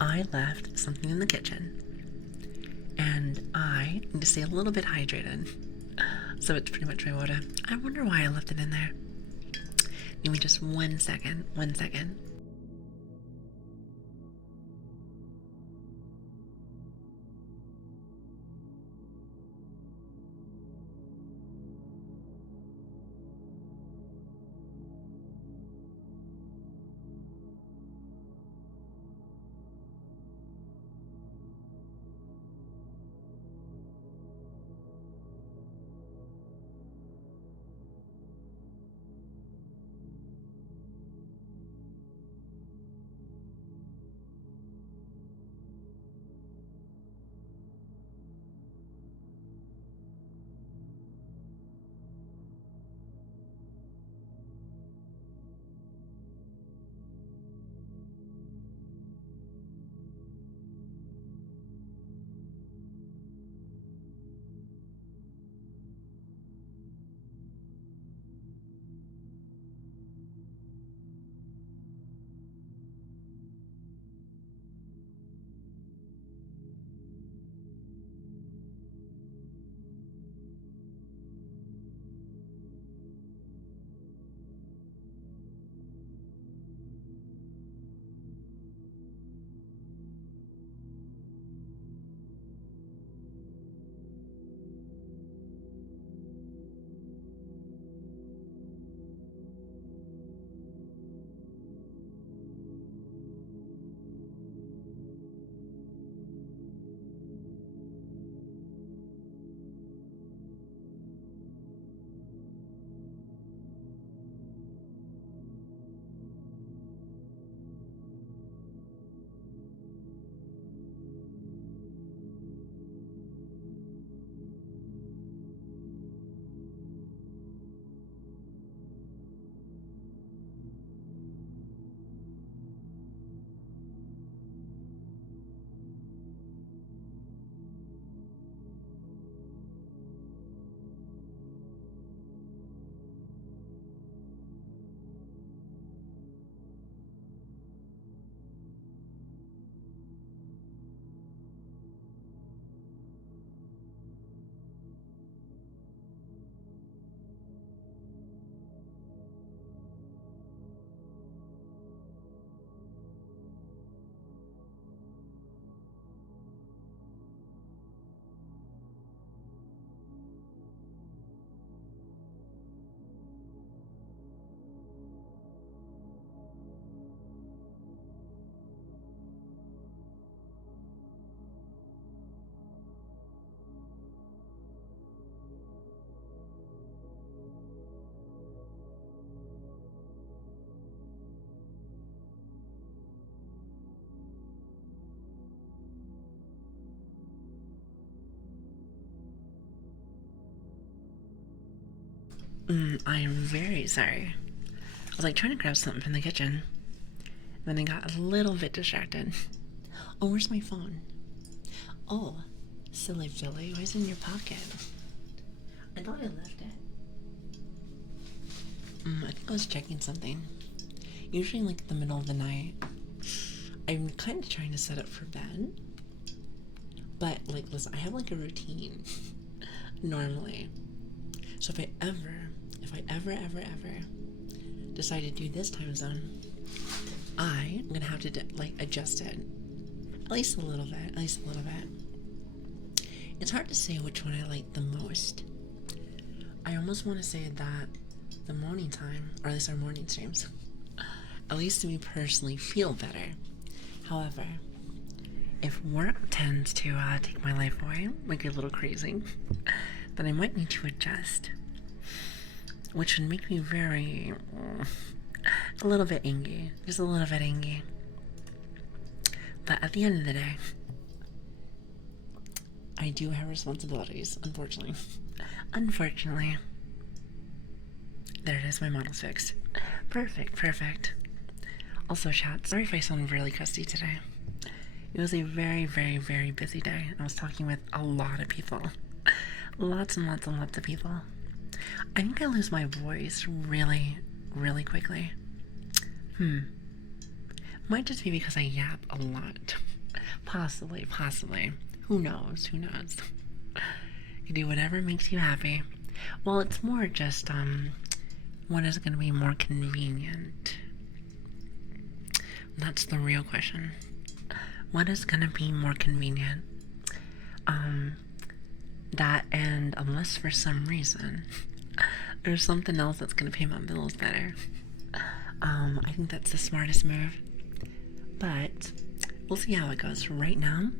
I left something in the kitchen, and I need to stay a little bit hydrated. So it's pretty much my water. I wonder why I left it in there. Give me just 1 second. 1 second. I am very sorry. I was like trying to grab something from the kitchen. Then I got a little bit distracted. Oh, where's my phone? Oh, silly Billy, where's in your pocket? I thought I left it. I think I was checking something. Usually like the middle of the night. I'm kind of trying to set up for bed. But like, listen, I have like a routine normally. So if I ever decide to do this time zone, I'm gonna have to like adjust it at least a little bit. It's hard to say which one I like the most. I almost want to say that the morning time, or at least our morning streams, at least to me personally, feel better. However, if work tends to take my life away, make it a little crazy, then I might need to adjust, which would make me very, a little bit angry, just a little bit angry. But at the end of the day, I do have responsibilities, unfortunately. Unfortunately. There it is, my model's fixed. Perfect. Also, chat, sorry if I sound really crusty today. It was a very busy day. I was talking with a lot of people. Lots and lots of people. I think I lose my voice really quickly. Might just be because I yap a lot. Possibly. Who knows? Who knows? You do whatever makes you happy. Well, it's more just, what is going to be more convenient? That's the real question. What is going to be more convenient? That, and unless for some reason there's something else that's going to pay my bills better, I think that's the smartest move. But we'll see how it goes. Right now,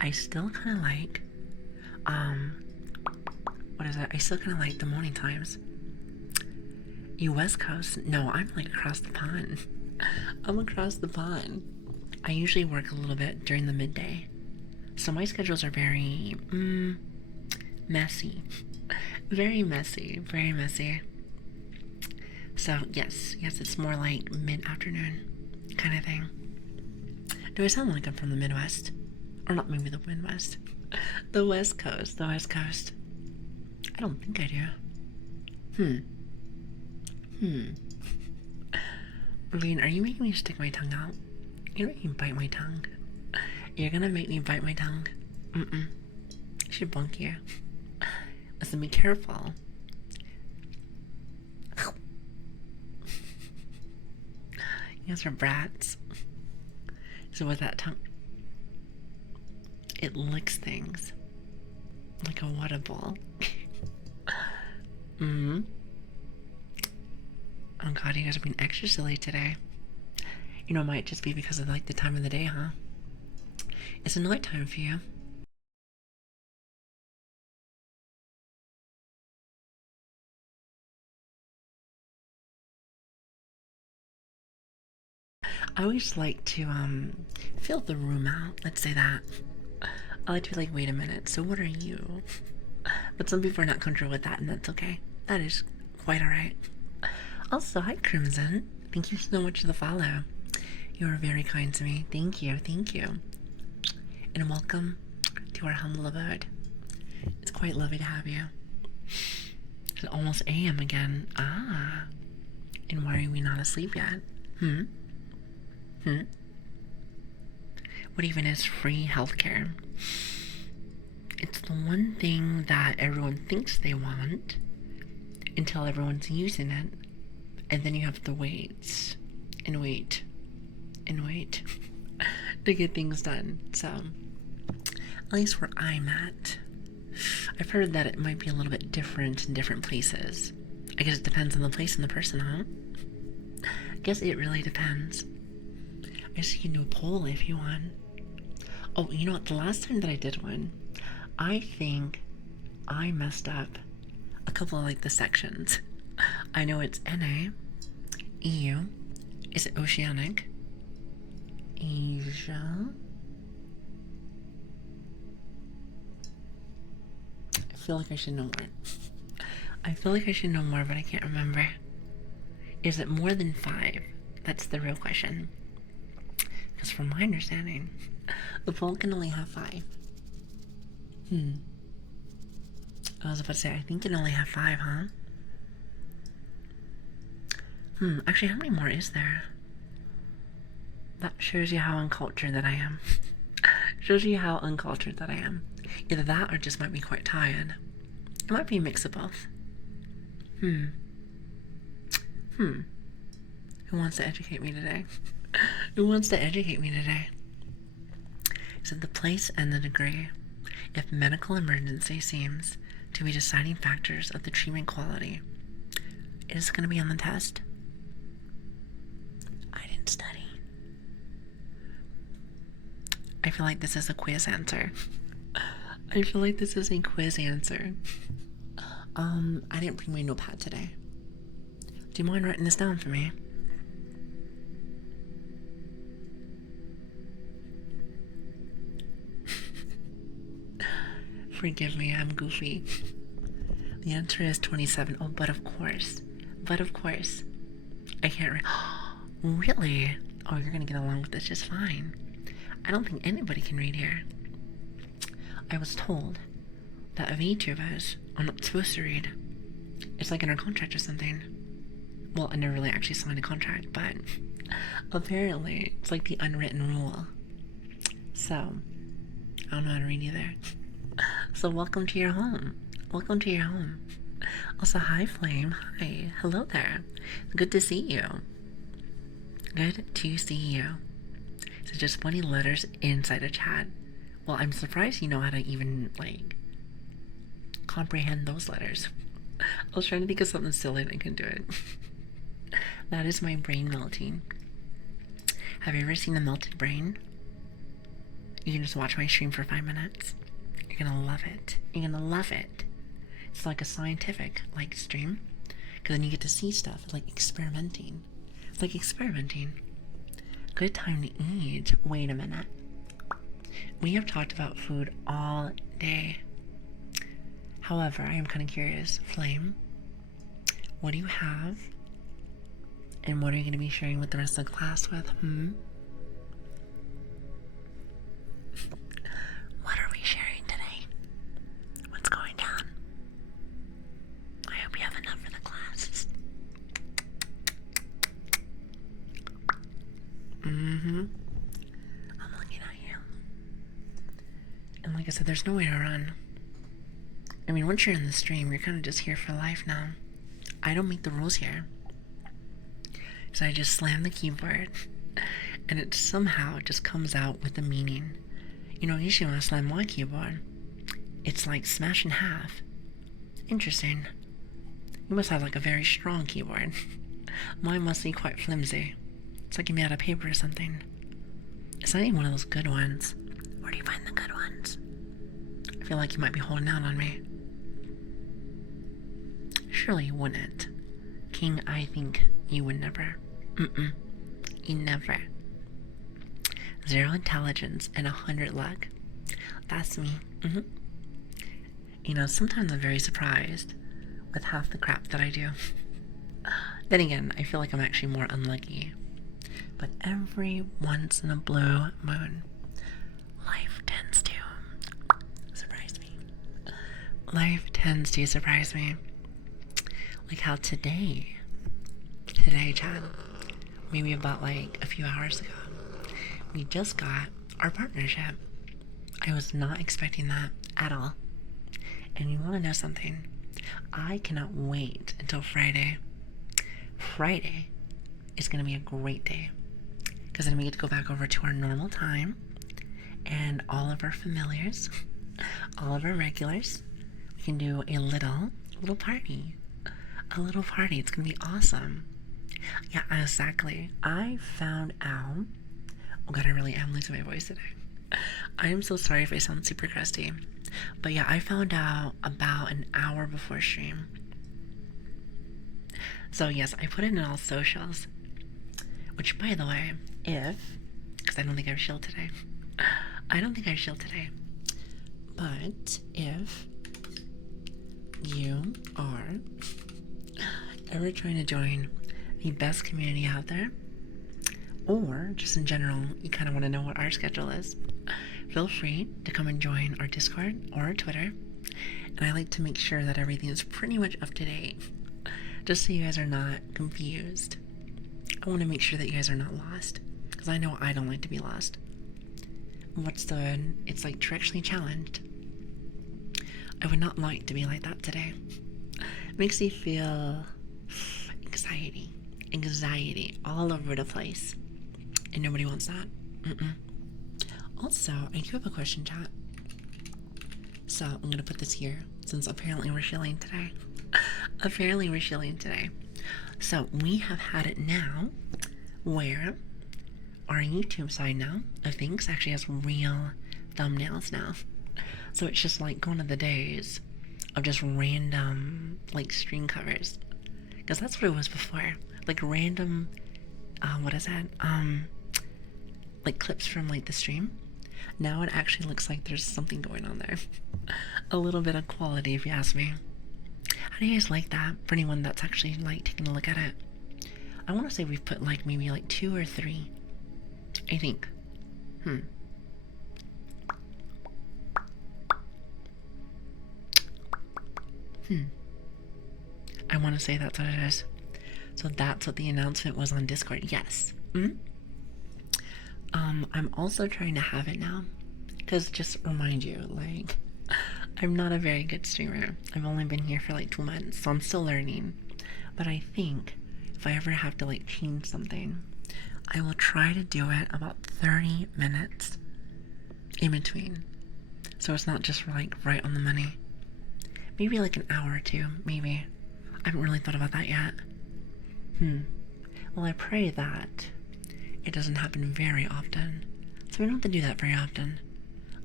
I still kind of like, what is it? I still kind of like the morning times. You West Coast? No, I'm like across the pond. I'm across the pond. I usually work a little bit during the midday. So my schedules are very, messy. Very messy. Very messy. So, yes, it's more like mid-afternoon kind of thing. Do I sound like I'm from the Midwest? Or not maybe the Midwest. The West Coast. I don't think I do. Lilian, are you making me stick my tongue out? You're making me bite my tongue. You're gonna make me bite my tongue? I should bunk you. Listen, be careful. You guys are brats. So with that tongue, it licks things like a water ball. Oh god, you guys are being extra silly today. You know, it might just be because of like the time of the day, huh? It's a night time for you. I always like to fill the room out. Let's say that. I like to be like, wait a minute, so what are you? But some people are not comfortable with that, and that's okay. That is quite alright. Also, hi Crimson. Thank you so much for the follow. You are very kind to me. Thank you. And welcome to our humble abode. It's quite lovely to have you. It's almost AM again. And why are we not asleep yet? What even is free healthcare? It's the one thing that everyone thinks they want until everyone's using it, and then you have to wait and wait and wait to get things done. So, at least where I'm at, I've heard that it might be a little bit different in different places. I guess it depends on the place and the person, huh? I guess it really depends. I guess you can do a poll if you want. Oh, you know what? The last time that I did one, I think I messed up a couple of like the sections. I know it's NA, EU, is it Oceanic, Asia? I feel like I should know more. But I can't remember. Is it more than 5? That's the real question. Because from my understanding, the poll can only have 5. I was about to say, I think it can only have 5, huh? Actually, how many more is there? That shows you how uncultured that I am. Shows you how uncultured that I am. Either that or just might be quite tired. It might be a mix of both. Who wants to educate me today? Who wants to educate me today? Is it the place and the degree? If medical emergency seems to be deciding factors of the treatment quality, is it going to be on the test? I didn't study. I feel like this is a quiz answer. I didn't bring my notepad today. Do you mind writing this down for me? Forgive me, I'm goofy. The answer is 27. Oh, but of course. I can't Really? Oh, you're gonna get along with this just fine. I don't think anybody can read here. I was told that VTubers are not supposed to read. It's like in our contract or something. Well, I never really actually signed a contract, but apparently it's like the unwritten rule. So, I don't know how to read either. So welcome to your home. Welcome to your home. Also, hi Flame. Hi. Hello there. Good to see you. Good to see you. So just 20 letters inside a chat. Well, I'm surprised you know how to even, like, comprehend those letters. I was trying to think of something silly and I couldn't do it. That is my brain melting. Have you ever seen a melted brain? You can just watch my stream for 5 minutes. You're gonna love it. You're gonna love it. It's like a scientific, like, stream. Because then you get to see stuff, like experimenting. It's like experimenting. Good time to eat. Wait a minute. We have talked about food all day. However, I am kind of curious. Flame, what do you have? And what are you going to be sharing with the rest of the class with? What are we sharing today? What's going down? I hope you have enough for the class. I'm looking at you. And like I said, there's no way to run. I mean, once you're in the stream, you're kind of just here for life now. I don't make the rules here. So I just slam the keyboard, and it somehow just comes out with a meaning. You know, usually when I slam my keyboard, it's like smash in half. Interesting. You must have like a very strong keyboard. Mine must be quite flimsy. It's like you made out of paper or something. It's not even one of those good ones. Where do you find the good ones? I feel like you might be holding out on me. Surely you wouldn't. King, I think you would never. You never. 0 intelligence and 100 luck. That's me. You know, sometimes I'm very surprised with half the crap that I do. Then again, I feel like I'm actually more unlucky. But every once in a blue moon, life tends to surprise me. Life tends to surprise me. Like how today, Chad, maybe about like a few hours ago, we just got our partnership. I was not expecting that at all. And you want to know something? I cannot wait until Friday. Friday is going to be a great day. Because then we get to go back over to our normal time. And all of our familiars, all of our regulars, we can do a little party. A little party. It's going to be awesome. Yeah, exactly. I found out... Oh god, I really am losing my voice today. I am so sorry if I sound super crusty. But yeah, I found out about an hour before stream. So yes, I put it in all socials. Which, by the way, because I don't think I've shilled today. But if you are ever trying to join the best community out there, or just in general, you kind of want to know what our schedule is, feel free to come and join our Discord or our Twitter. And I like to make sure that everything is pretty much up to date, just so you guys are not confused. I want to make sure that you guys are not lost, because I know I don't like to be lost. It's like directionally challenged. I would not like to be like that today. It makes me feel anxiety all over the place. And nobody wants that. Also, I do have a question, chat. So I'm gonna put this here, since apparently we're shilling today. So we have had it now where our YouTube side now of things actually has real thumbnails now. So it's just like one of the days of just random like stream covers, because that's what it was before, like random like clips from like the stream. Now it actually looks like there's something going on there. A little bit of quality, if you ask me. How do you guys like that? For anyone that's actually like taking a look at it, I want to say we've put like maybe like 2 or 3, I think. I want to say that's what it is. So that's what the announcement was on Discord. Yes. I'm also trying to have it now, Because just remind you, like, I'm not a very good streamer. I've only been here for like 2 months, so I'm still learning. But I think if I ever have to like change something, I will try to do it about 30 minutes in between. So it's not just like right on the money. Maybe like an hour or two, maybe. I haven't really thought about that yet. Well, I pray that it doesn't happen very often. So we don't have to do that very often.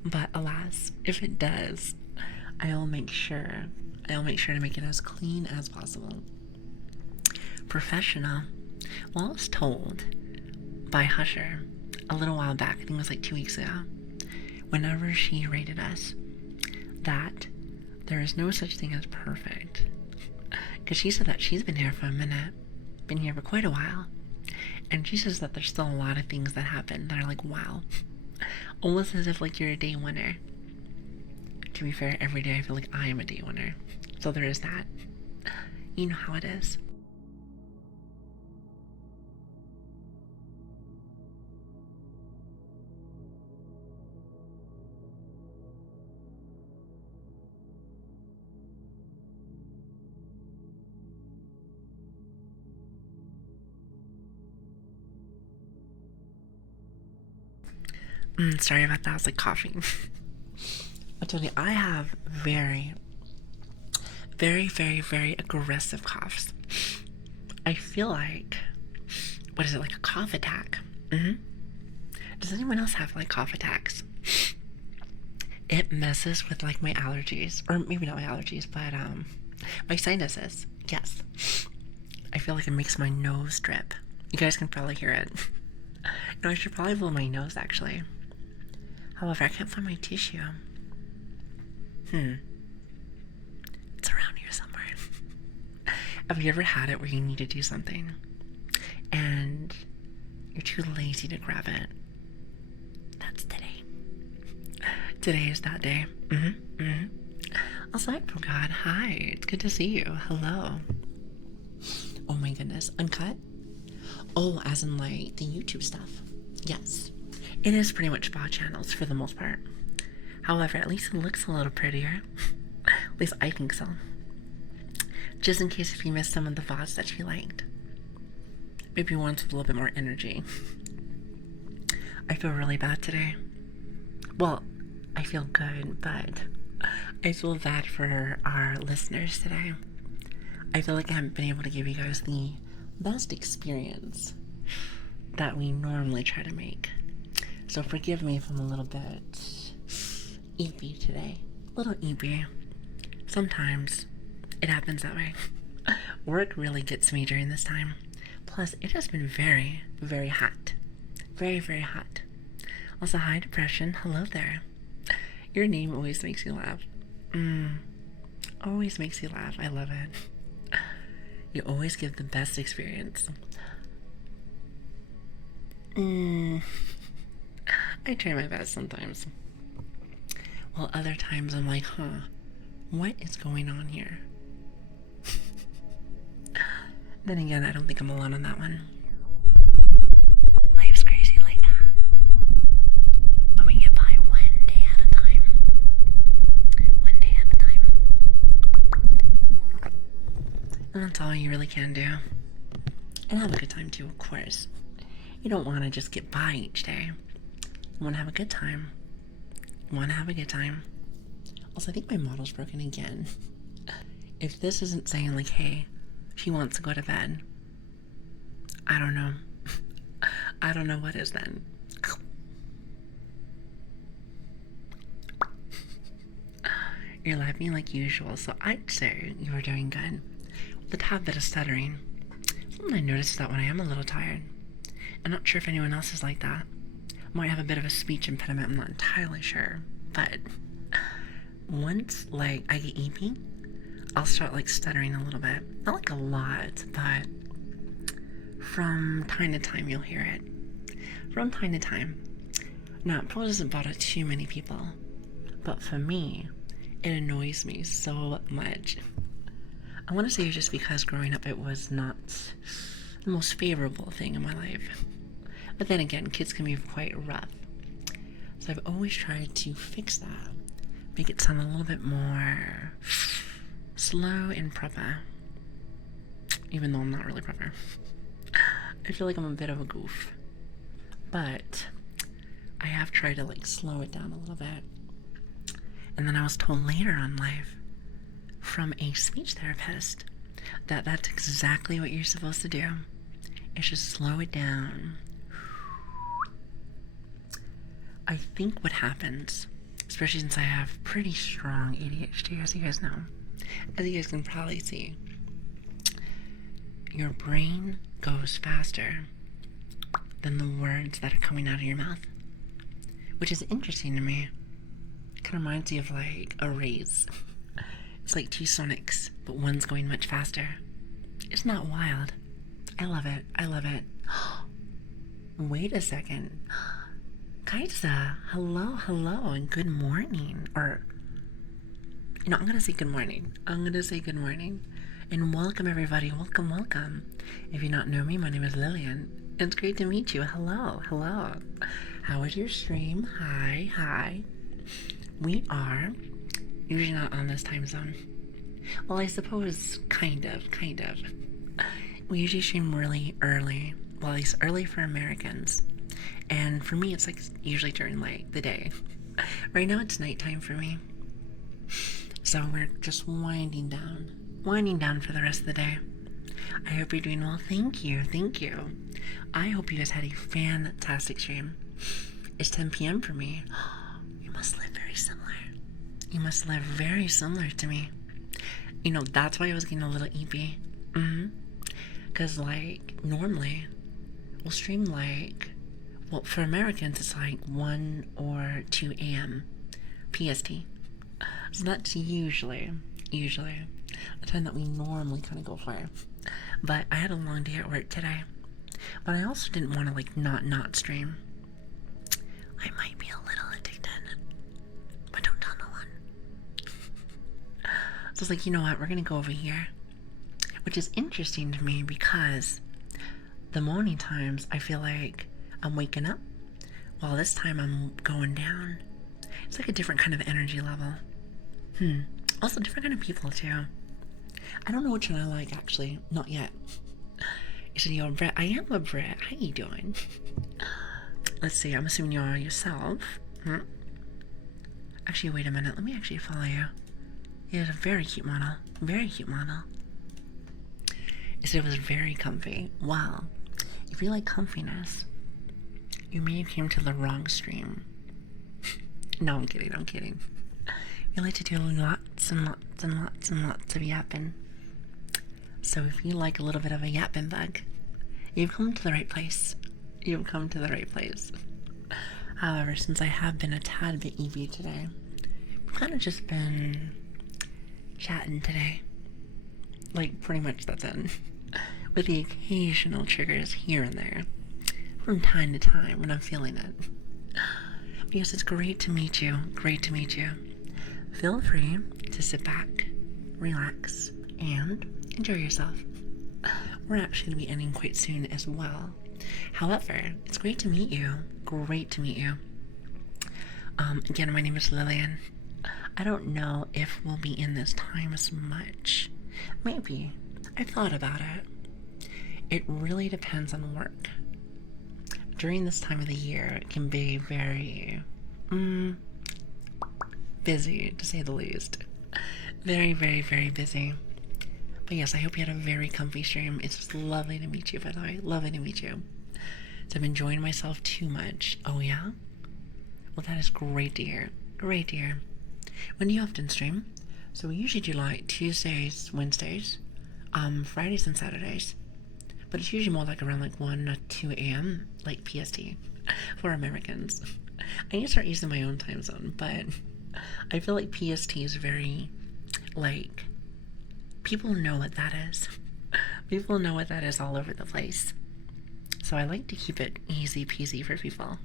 But alas, if it does, I'll make sure to make it as clean as possible. Professional. Well, I was told by Husher a little while back, I think it was like 2 weeks ago, whenever she rated us, that there is no such thing as perfect. Because she said that she's been here for a minute, been here for quite a while, and she says that there's still a lot of things that happen that are like, wow. Almost as if like you're a day winner. To be fair, every day I feel like I am a day winner. So there is that. You know how it is. Sorry about that. I was like coughing. I told you I have very, very, very, very aggressive coughs. I feel like, what is it, like a cough attack? Does anyone else have like cough attacks? It messes with like my allergies, or maybe not my allergies, but my sinuses. Yes, I feel like it makes my nose drip. You guys can probably hear it. No, I should probably blow my nose actually. However, I can't find my tissue. It's around here somewhere. Have you ever had it where you need to do something and you're too lazy to grab it? That's today. Today is that day. Also, I forgot. Hi, it's good to see you. Hello. Oh my goodness. Uncut? Oh, as in like the YouTube stuff. Yes. It is pretty much spa channels for the most part. However, at least it looks a little prettier. At least I think so. Just in case if you missed some of the VODs that you liked. Maybe ones with a little bit more energy. I feel really bad today. Well, I feel good, but I feel bad for our listeners today. I feel like I haven't been able to give you guys the best experience that we normally try to make. So forgive me if I'm a little bit eepy today. A little eepy. Sometimes it happens that way. Work really gets me during this time. Plus, it has been very, very hot. Very, very hot. Also, hi, Depression. Hello there. Your name always makes you laugh. Always makes you laugh. I love it. You always give the best experience. I try my best sometimes. Well, other times I'm like, what is going on here? Then again, I don't think I'm alone on that one. Life's crazy like that. But we get by one day at a time. One day at a time. And that's all you really can do. And have a good time too, of course. You don't want to just get by each day. You want to have a good time. You want to have a good time. Also, I think my model's broken again. If this isn't saying like, hey, she wants to go to bed, I don't know. I don't know what is then. You're laughing like usual, so I'd say you were doing good. With a tad bit of stuttering. Something I noticed is that when I am a little tired, I'm not sure if anyone else is like that. Might have a bit of a speech impediment, I'm not entirely sure. But once like I get eepy, I'll start like stuttering a little bit. Not like a lot, but from time to time you'll hear it. From time to time. Now, it probably doesn't bother too many people, but for me, it annoys me so much. I want to say it's just because growing up it was not the most favorable thing in my life. But then again, kids can be quite rough. So I've always tried to fix that, make it sound a little bit more slow and proper, even though I'm not really proper. I feel like I'm a bit of a goof, but I have tried to like slow it down a little bit. And then I was told later on life from a speech therapist that that's exactly what you're supposed to do. It's just slow it down. I think what happens, especially since I have pretty strong ADHD, as you guys know, as you guys can probably see, your brain goes faster than the words that are coming out of your mouth, which is interesting to me. It kind of reminds me of like a race. It's like two Sonics, but one's going much faster. Isn't that wild? I love it. I love it. Wait a second. Kaisa, hello, and good morning. Or, I'm going to say good morning. And welcome, everybody. Welcome. If you don't know me, my name is Lilian. It's great to meet you. Hello. How was your stream? Hi. We are usually not on this time zone. Well, I suppose kind of. We usually stream really early. Well, at least early for Americans. And for me, it's like usually during like the day. Right now it's nighttime for me. So we're just winding down for the rest of the day. I hope you're doing well. Thank you. I hope you guys had a fantastic stream. It's 10 p.m. for me. You must live very similar to me. You know, that's why I was getting a little eepy. Because, like, normally, we'll stream, like, well, for Americans, it's like 1 or 2 a.m. PST. So that's usually the time that we normally kind of go for. But I had a long day at work today. But I also didn't want to, like, not stream. I might be a little addicted. But don't tell no one. So I was like, you know what? We're going to go over here. Which is interesting to me because the morning times, I feel like I'm waking up. While this time I'm going down. It's like a different kind of energy level. Also different kind of people too. I don't know which one I like, actually. Not yet. You said you're a Brit. I am a Brit. How you doing? Let's see. I'm assuming you're yourself. Actually, wait a minute. Let me actually follow you. You're a very cute model. It said it was very comfy. Wow. If you like comfiness, you may have came to the wrong stream. No, I'm kidding. We like to do lots of yapping. So if you like a little bit of a yapping bug, you've come to the right place. However, since I have been a tad bit EV today, we've kind of just been chatting today. Like, pretty much that's it. With the occasional triggers here and there. From time to time when I'm feeling it. But yes, it's great to meet you. Feel free to sit back, relax, and enjoy yourself. We're actually going to be ending quite soon as well. However, it's great to meet you. Again, my name is Lilian. I don't know if we'll be in this time as much. Maybe. I thought about it. It really depends on work. During this time of the year, it can be very busy, to say the least. Very busy. But yes, I hope you had a very comfy stream. It's just lovely to meet you, by the way. Lovely to meet you. So I'm enjoying myself too much. Oh, yeah? Well, that is great to hear. When do you often stream? So we usually do like Tuesdays, Wednesdays, Fridays and Saturdays. But it's usually more like around like 1 or 2 a.m. like PST for Americans. I need to start using my own time zone, but I feel like PST is very, like, people know what that is. People know what that is all over the place. So I like to keep it easy peasy for people.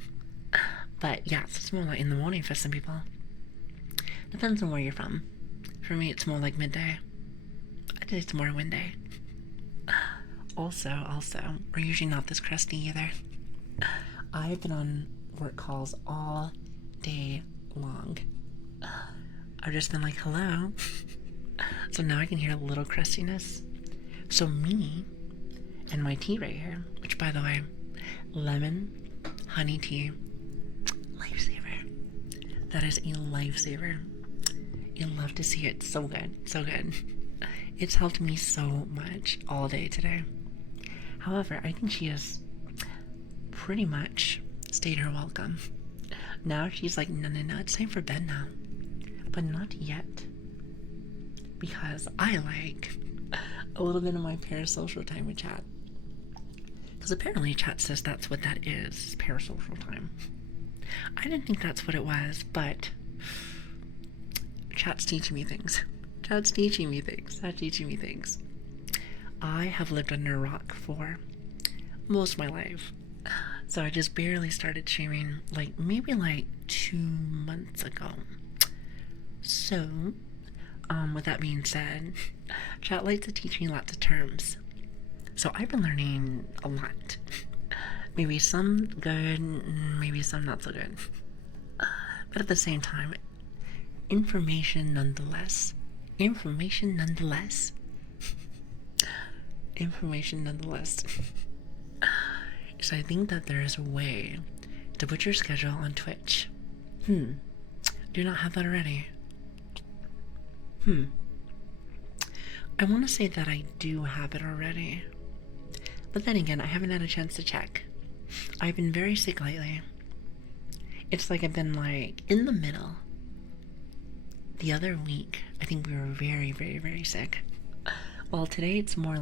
But yeah, it's more like in the morning for some people. Depends on where you're from. For me, it's more like midday. I'd say it's more midday. Also, we're usually not this crusty either. I've been on work calls all day long. I've just been like, hello. So now I can hear a little crustiness. So me and my tea right here, which by the way, lemon honey tea, lifesaver. That is a lifesaver. You'll love to see it. So good, so good. It's helped me so much all day today. However, I think she has pretty much stayed her welcome. Now she's like, no, it's time for bed now. But not yet. Because I like a little bit of my parasocial time with chat. Because apparently chat says that's what that is, parasocial time. I didn't think that's what it was, but chat's teaching me things. Chat's teaching me things. I have lived under a rock for most of my life. So I just barely started streaming maybe 2 months ago. So, with that being said, chat likes to teach me lots of terms. So I've been learning a lot. Maybe some good, maybe some not so good. But at the same time, information nonetheless. Information nonetheless. So I think that there is a way to put your schedule on Twitch. Do you not have that already? I want to say that I do have it already. But then again, I haven't had a chance to check. I've been very sick lately. It's like I've been in the middle. The other week, I think we were very, very, very sick. Well, today it's more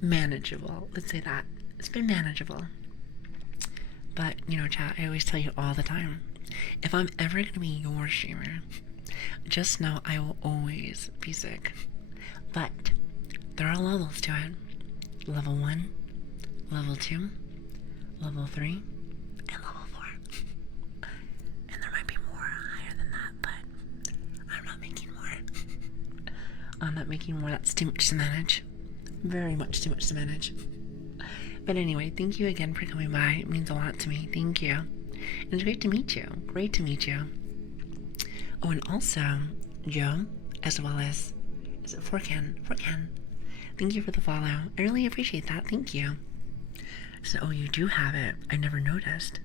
manageable. Let's say that. It's been manageable. But, chat, I always tell you all the time, if I'm ever going to be your streamer, just know I will always be sick. But there are levels to it. Level 1, level 2, level 3, and level 4. And there might be more higher than that, but I'm not making more. I'm not making more. That's too much to manage. Very much too much to manage. But anyway, thank you again for coming by. It means a lot to me. Thank you. And it's great to meet you. Great to meet you. Oh, and also, Joe, as well as, is it Forcan? Thank you for the follow. I really appreciate that. Thank you. So, you do have it. I never noticed.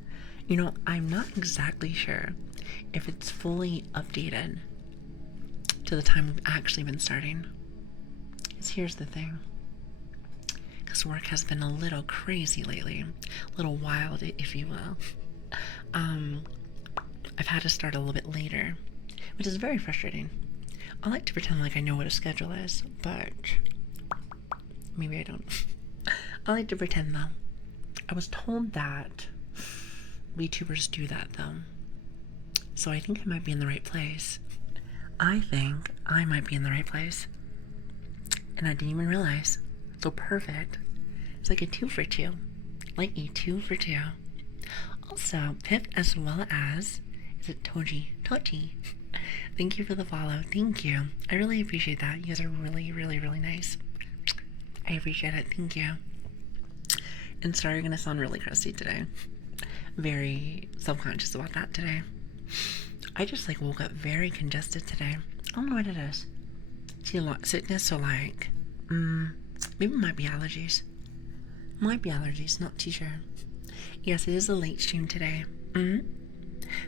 I'm not exactly sure if it's fully updated to the time we've actually been starting. Because here's the thing. Because work has been a little crazy lately. A little wild, if you will. I've had to start a little bit later, which is very frustrating. I like to pretend like I know what a schedule is, but maybe I don't. I like to pretend, though. I was told that VTubers do that, though. So I think I might be in the right place. I think I might be in the right place. And I didn't even realize. So perfect. It's like a 2 for 2. Like a 2 for 2. Also, Pip as well as, is it Toji? Thank you for the follow. Thank you. I really appreciate that. You guys are really, really, really nice. I appreciate it. Thank you. And sorry, I'm going to sound really crusty today. Very self-conscious about that today. I just woke up very congested today. I don't know what it is. See a lot sickness, so maybe it might be allergies. Might be allergies, not too sure. Yes, it is a late stream today.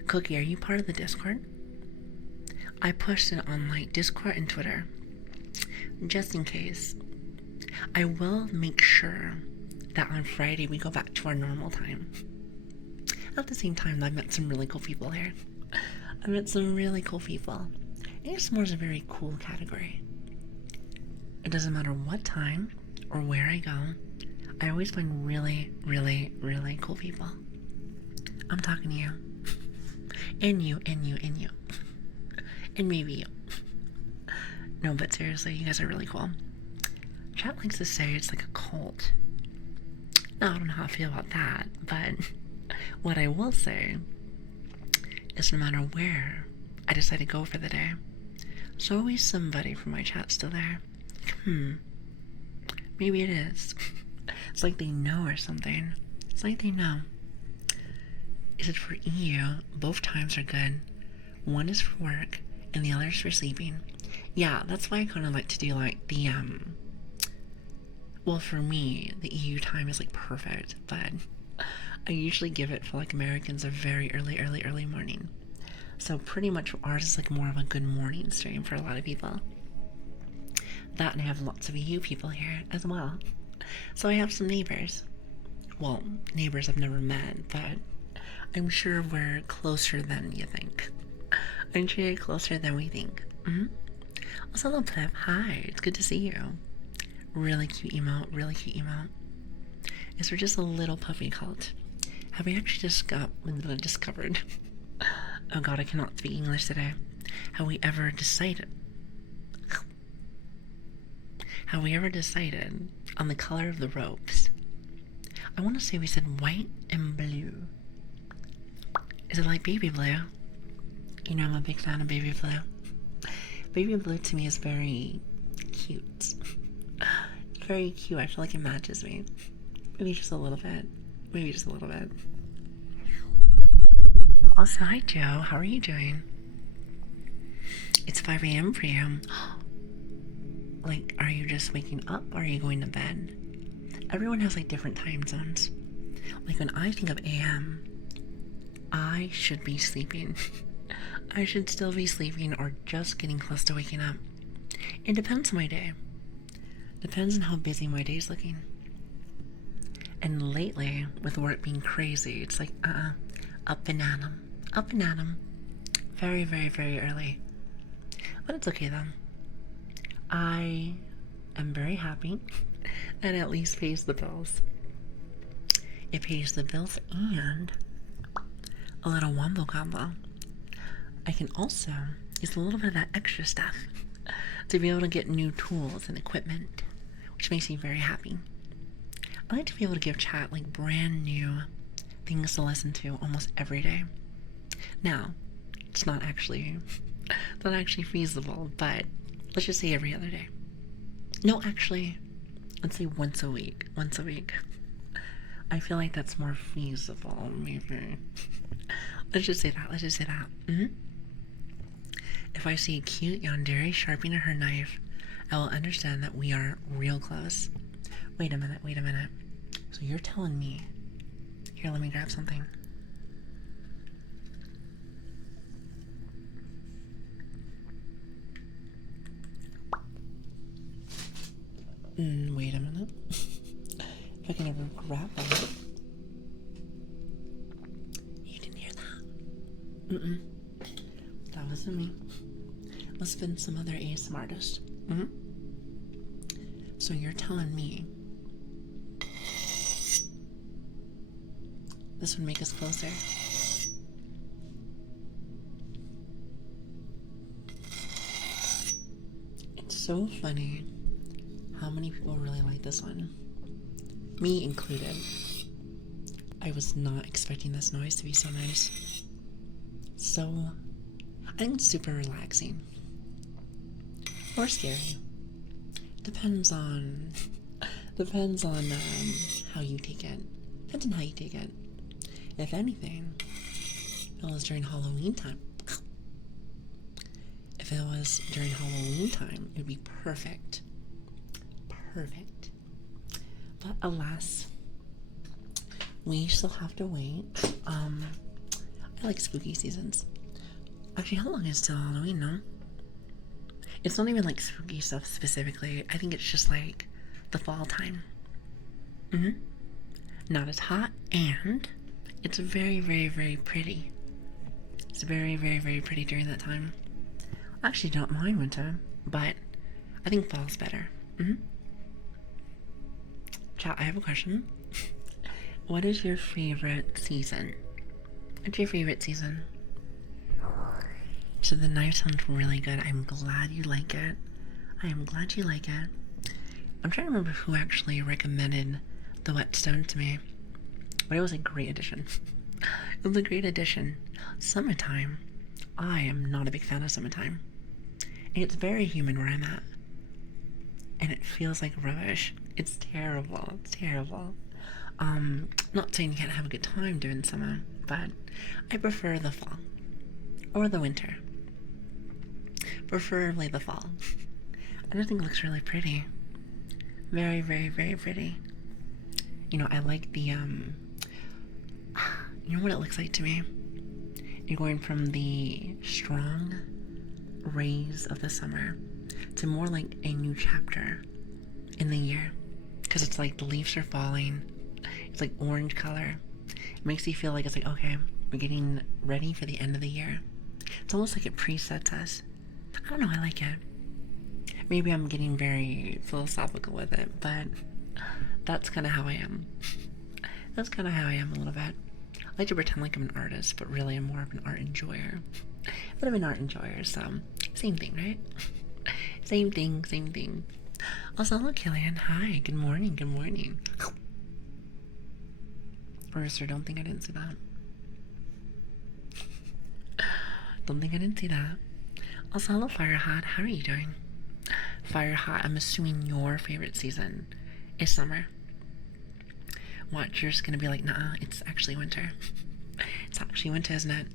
Cookie, are you part of the Discord? I posted on Discord and Twitter. Just in case. I will make sure that on Friday we go back to our normal time. At the same time, I've met some really cool people here. I met some really cool people. ASMR is a very cool category. It doesn't matter what time or where I go, I always find really, really, really cool people. I'm talking to you. And you. And maybe you. No, but seriously, you guys are really cool. Chat likes to say it's like a cult. Now, I don't know how I feel about that, but what I will say is no matter where I decide to go for the day, there's always somebody from my chat still there. Maybe it is. It's like they know or something. It's like they know. is it for EU? Both times are good. One is for work, and the other is for sleeping. Yeah, that's why I kind of like to do like the well, for me, the EU time is like perfect, but I usually give it for like Americans a very early morning. So pretty much ours is like more of a good morning stream for a lot of people. That, and I have lots of EU people here as well. So I have some neighbors. Well, neighbors I've never met, but I'm sure we're closer than you think. I'm sure you're closer than we think. Also, little Plip, hi, it's good to see you. Really cute emote, really cute emote. Is there just a little puppy cult? Have we actually discovered? Oh god, I cannot speak English today. Have we ever decided? Have we ever decided on the color of the robes? I want to say we said white and blue. Is it like baby blue? You know, I'm a big fan of baby blue. Baby blue to me is very cute. It's very cute. I feel like it matches me. Maybe just a little bit. Maybe just a little bit. Also, hi Joe. How are you doing? It's 5 a.m. for you. Like, are you just waking up or are you going to bed? Everyone has like different time zones. Like when I think of AM, I should be sleeping. I should still be sleeping or just getting close to waking up. It depends on my day. Depends on how busy my day's looking. And lately, with work being crazy, it's like, up and at 'em. Up and at 'em. Very early. But it's okay though. I am very happy that it at least pays the bills. It pays the bills and a little wombo combo. I can also use a little bit of that extra stuff to be able to get new tools and equipment, which makes me very happy. I like to be able to give chat like brand new things to listen to almost every day. Now, it's not actually feasible, but let's just say every other day. No, actually, let's say once a week. Once a week. I feel like that's more feasible, maybe. Let's just say that. If I see cute yandere sharpening her knife, I will understand that we are real close. Wait a minute. So you're telling me... Here, let me grab something. Wait a minute. If I can ever grab that. You didn't hear that? That wasn't me. Must have been some other ASMR artist. So you're telling me this would make us closer? It's so funny how many people really like this one. Me included. I was not expecting this noise to be so nice. So, I think it's super relaxing. Or scary. Depends on how you take it. Depends on how you take it. If anything, if it was during Halloween time. If it was during Halloween time, it would be perfect. Perfect. But alas, we still have to wait. I like spooky seasons. Actually, how long is till Halloween, no? It's not even like spooky stuff specifically. I think it's just like the fall time. Not as hot, and it's very pretty. It's very pretty during that time. I actually don't mind winter, but I think fall's better. Chat, I have a question. What is your favorite season? What's your favorite season? So the knife sounds really good. I'm glad you like it. I'm trying to remember who actually recommended the whetstone to me. But it was a great addition. It was a great addition. Summertime. I am not a big fan of summertime. It's very humid where I'm at. And it feels like rubbish. It's terrible. Not saying you can't have a good time during summer, but I prefer the fall or the winter. Preferably the fall. I just think it looks really pretty. Very, very, very pretty. You know, I like the, you know what it looks like to me? You're going from the strong rays of the summer to more like a new chapter in the year. Because it's like the leaves are falling. It's like orange color. It makes you feel like it's like, okay, we're getting ready for the end of the year. It's almost like it presets us. I don't know, I like it. Maybe I'm getting very philosophical with it, but that's kind of how I am. That's kind of how I am a little bit. I like to pretend like I'm an artist, but really I'm more of an art enjoyer. But I'm an art enjoyer, so same thing, right? Same thing, same thing. Also, hello, Lilian. Hi, good morning, good morning. First, don't think I didn't see that. Don't think I didn't see that. Also, hello, Firehot. How are you doing? Firehot, I'm assuming your favorite season is summer. Watch, you're just gonna be like, nah, it's actually winter. It's actually winter, isn't it?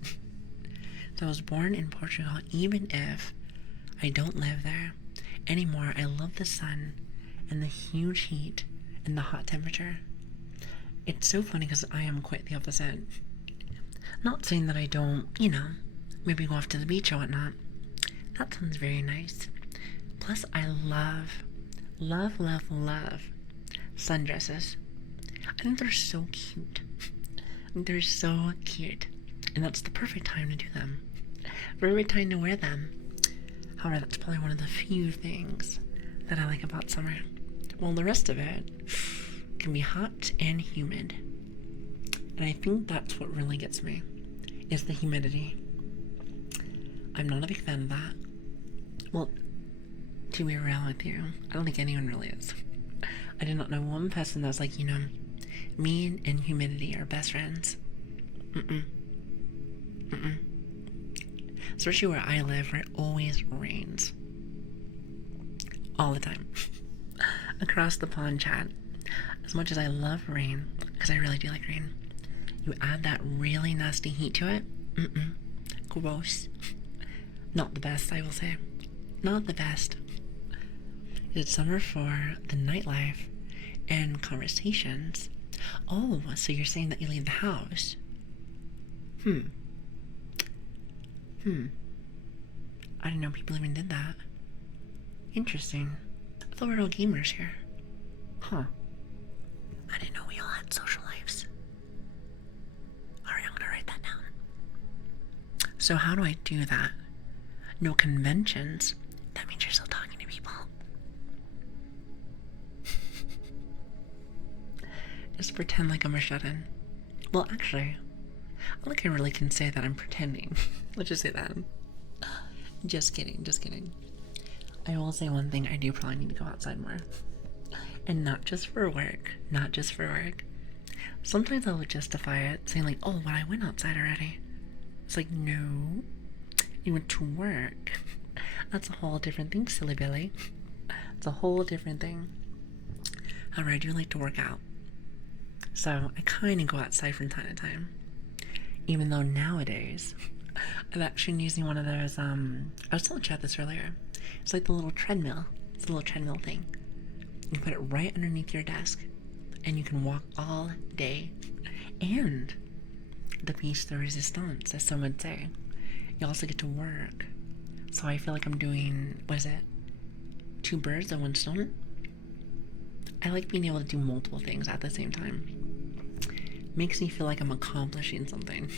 So I was born in Portugal, even if I don't live there anymore. I love the sun and the huge heat and the hot temperature. It's so funny because I am quite the opposite. Not saying that I don't, you know, maybe go off to the beach or whatnot. That sounds very nice. Plus, I love sundresses. I think they're so cute. They're so cute. And that's the perfect time to do them. Perfect time to wear them. However, that's probably one of the few things that I like about summer. Well, the rest of it can be hot and humid. And I think that's what really gets me, is the humidity. I'm not a big fan of that. Well, to be real with you, I don't think anyone really is. I do not know one person that's like, you know, me and humidity are best friends. Especially where I live, where it always rains. All the time. Across the pond, chat. As much as I love rain, because I really do like rain, you add that really nasty heat to it. Gross. Not the best, I will say. Not the best. It's summer for the nightlife and conversations. Oh, so you're saying that you leave the house? I didn't know people even did that. Interesting. I thought we were all gamers here. Huh. I didn't know we all had social lives. Alright, I'm gonna write that down. So how do I do that? No conventions? That means you're still talking to people. Just pretend like I'm a shut-in. Well, actually, I don't think I really can say that I'm pretending. Let's just say that. Just kidding, just kidding. I will say one thing, I do probably need to go outside more. And not just for work. Not just for work. Sometimes I will justify it, saying like, oh, but I went outside already. It's like, no. You went to work. That's a whole different thing, silly Billy. It's a whole different thing. However, I do like to work out. So I kind of go outside from time to time. Even though nowadays, I'm actually using one of those, I was telling Chad this earlier. It's like the little treadmill. It's a little treadmill thing. You put it right underneath your desk, and you can walk all day. And the piece de resistance, as some would say. You also get to work. So I feel like I'm doing, what is it? 2 birds and 1 stone? I like being able to do multiple things at the same time. Makes me feel like I'm accomplishing something.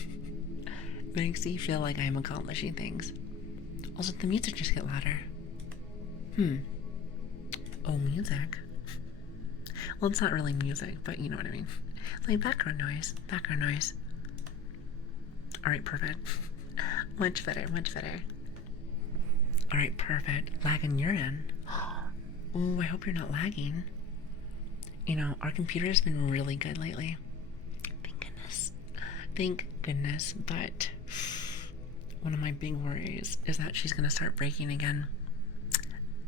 Makes me feel like I'm accomplishing things. Also, the music just get louder. Oh, music. Well, it's not really music, but you know what I mean. It's like background noise. Background noise. Alright, perfect. Much better, much better. Alright, perfect. Lagging your end. Oh, I hope you're not lagging. You know, our computer has been really good lately. Thank goodness. Thank goodness. But one of my big worries is that she's going to start breaking again.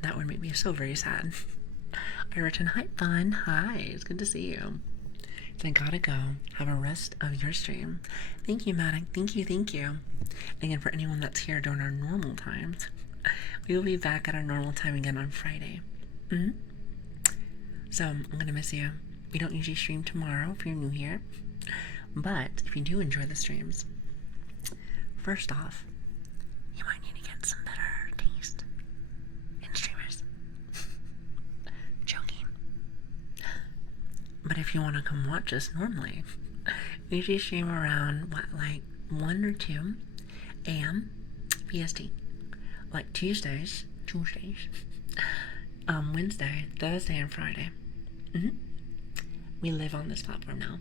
That would make me so very sad. I returned. Hi, Fun. Hi, it's good to see you. So I gotta go. Have a rest of your stream. Thank you, Maddox. Thank you, thank you. Again, for anyone that's here during our normal times, we will be back at our normal time again on Friday. So I'm gonna miss you. We don't usually stream tomorrow if you're new here, but if you do enjoy the streams, first off, you might need to get some better taste in streamers. Joking. But if you want to come watch us normally, we usually stream around, like 1 or 2 a.m. PST. Like Tuesdays, Wednesday, Thursday, and Friday. We live on this platform now.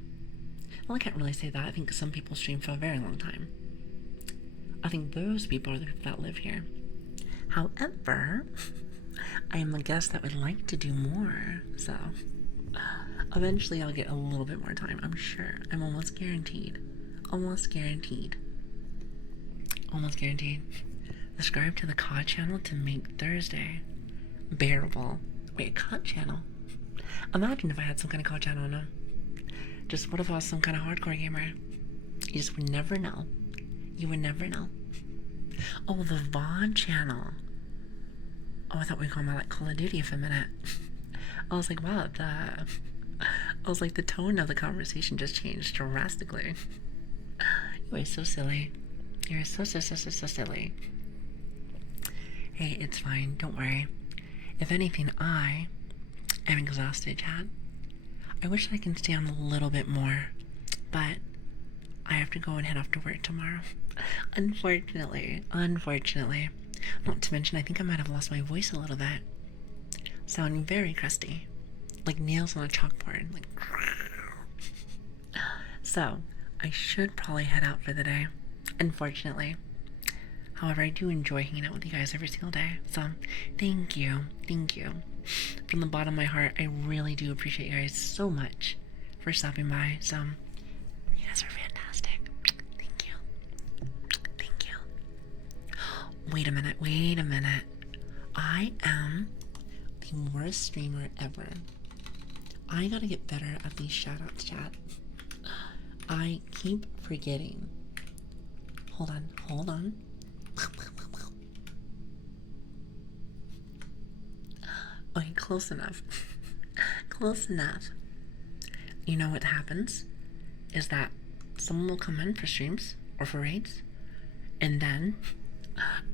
Well, I can't really say that. I think some people stream for a very long time. I think those people are the people that live here. However, I am a guest that would like to do more, so eventually I'll get a little bit more time, I'm sure. I'm almost guaranteed. Almost guaranteed. Almost guaranteed. Subscribe to the COD channel to make Thursday bearable. Wait, a COD channel? Imagine if I had some kind of COD channel now. Just what if I was some kind of hardcore gamer? You just would never know. You would never know. Oh, the VOD channel. Oh, I thought we were calling about like Call of Duty for a minute. I was like, wow, the tone of the conversation just changed drastically. You are so silly. You're so silly. Hey, it's fine. Don't worry. If anything, I am exhausted, chat. I wish I can stay on a little bit more, but I have to go and head off to work tomorrow. Unfortunately. Not to mention, I think I might have lost my voice a little bit. Sounding very crusty. Like nails on a chalkboard. Like. So, I should probably head out for the day. Unfortunately. However, I do enjoy hanging out with you guys every single day. So, thank you. From the bottom of my heart, I really do appreciate you guys so much for stopping by. So, you guys are fantastic. Thank you. Wait a minute. I am the worst streamer ever. I gotta get better at these shoutouts, chat. I keep forgetting. Hold on. Okay, close enough. You know what happens is that someone will come in for streams or for raids, and then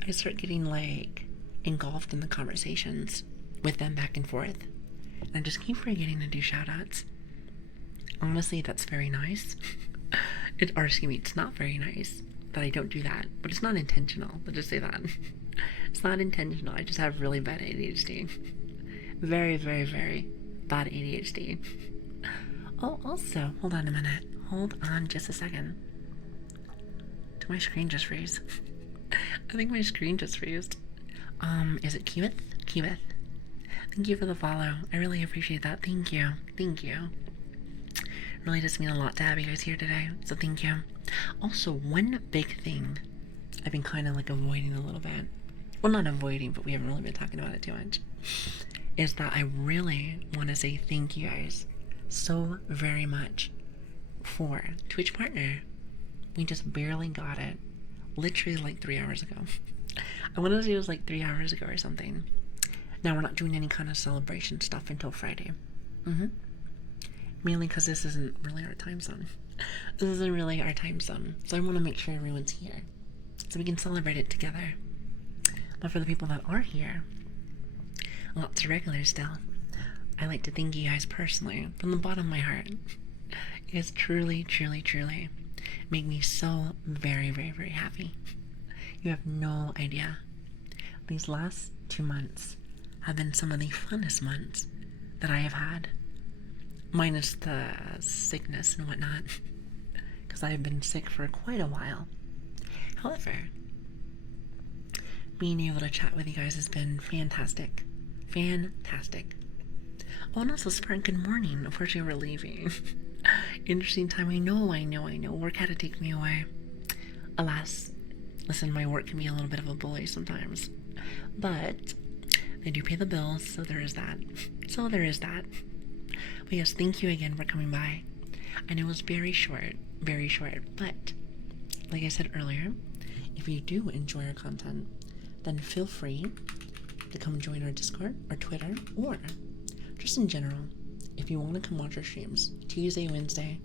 I start getting like engulfed in the conversations with them back and forth, and I just keep forgetting to do shoutouts. Honestly, that's very nice. It's not very nice that I don't do that, but it's not intentional. Let's just say that. It's not intentional. I just have really bad ADHD. Very, very, very bad ADHD. Oh, also, hold on a minute. Hold on just a second. Did my screen just freeze? I think my screen just freezed. Is it Keywith? Thank you for the follow. I really appreciate that. Thank you. It really does mean a lot to have you guys here today, so thank you. Also, one big thing I've been kind of like avoiding a little bit. Well, not avoiding, but we haven't really been talking about it too much. Is that I really want to say thank you guys so very much for Twitch Partner. We just barely got it. Literally like 3 hours ago. I want to say it was like 3 hours ago or something. Now we're not doing any kind of celebration stuff until Friday. Mainly because this isn't really our time zone. So I want to make sure everyone's here so we can celebrate it together. But for the people that are here, lots of regulars still, I like to thank you guys personally from the bottom of my heart. You guys truly make me so very, very, very happy. You have no idea. These last 2 months have been some of the funnest months that I have had. Minus the sickness and whatnot. Because I have been sick for quite a while. However, being able to chat with you guys has been fantastic. Oh, and also, Spark, good morning. Unfortunately, we're leaving. Interesting time. I know. Work had to take me away. Alas. Listen, my work can be a little bit of a bully sometimes. But they do pay the bills, so there is that. But yes, thank you again for coming by. And it was very short, but like I said earlier, if you do enjoy our content, then feel free to come join our Discord or Twitter, or just in general, if you want to come watch our streams, Tuesday, Wednesday,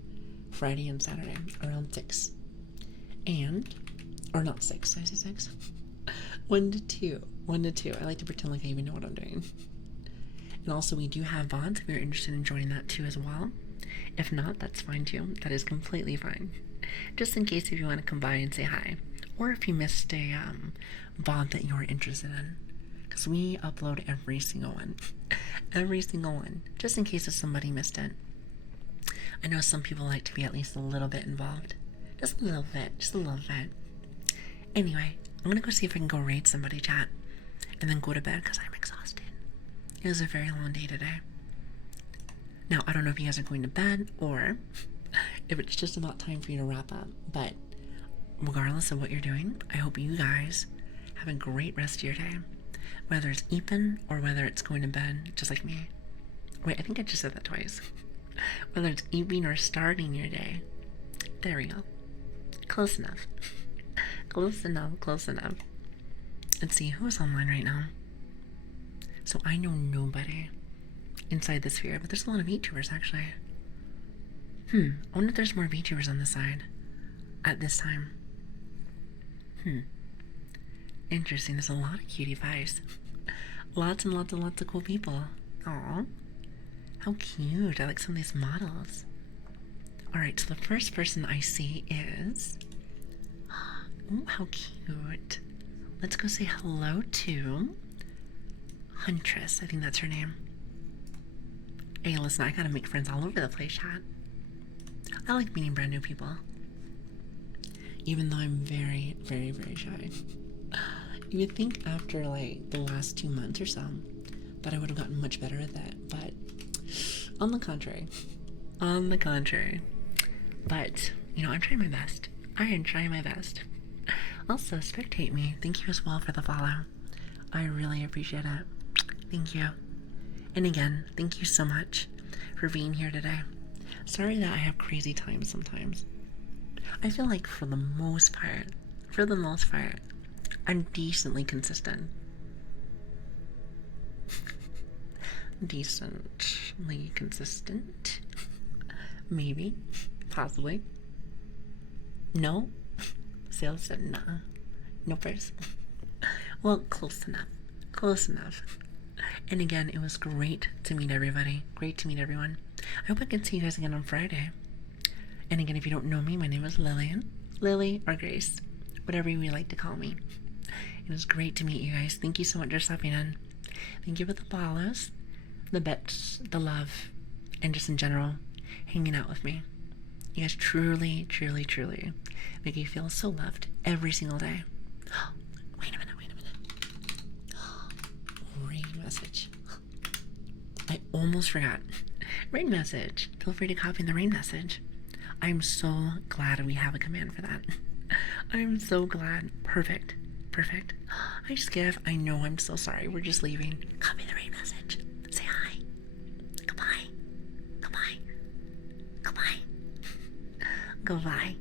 Friday, and Saturday around 6. And, or not 6, I say 6. 1 to 2. 1 to 2. I like to pretend like I even know what I'm doing. And also, we do have VODs if you're interested in joining that too as well. If not, that's fine too. That is completely fine. Just in case if you want to come by and say hi. Or if you missed a VOD that you're interested in. Because we upload every single one. Every single one. Just in case if somebody missed it. I know some people like to be at least a little bit involved. Just a little bit. Just a little bit. Anyway, I'm going to go see if I can go raid somebody, chat. And then go to bed because I'm exhausted. It was a very long day today. Now, I don't know if you guys are going to bed or if it's just about time for you to wrap up. But regardless of what you're doing, I hope you guys have a great rest of your day. Whether it's eating or whether it's going to bed, just like me. Wait, I think I just said that twice. Whether it's evening or starting your day. There we go. Close enough. Close enough, close enough. Let's see, who's online right now? So I know nobody inside the sphere, but there's a lot of VTubers actually. I wonder if there's more VTubers on this side at this time. Interesting, there's a lot of cutie pies. Lots and lots and lots of cool people. Aw, how cute. I like some of these models. Alright, so the first person I see is... Oh, how cute. Let's go say hello to Huntress. I think that's her name. Hey, listen, I gotta make friends all over the place, chat. I like meeting brand new people. Even though I'm very, very, very shy. You would think after, like, the last 2 months or so that I would have gotten much better at that, but on the contrary. On the contrary. But, you know, I'm trying my best. I am trying my best. Also, spectate me. Thank you as well for the follow. I really appreciate it. Thank you. And again, thank you so much for being here today. Sorry that I have crazy times sometimes. I feel like for the most part, I'm decently consistent. Decently consistent? Maybe. Possibly. No? Sales said nah. No first. Well, close enough. Close enough. And again, it was great to meet everybody. Great to meet everyone. I hope I can see you guys again on Friday. And again, if you don't know me, my name is Lilian. Lili or Grace. Whatever you like to call me. It was great to meet you guys. Thank you so much for stopping in. Thank you for the follows, the bets, the love, and just in general, hanging out with me. You guys truly, truly, truly make me feel so loved every single day. Wait a minute. Raid message. I almost forgot. Raid message. Feel free to copy the raid message. I'm so glad we have a command for that. I'm so glad. Perfect. Hi, Skiff. I know, I'm so sorry. We're just leaving. Copy the raid message. Say hi. Goodbye. Goodbye.